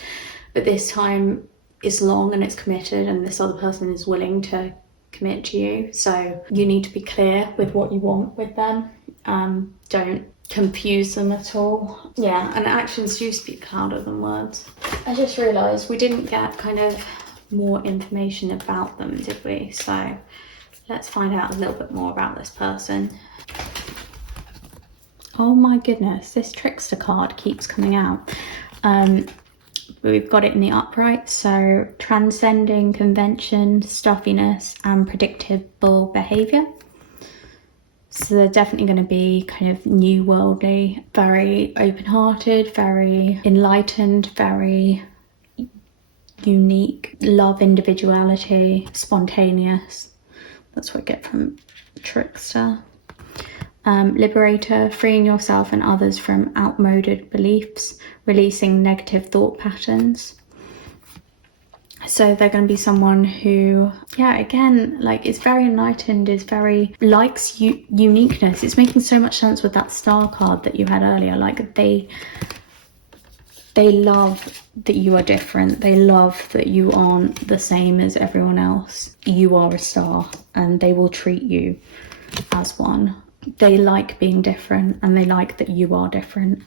But this time is long and it's committed, and this other person is willing to commit to you. So you need to be clear with what you want with them. Don't confuse them at all. Yeah, and actions do speak louder than words. I just realised we didn't get kind of more information about them, did we? So let's find out a little bit more about this person. Oh my goodness, this trickster card keeps coming out. We've got it in the upright, so transcending convention, stuffiness and predictable behaviour. So they're definitely going to be kind of new worldly, very open-hearted, very enlightened, very unique, love individuality, spontaneous. That's what I get from trickster. Liberator, freeing yourself and others from outmoded beliefs, releasing negative thought patterns. So they're going to be someone who, again, like, is very enlightened, likes uniqueness. It's making so much sense with that star card that you had earlier. Like, they love that you are different. They love that you aren't the same as everyone else. You are a star and they will treat you as one. They like being different and they like that you are different.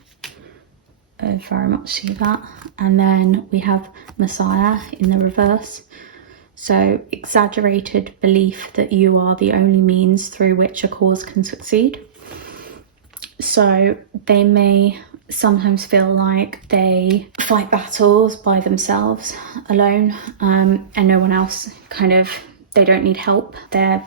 I very much see that. And then we have Messiah in the reverse. So exaggerated belief that you are the only means through which a cause can succeed. So they may sometimes feel like they fight battles by themselves alone, and no one else they don't need help. They're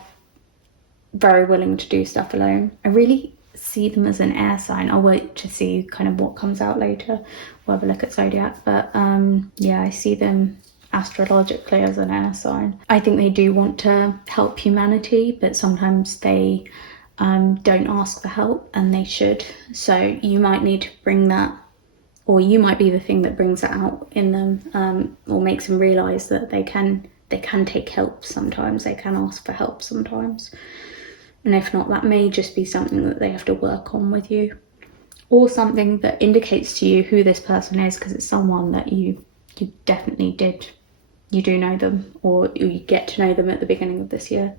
very willing to do stuff alone. I really see them as an air sign. I'll wait to see kind of what comes out later. We'll have a look at zodiac, but I see them astrologically as an air sign. I think they do want to help humanity, but sometimes they don't ask for help, and they should. So you might need to bring that, or you might be the thing that brings it out in them, or makes them realise that they can take help sometimes. They can ask for help sometimes. And if not, that may just be something that they have to work on with you, or something that indicates to you who this person is, because it's someone that you definitely do know them, or you get to know them at the beginning of this year.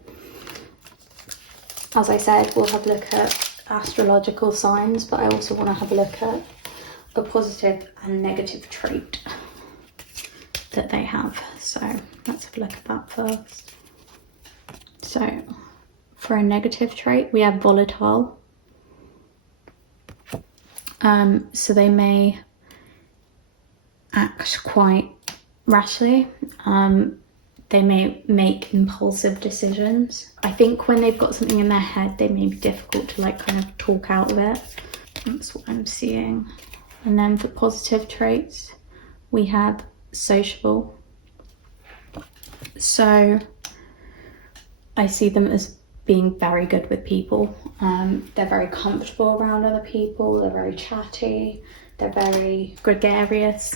As I said, we'll have a look at astrological signs, but I also want to have a look at a positive and negative trait that they have. So let's have a look at that first. So for a negative trait, we have volatile. So they may act quite rashly. They may make impulsive decisions. I think when they've got something in their head, they may be difficult to kind of talk out of it. That's what I'm seeing. And then for positive traits, we have sociable. So I see them as being very good with people. They're very comfortable around other people, they're very chatty, they're very gregarious.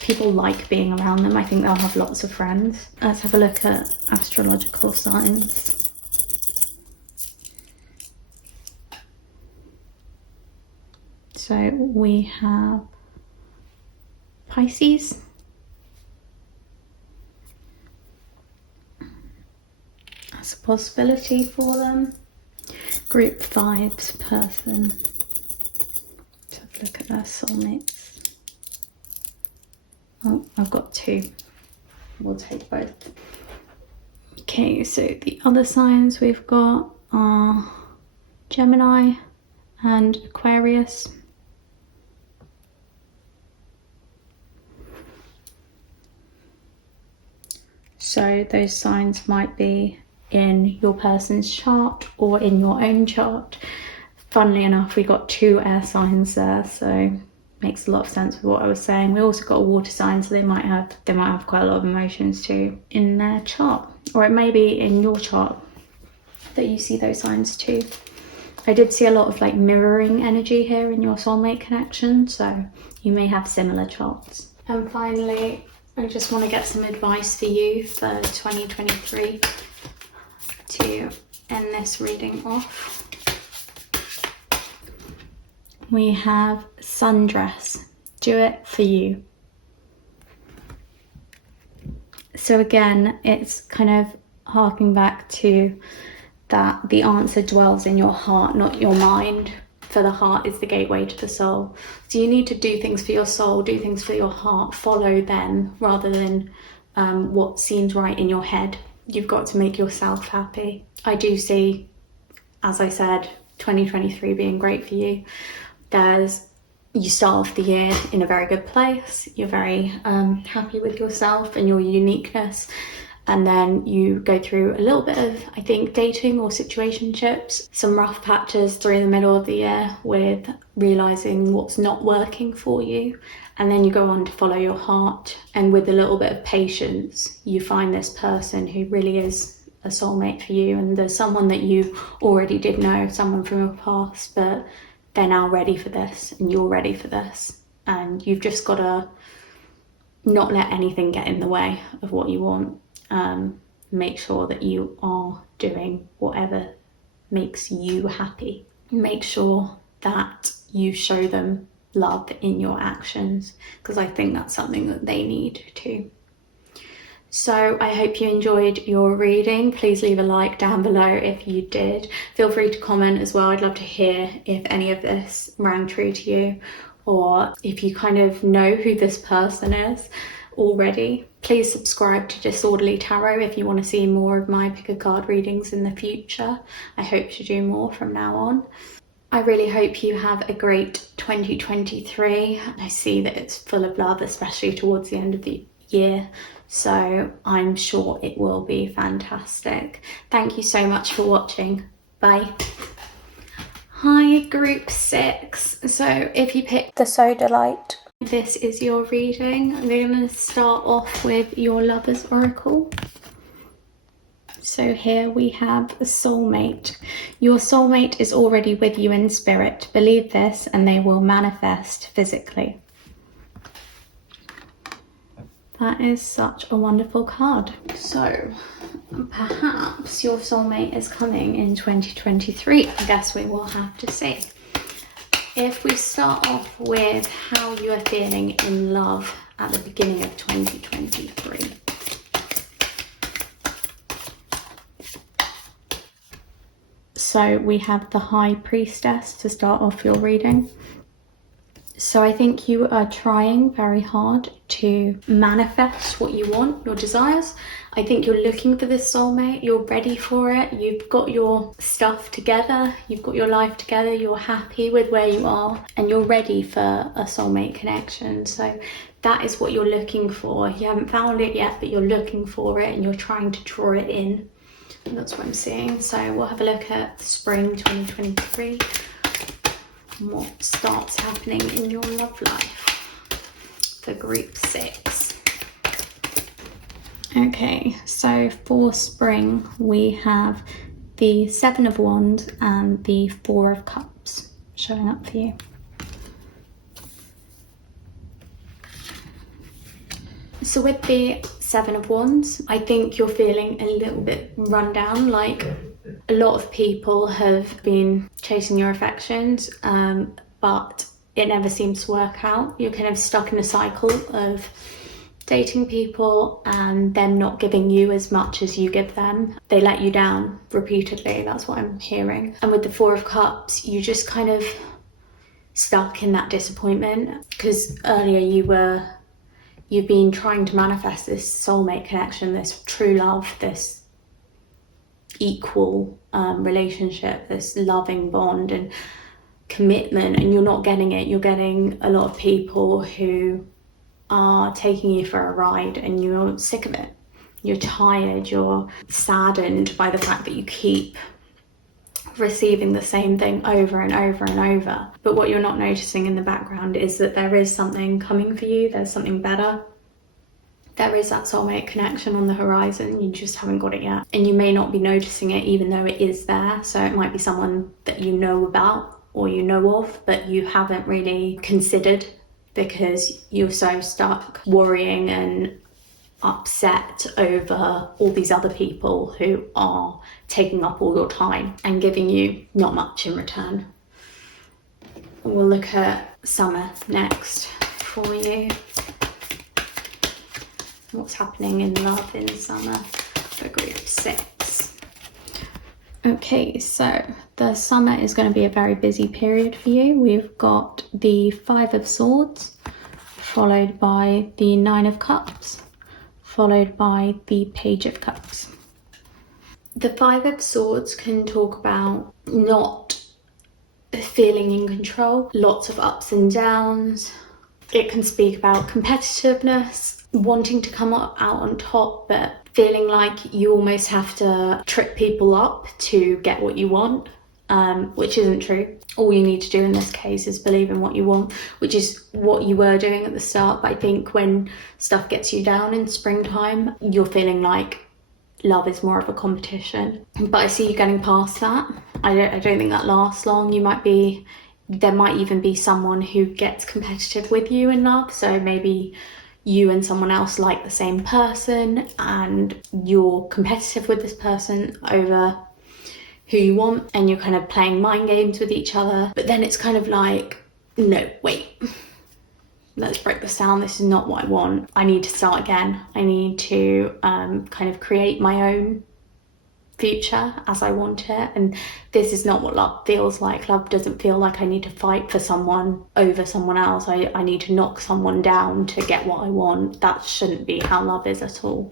People like being around them. I think they'll have lots of friends. Let's have a look at astrological signs. So we have Pisces, that's a possibility for them. Group 5's person. Let's have a look at their soulmates. Oh, I've got 2. We'll take both. Okay, so the other signs we've got are Gemini and Aquarius. So those signs might be in your person's chart or in your own chart. Funnily enough, we got 2 air signs there, so makes a lot of sense with what I was saying. We also got a water sign, so they might have quite a lot of emotions too in their chart, or it may be in your chart that you see those signs too. I did see a lot of like mirroring energy here in your soulmate connection, so you may have similar charts. And finally, I just want to get some advice for you for 2023 to end this reading off. We have sundress, do it for you. So again, it's kind of harking back to that the answer dwells in your heart, not your mind. For the heart is the gateway to the soul. So you need to do things for your soul, do things for your heart, follow them rather than what seems right in your head. You've got to make yourself happy. I do see, as I said, 2023 being great for you. You start off the year in a very good place. You're very happy with yourself and your uniqueness. And then you go through a little bit of, I think, dating or situationships, some rough patches through the middle of the year with realizing what's not working for you. And then you go on to follow your heart. And with a little bit of patience, you find this person who really is a soulmate for you. And there's someone that you already did know, someone from your past, but they're now ready for this and you're ready for this. And you've just got to not let anything get in the way of what you want. Make sure that you are doing whatever makes you happy. Make sure that you show them love in your actions, because I think that's something that they need too. So I hope you enjoyed your reading. Please leave a like down below if you did. Feel free to comment as well. I'd love to hear if any of this rang true to you, or if you kind of know who this person is already. Please subscribe to Disorderly Tarot if you want to see more of my pick a card readings in the future. I hope to do more from now on. I really hope you have a great 2023. I see that it's full of love, especially towards the end of the year. So I'm sure it will be fantastic. Thank you so much for watching. Bye. Hi, group 6. So if you picked the Soda Light, this is your reading. I'm going to start off with your Lover's Oracle. So here we have a soulmate. Your soulmate is already with you in spirit. Believe this and they will manifest physically. That is such a wonderful card. So perhaps your soulmate is coming in 2023. I guess we will have to see. If we start off with how you are feeling in love at the beginning of 2023. So we have the High Priestess to start off your reading. So I think you are trying very hard to manifest what you want, your desires. I think you're looking for this soulmate, you're ready for it, you've got your stuff together, you've got your life together, you're happy with where you are, and you're ready for a soulmate connection. So that is what you're looking for. You haven't found it yet, but you're looking for it and you're trying to draw it in. And that's what I'm seeing. So we'll have a look at spring 2023. What starts happening in your love life for group 6. Okay, so for spring we have the Seven of Wands and the Four of Cups showing up for you. So with the Seven of Wands, I think you're feeling a little bit run down, like a lot of people have been chasing your affections, but it never seems to work out. You're kind of stuck in a cycle of dating people and them not giving you as much as you give them. They let you down repeatedly, that's what I'm hearing. And with the Four of Cups, you just kind of stuck in that disappointment, because earlier you've been trying to manifest this soulmate connection, this true love, this equal relationship, this loving bond and commitment, and you're not getting it. You're getting a lot of people who are taking you for a ride and you're sick of it. You're tired, you're saddened by the fact that you keep receiving the same thing over and over and over. But what you're not noticing in the background is that there is something coming for you. There's something better. There is that soulmate connection on the horizon. You just haven't got it yet. And you may not be noticing it even though it is there. So it might be someone that you know about or you know of, but you haven't really considered because you're so stuck worrying and upset over all these other people who are taking up all your time and giving you not much in return. We'll look at summer next for you. What's happening in love in summer for group 6. Okay, so the summer is going to be a very busy period for you. We've got the Five of Swords, followed by the Nine of Cups, followed by the Page of Cups. The Five of Swords can talk about not feeling in control, lots of ups and downs. It can speak about competitiveness, wanting to come out on top, but feeling like you almost have to trip people up to get what you want, which isn't true. All you need to do in this case is believe in what you want, which is what you were doing at the start. But I think when stuff gets you down in springtime, you're feeling like love is more of a competition. But I see you getting past that. I don't think that lasts long. There might even be someone who gets competitive with you in love. So maybe you and someone else like the same person and you're competitive with this person over who you want, and you're kind of playing mind games with each other. But then it's kind of like, no, wait, let's break this down. This is not what I want. I need to start again. I need to kind of create my own future as I want it. And this is not what love feels like. Love doesn't feel like I need to fight for someone over someone else. I need to knock someone down to get what I want. That shouldn't be how love is at all.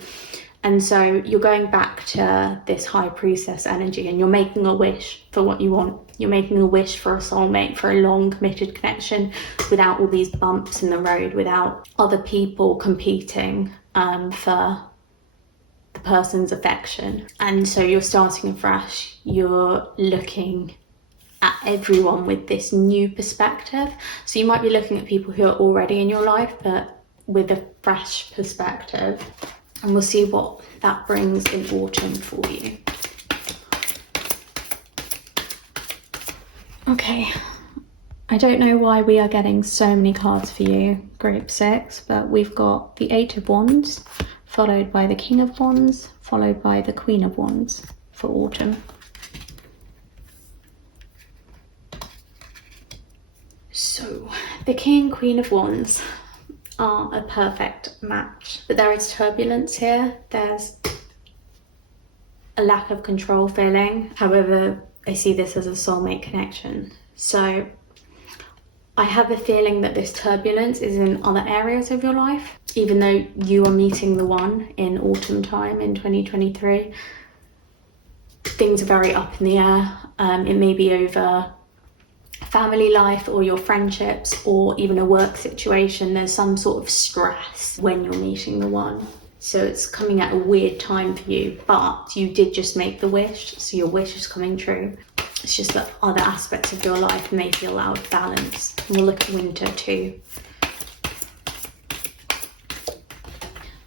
And so you're going back to this High Priestess energy and you're making a wish for what you want. You're making a wish for a soulmate, for a long committed connection without all these bumps in the road, without other people competing for the person's affection. And so you're starting afresh. You're looking at everyone with this new perspective. So you might be looking at people who are already in your life, but with a fresh perspective. And we'll see what that brings in autumn for you. Okay, I don't know why we are getting so many cards for you, group 6, but we've got the Eight of Wands, followed by the King of Wands, followed by the Queen of Wands for autumn. So, the King and Queen of Wands are a perfect match, but there is turbulence here. There's a lack of control feeling. However, I see this as a soulmate connection. So I have a feeling that this turbulence is in other areas of your life. Even though you are meeting the one in autumn time in 2023, things are very up in the air. It may be over family life or your friendships or even a work situation. There's some sort of stress when you're meeting the one. So it's coming at a weird time for you, but you did just make the wish, so your wish is coming true. It's just that other aspects of your life may feel out of balance. And we'll look at winter too.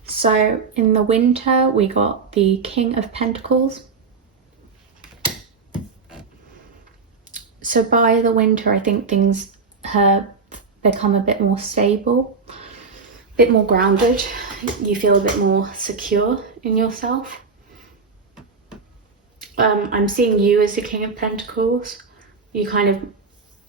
So So in the winter, we got the King of Pentacles. So by the winter, I think things have become a bit more stable, a bit more grounded. You feel a bit more secure in yourself. I'm seeing you as the King of Pentacles. You kind of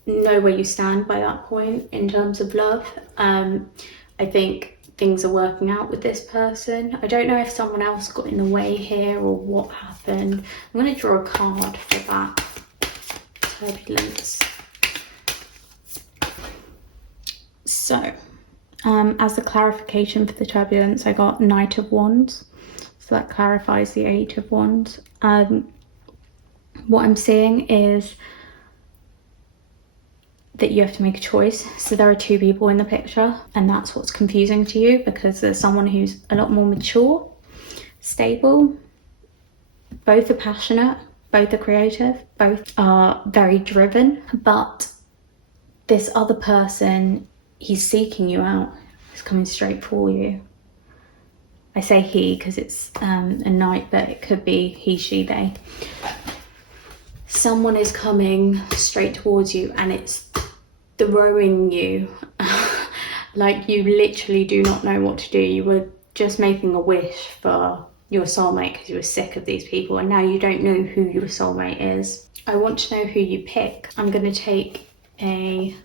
know where you stand by that point in terms of love. I think things are working out with this person. I don't know if someone else got in the way here or what happened. I'm going to draw a card for that turbulence. So, as a clarification for the turbulence, I got Knight of Wands. So that clarifies the Eight of Wands. What I'm seeing is that you have to make a choice. So there are two people in the picture, and that's what's confusing to you, because there's someone who's a lot more mature, stable, both are passionate, both are creative, both are very driven, but this other person, he's seeking you out, he's coming straight for you. I say he because it's a knight, but it could be he, she, they. Someone is coming straight towards you, and it's throwing you like you literally do not know what to do. You were just making a wish for your soulmate because you were sick of these people, and now you don't know who your soulmate is. I want to know who you pick. I'm going to take a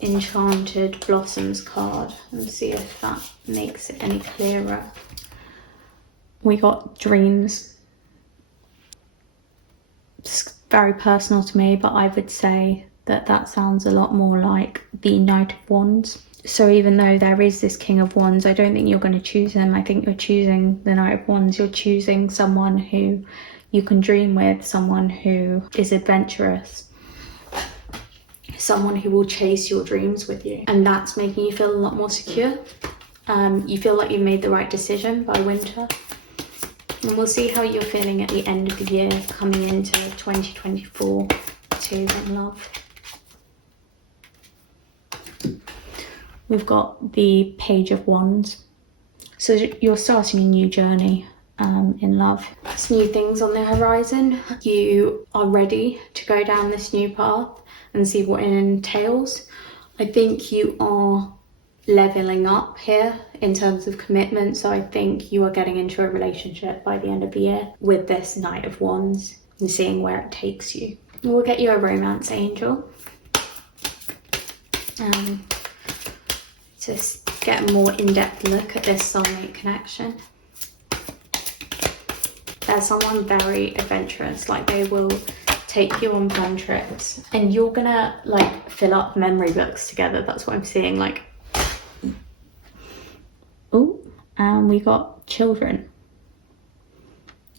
Enchanted Blossoms card and see if that makes it any clearer. We got Dreams. It's very personal to me, but I would say that that sounds a lot more like the Knight of Wands. So even though there is this King of Wands, I don't think you're going to choose him. I think you're choosing the Knight of Wands. You're choosing someone who you can dream with, someone who is adventurous, someone who will chase your dreams with you. And that's making you feel a lot more secure. You feel like you've made the right decision by winter. And we'll see how you're feeling at the end of the year, coming into 2024 too in love. We've got the Page of Wands. So you're starting a new journey in love. There's new things on the horizon. You are ready to go down this new path and see what it entails. I think you are leveling up here in terms of commitment, so I think you are getting into a relationship by the end of the year with this Knight of Wands and seeing where it takes you. We'll get you a romance angel to get a more in-depth look at this soulmate connection. There's someone very adventurous, like they will take you on fun trips and you're gonna like fill up memory books together. That's what I'm seeing. Like, oh, and we got children.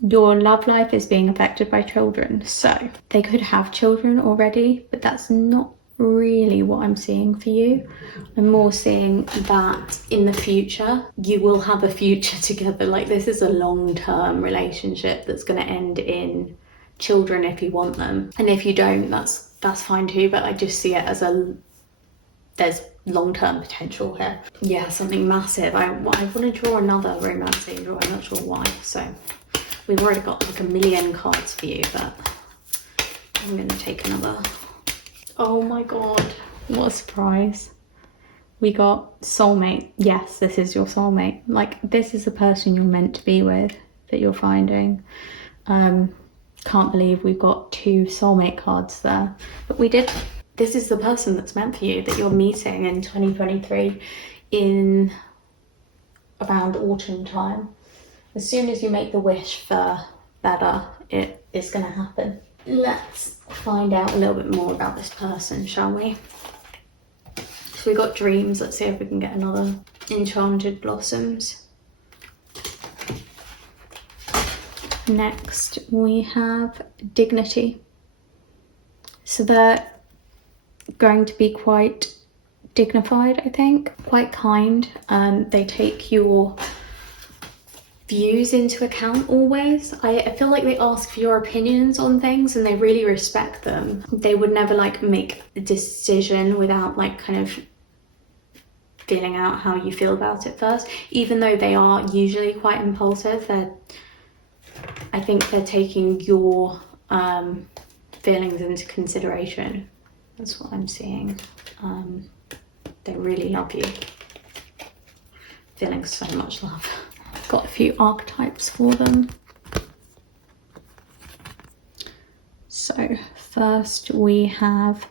Your love life is being affected by children, so they could have children already, but that's not really what I'm seeing for you. I'm more seeing that in the future you will have a future together. Like, this is a long-term relationship that's going to end in children if you want them, and if you don't, that's fine too, but I just see it as there's long-term potential here. Yeah, something massive. I want to draw another romance angel. I'm not sure why, so we've already got like a million cards for you, but I'm going to take another. Oh my god, what a surprise. We got soulmate. Yes, this is your soulmate. Like, this is the person you're meant to be with, that you're finding. Can't believe we've got two soulmate cards there. But we did. This is the person that's meant for you, that you're meeting in 2023 in around autumn time. As soon as you make the wish for better, it is going to happen. Let's find out a little bit more about this person, shall we? So we got Dreams. Let's see if we can get another Enchanted Blossoms. Next we have Dignity. So they're going to be quite dignified, I think, quite kind. They take your views into account always. I feel like they ask for your opinions on things and they really respect them. They would never like make a decision without like kind of feeling out how you feel about it first. Even though they are usually quite impulsive, I think they're taking your feelings into consideration. That's what I'm seeing. They really love you. Feeling so much love. I've got a few archetypes for them. So first we have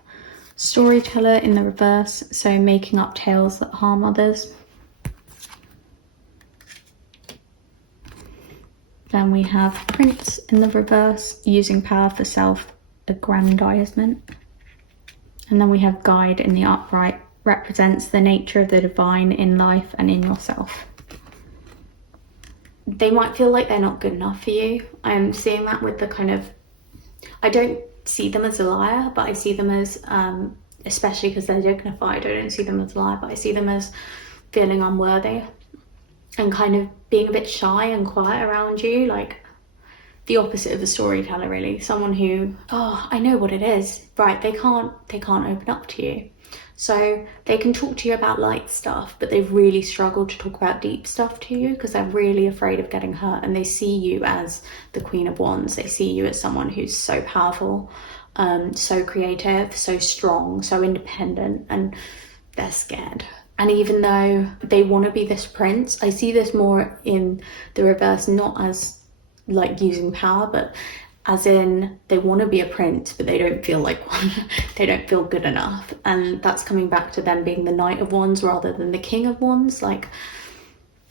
storyteller in the reverse, so making up tales that harm others. Then we have prince in the reverse, using power for self-aggrandizement. And then we have guide in the upright, represents the nature of the divine in life and in yourself. They might feel like they're not good enough for you. I'm seeing that with the kind of, I don't see them as a liar, but I see them as, especially because they're dignified, I don't see them as a liar, but I see them as feeling unworthy and kind of being a bit shy and quiet around you, like the opposite of a storyteller really. Someone who, oh, I know what it is, right? They can't open up to you. So they can talk to you about light stuff, but they really struggle to talk about deep stuff to you because they're really afraid of getting hurt, and they see you as the Queen of Wands. They see you as someone who's so powerful, so creative, so strong, so independent, and they're scared. And even though they want to be this prince, I see this more in the reverse, not as like using power, but as in they want to be a prince, but they don't feel like one. They don't feel good enough. And that's coming back to them being the Knight of Wands rather than the King of Wands. Like,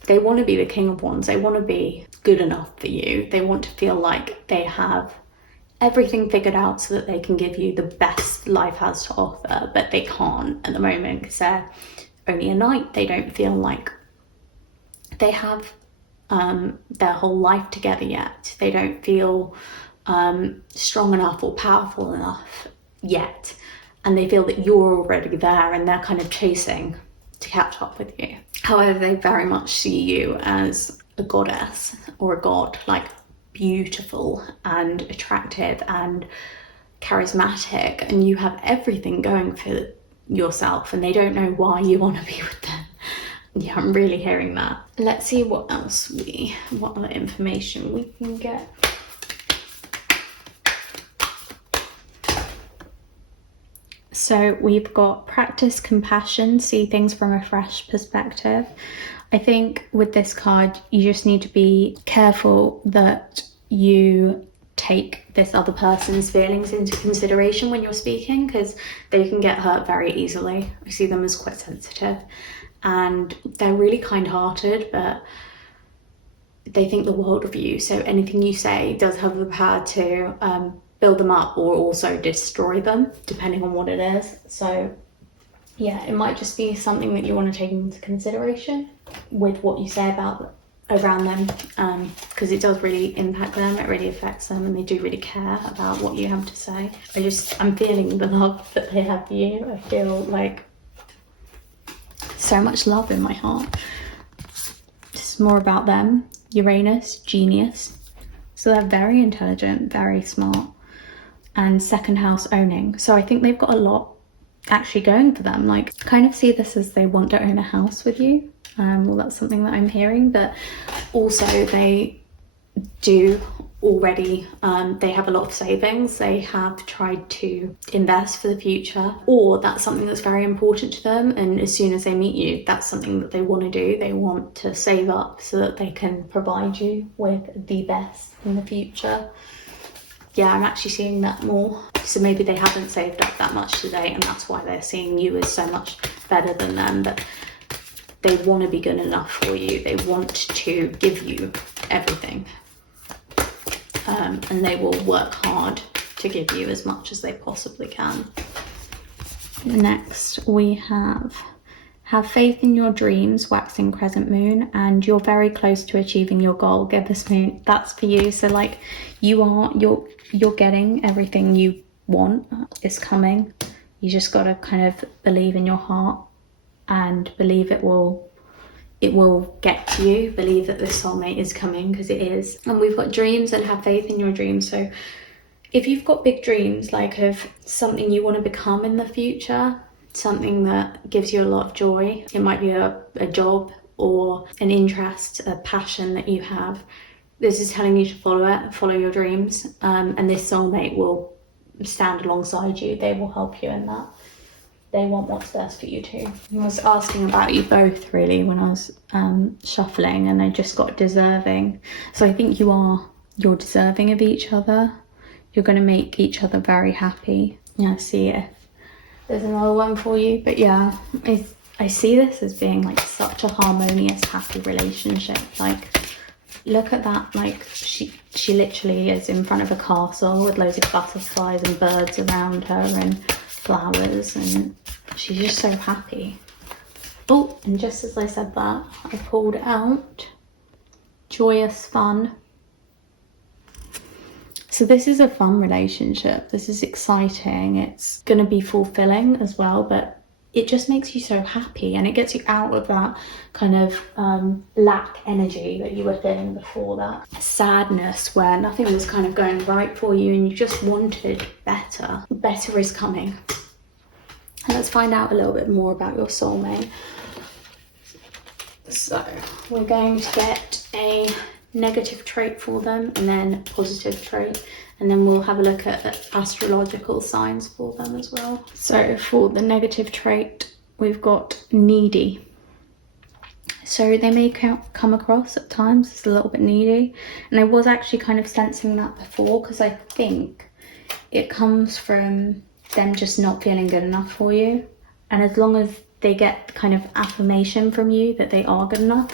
they want to be the King of Wands. They want to be good enough for you. They want to feel like they have everything figured out so that they can give you the best life has to offer, but they can't at the moment because they're only a knight. They don't feel like they have their whole life together yet. They don't feel strong enough or powerful enough yet, and they feel that you're already there and they're kind of chasing to catch up with you. However, they very much see you as a goddess or a god, like beautiful and attractive and charismatic, and you have everything going for yourself, and they don't know why you want to be with them. Yeah, I'm really hearing that. Let's see what else what other information we can get. So we've got practice compassion, see things from a fresh perspective. I think with this card, you just need to be careful that you take this other person's feelings into consideration when you're speaking, because they can get hurt very easily. I see them as quite sensitive, and they're really kind-hearted, but they think the world of you. So anything you say does have the power to build them up or also destroy them, depending on what it is. So yeah, it might just be something that you want to take into consideration with what you say around them, because it does really impact them, it really affects them, and they do really care about what you have to say. I'm feeling the love that they have for you. I feel like so much love in my heart. It's more about them. Uranus, genius. So they're very intelligent, very smart, and second house owning. So I think they've got a lot actually going for them. Like, kind of see this as they want to own a house with you. Well, that's something that I'm hearing, but also they do already, they have a lot of savings. They have tried to invest for the future, or that's something that's very important to them, and as soon as they meet you, that's something that they want to do. They want to save up so that they can provide you with the best in the future. Yeah, I'm actually seeing that more. So maybe they haven't saved up that much today, and that's why they're seeing you as so much better than them. But they want to be good enough for you. They want to give you everything. And they will work hard to give you as much as they possibly can. Next, we have faith in your dreams, waxing crescent moon, and you're very close to achieving your goal. Gibbous moon, that's for you. So like, you're getting everything you want. It's coming. You just got to kind of believe in your heart and believe it will get to you. Believe that this soulmate is coming, because it is. And we've got dreams, and have faith in your dreams. So if you've got big dreams, like of something you want to become in the future, something that gives you a lot of joy. It might be a job or an interest, a passion that you have. This is telling you to follow it, follow your dreams, and this soulmate will stand alongside you. They will help you in that. They want what's best for you too. I was asking about you both really when I was shuffling, and I just got deserving. So I think you're deserving of each other. You're going to make each other very happy. Yeah, see if there's another one for you. But yeah, I see this as being like such a harmonious, happy relationship. Like, look at that. Like, she literally is in front of a castle with loads of butterflies and birds around her and flowers, and she's just so happy. Oh, and just as I said that, I pulled out joyous fun. So this is a fun relationship. This is exciting. It's going to be fulfilling as well, but it just makes you so happy, and it gets you out of that kind of lack energy that you were feeling before, that sadness where nothing was kind of going right for you and you just wanted better. Better is coming. And let's find out a little bit more about your soulmate. So we're going to get a negative trait for them and then a positive trait, and then we'll have a look at astrological signs for them as well. So for the negative trait, we've got needy. So they may come across at times as a little bit needy, and I was actually kind of sensing that before, because I think it comes from them just not feeling good enough for you. And as long as they get kind of affirmation from you that they are good enough,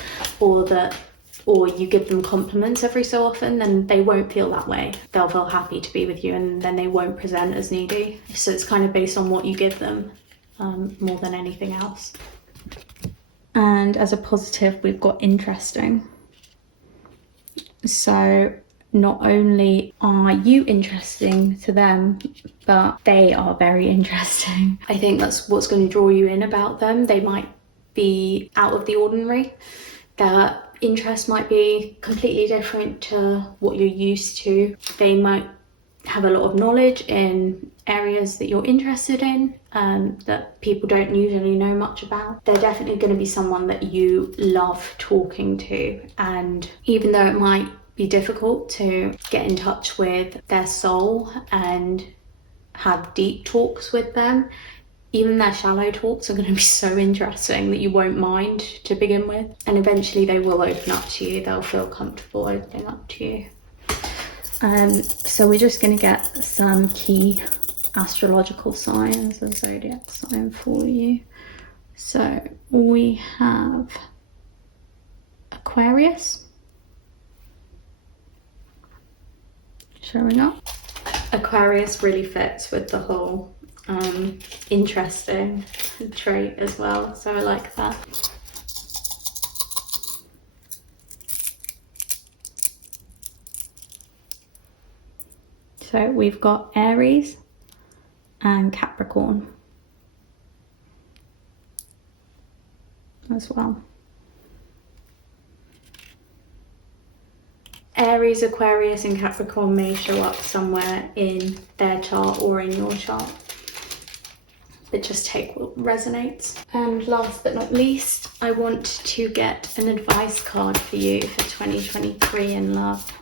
or you give them compliments every so often, then they won't feel that way. They'll feel happy to be with you, and then they won't present as needy. So it's kind of based on what you give them more than anything else. And as a positive, we've got interesting. So not only are you interesting to them, but they are very interesting. I think that's what's going to draw you in about them. They might be out of the ordinary. Their interest might be completely different to what you're used to. They might have a lot of knowledge in areas that you're interested in, that people don't usually know much about. They're definitely going to be someone that you love talking to, and even though it might be difficult to get in touch with their soul and have deep talks with them, even their shallow talks are going to be so interesting that you won't mind to begin with. And eventually they will open up to you. They'll feel comfortable opening up to you. So we're just going to get some key astrological signs, a zodiac sign for you. So we have Aquarius showing up. Aquarius really fits with the whole interesting trait as well, so I like that. So we've got Aries and Capricorn as well. Aries, Aquarius and Capricorn may show up somewhere in their chart or in your chart, but just take what resonates. And last but not least, I want to get an advice card for you for 2023 in love.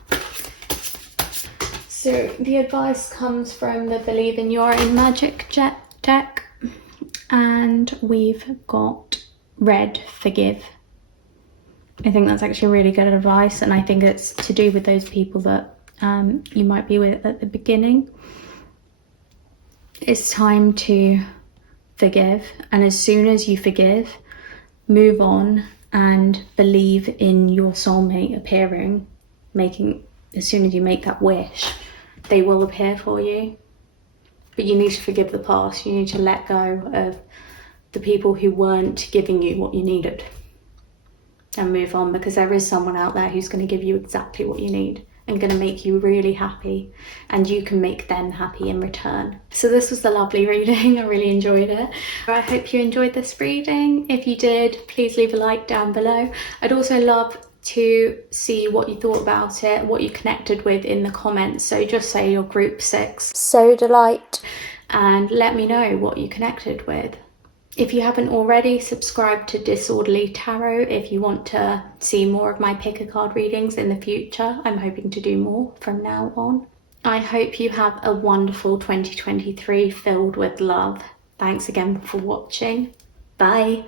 So the advice comes from the Believe in Your Own Magic deck, and we've got Red, Forgive. I think that's actually really good advice, and I think it's to do with those people that you might be with at the beginning. It's time to forgive, and as soon as you forgive, move on and believe in your soulmate appearing. As soon as you make that wish, they will appear for you. But you need to forgive the past. You need to let go of the people who weren't giving you what you needed and move on, because there is someone out there who's going to give you exactly what you need and going to make you really happy, and you can make them happy in return. So this was a lovely reading. I really enjoyed it. I hope you enjoyed this reading. If you did, please leave a like down below. I'd also love to see what you thought about it, what you connected with in the comments. So just say your group 6 Soda Light and let me know what you connected with. If you haven't already, subscribe to Disorderly Tarot if you want to see more of my pick a card readings in the future. I'm hoping to do more from now on. I hope you have a wonderful 2023 filled with love. Thanks again for watching. Bye.